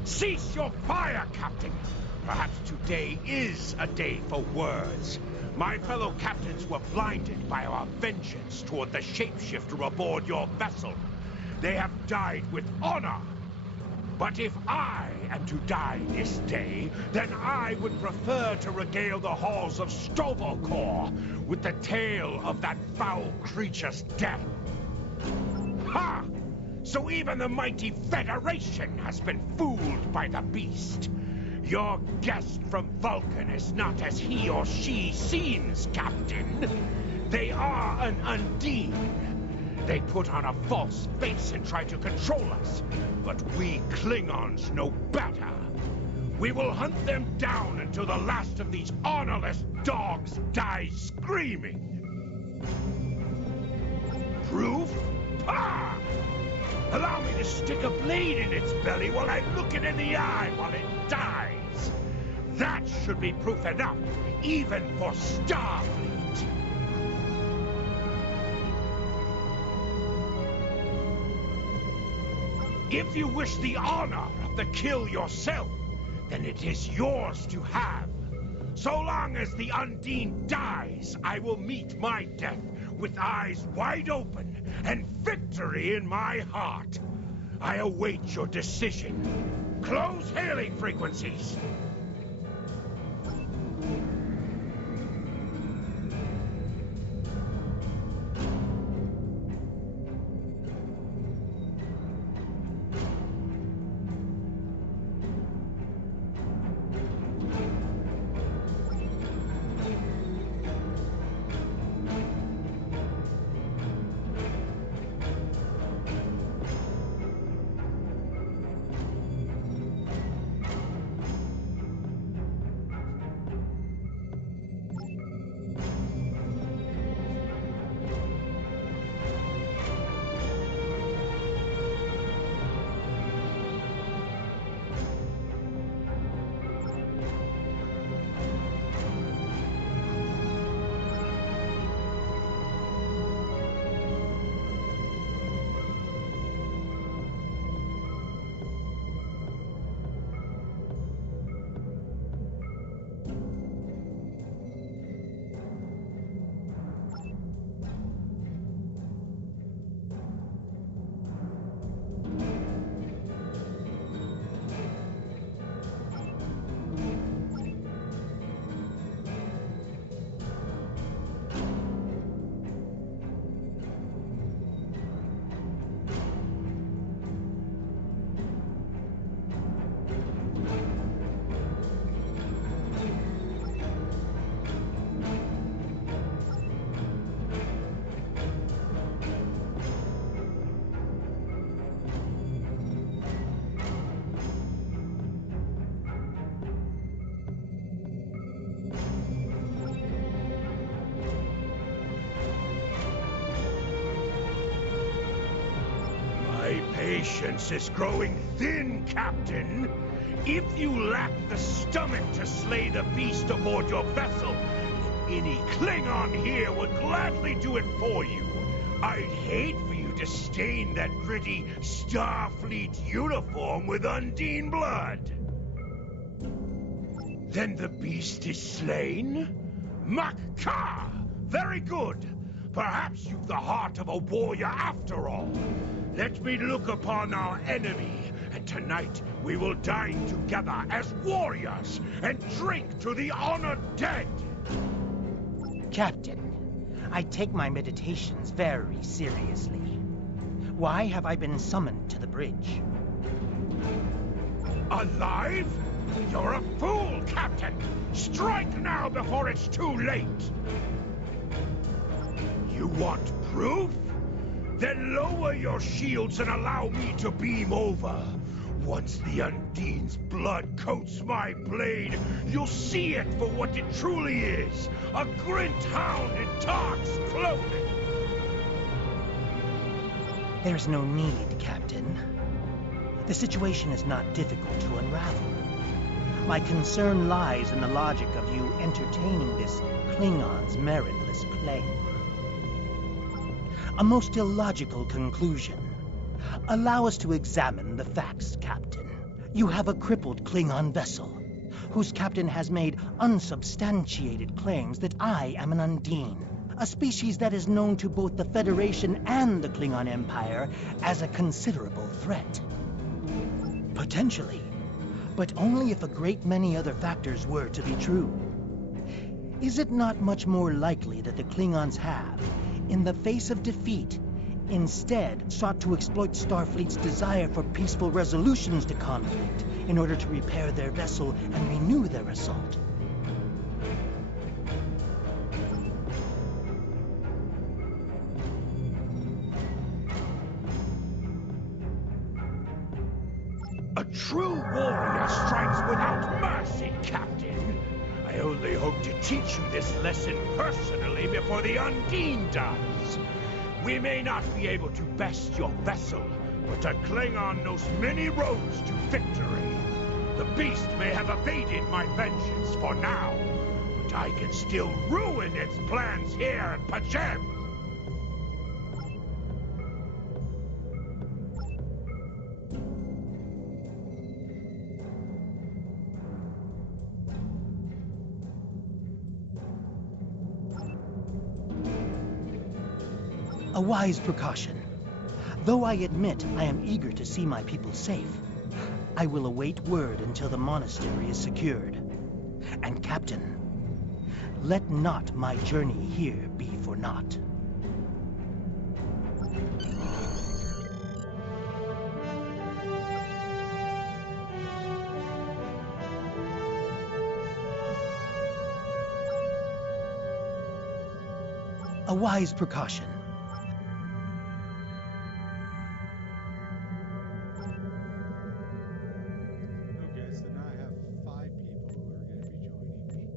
Cease your fire, Captain! Perhaps today is a day for words. My fellow captains were blinded by our vengeance toward the shapeshifter aboard your vessel. They have died with honor. But if I am to die this day, then I would prefer to regale the halls of Stovokor with the tale of that foul creature's death. Ha! So even the mighty Federation has been fooled by the beast. Your guest from Vulcan is not as he or she seems, Captain. They are an Undine. They put on a false face and try to control us. But we Klingons know better. We will hunt them down until the last of these honorless dogs dies screaming. Proof? Ah! Allow me to stick a blade in its belly while I look it in the eye while it dies. That should be proof enough, even for Starfleet. If you wish the honor of the kill yourself, then it is yours to have. So long as the Undine dies, I will meet my death with eyes wide open and victory in my heart. I await your decision. Close hailing frequencies. patience is growing thin, Captain. If you lack the stomach to slay the beast aboard your vessel, any Klingon here would gladly do it for you. I'd hate for you to stain that pretty Starfleet uniform with Undine blood. Then the beast is slain? Makka! Very good. Perhaps you've the heart of a warrior after all. Let me look upon our enemy, and tonight we will dine together as warriors and drink to the honored dead. Captain, I take my meditations very seriously. Why have I been summoned to the bridge? Alive? You're a fool, Captain! Strike now before it's too late! You want proof? Then lower your shields and allow me to beam over. Once the Undine's blood coats my blade, you'll see it for what it truly is. A grint hound in Tark's clothing. There's no need, Captain. The situation is not difficult to unravel. My concern lies in the logic of you entertaining this Klingon's meritless claim. A most illogical conclusion. Allow us to examine the facts, Captain. You have a crippled Klingon vessel, whose captain has made unsubstantiated claims that I am an Undine, a species that is known to both the Federation and the Klingon Empire as a considerable threat. Potentially, but only if a great many other factors were to be true. Is it not much more likely that the Klingons have, in the face of defeat, instead sought to exploit Starfleet's desire for peaceful resolutions to conflict in order to repair their vessel and renew their assault? A true warrior strikes without mercy, Captain. I only hope to teach you this lesson personally before the Undine does. We may not be able to best your vessel, but a Klingon knows many roads to victory. The beast may have evaded my vengeance for now, but I can still ruin its plans here at Pajem. A wise precaution. Though I admit I am eager to see my people safe, I will await word until the monastery is secured. And Captain, let not my journey here be for naught. A wise precaution. Okay, so now I have 5 people who are going to be joining me.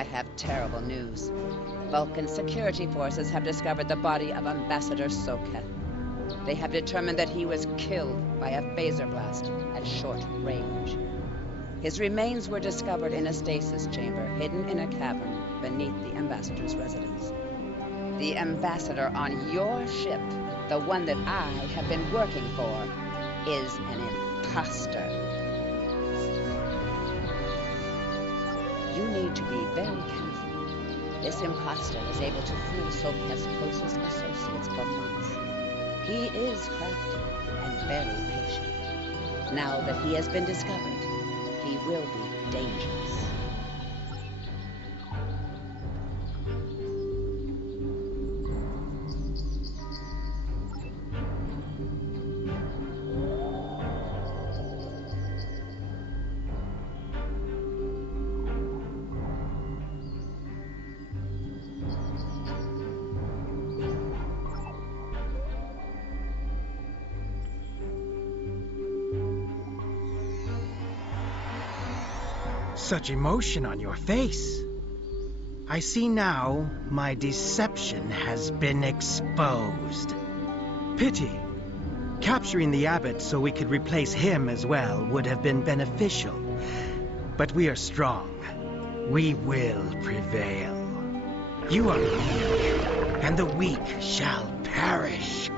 I have terrible news. Vulcan security forces have discovered the body of Ambassador Soketh. They have determined that he was killed by a phaser blast at short range. His remains were discovered in a stasis chamber hidden in a cavern beneath the Ambassador's residence. The Ambassador on your ship, the one that I have been working for, is an imposter. You need to be very careful. This imposter was able to fool Soketh's closest associates for months. He is crafty and very patient. Now that he has been discovered, he will be dangerous. Such emotion on your face. I see now my deception has been exposed. Pity. Capturing the abbot so we could replace him as well would have been beneficial. But we are strong. We will prevail. You are weak, and the weak shall perish.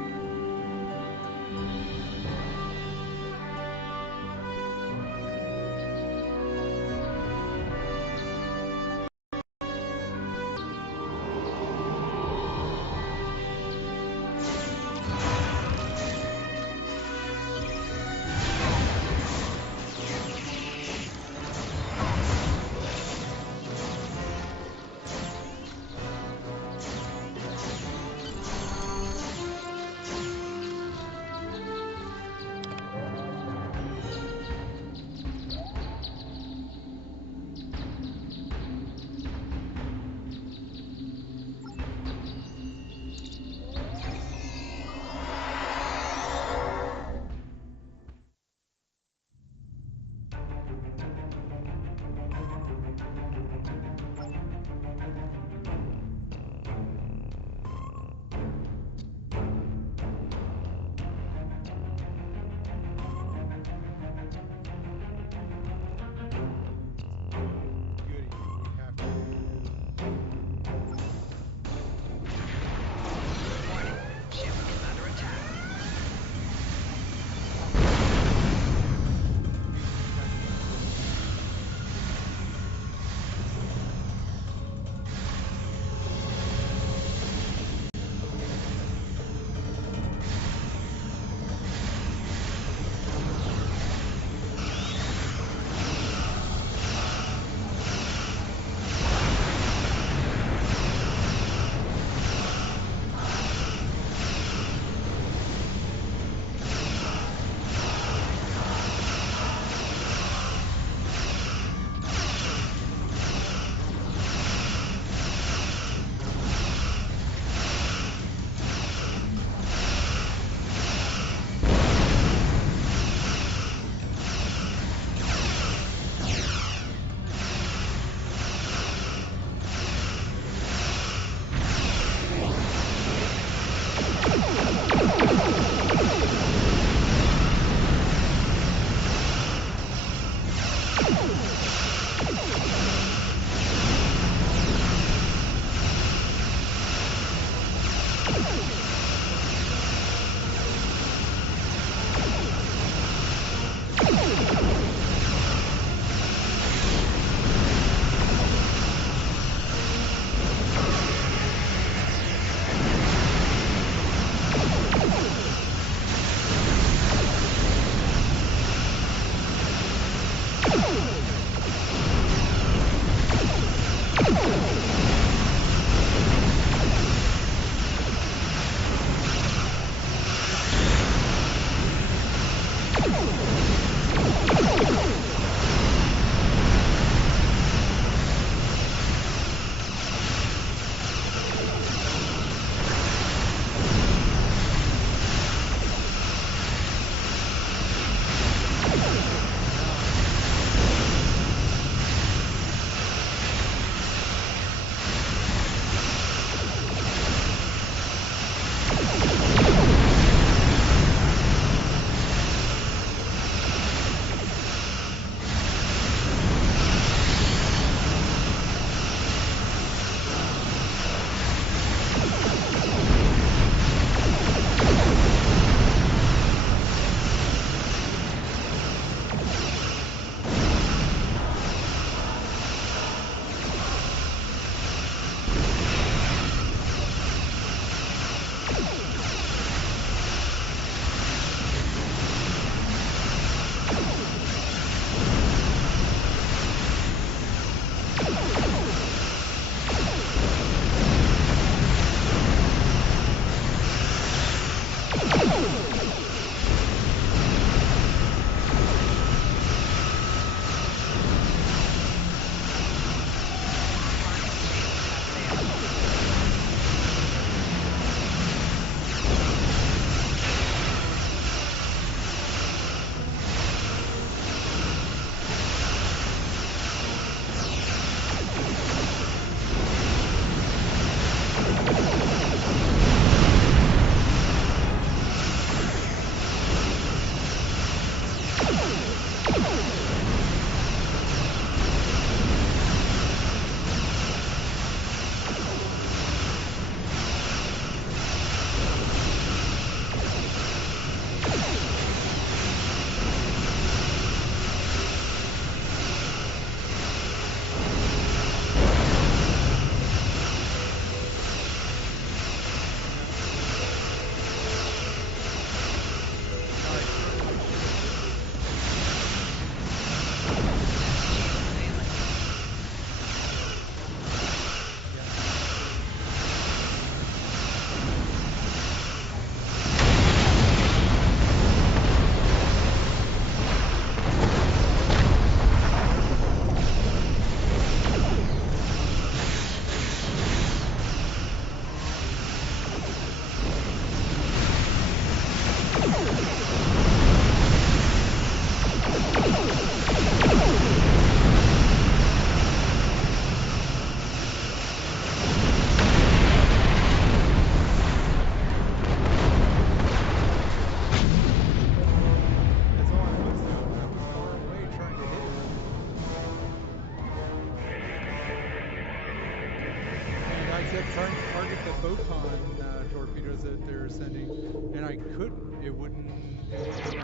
Trying to target the photon torpedoes that they're sending, and I couldn't. It wouldn't hit them.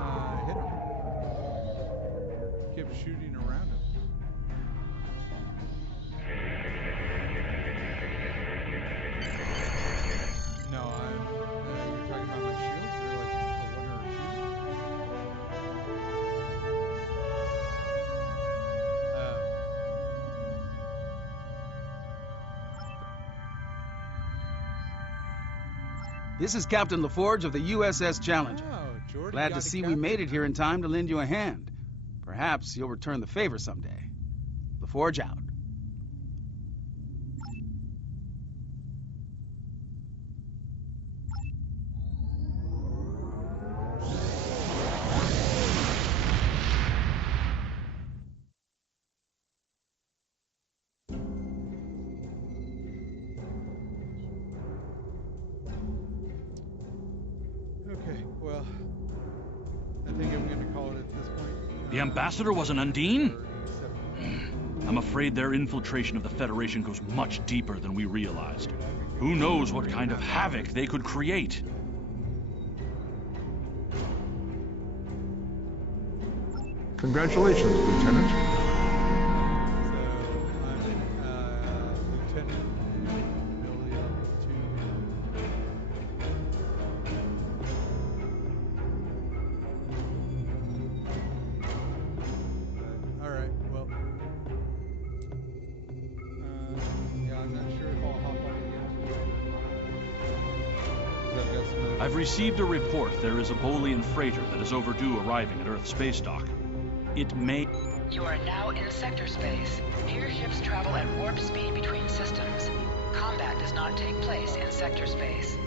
Kept shooting around them. No, you're talking about my shields? They're like a 1 or a 2? This is Captain LaForge of the USS Challenger. Oh, Jordan. Glad to see we made it here in time to lend you a hand. Perhaps you'll return the favor someday. LaForge out. Okay, well, I think I'm going to call it at this point. The ambassador was an Undine? I'm afraid their infiltration of the Federation goes much deeper than we realized. Who knows what kind of havoc they could create? Congratulations, Lieutenant. I've received a report there is a Bolian freighter that is overdue arriving at Earth space dock. It may... You are now in sector space. Here ships travel at warp speed between systems. Combat does not take place in sector space.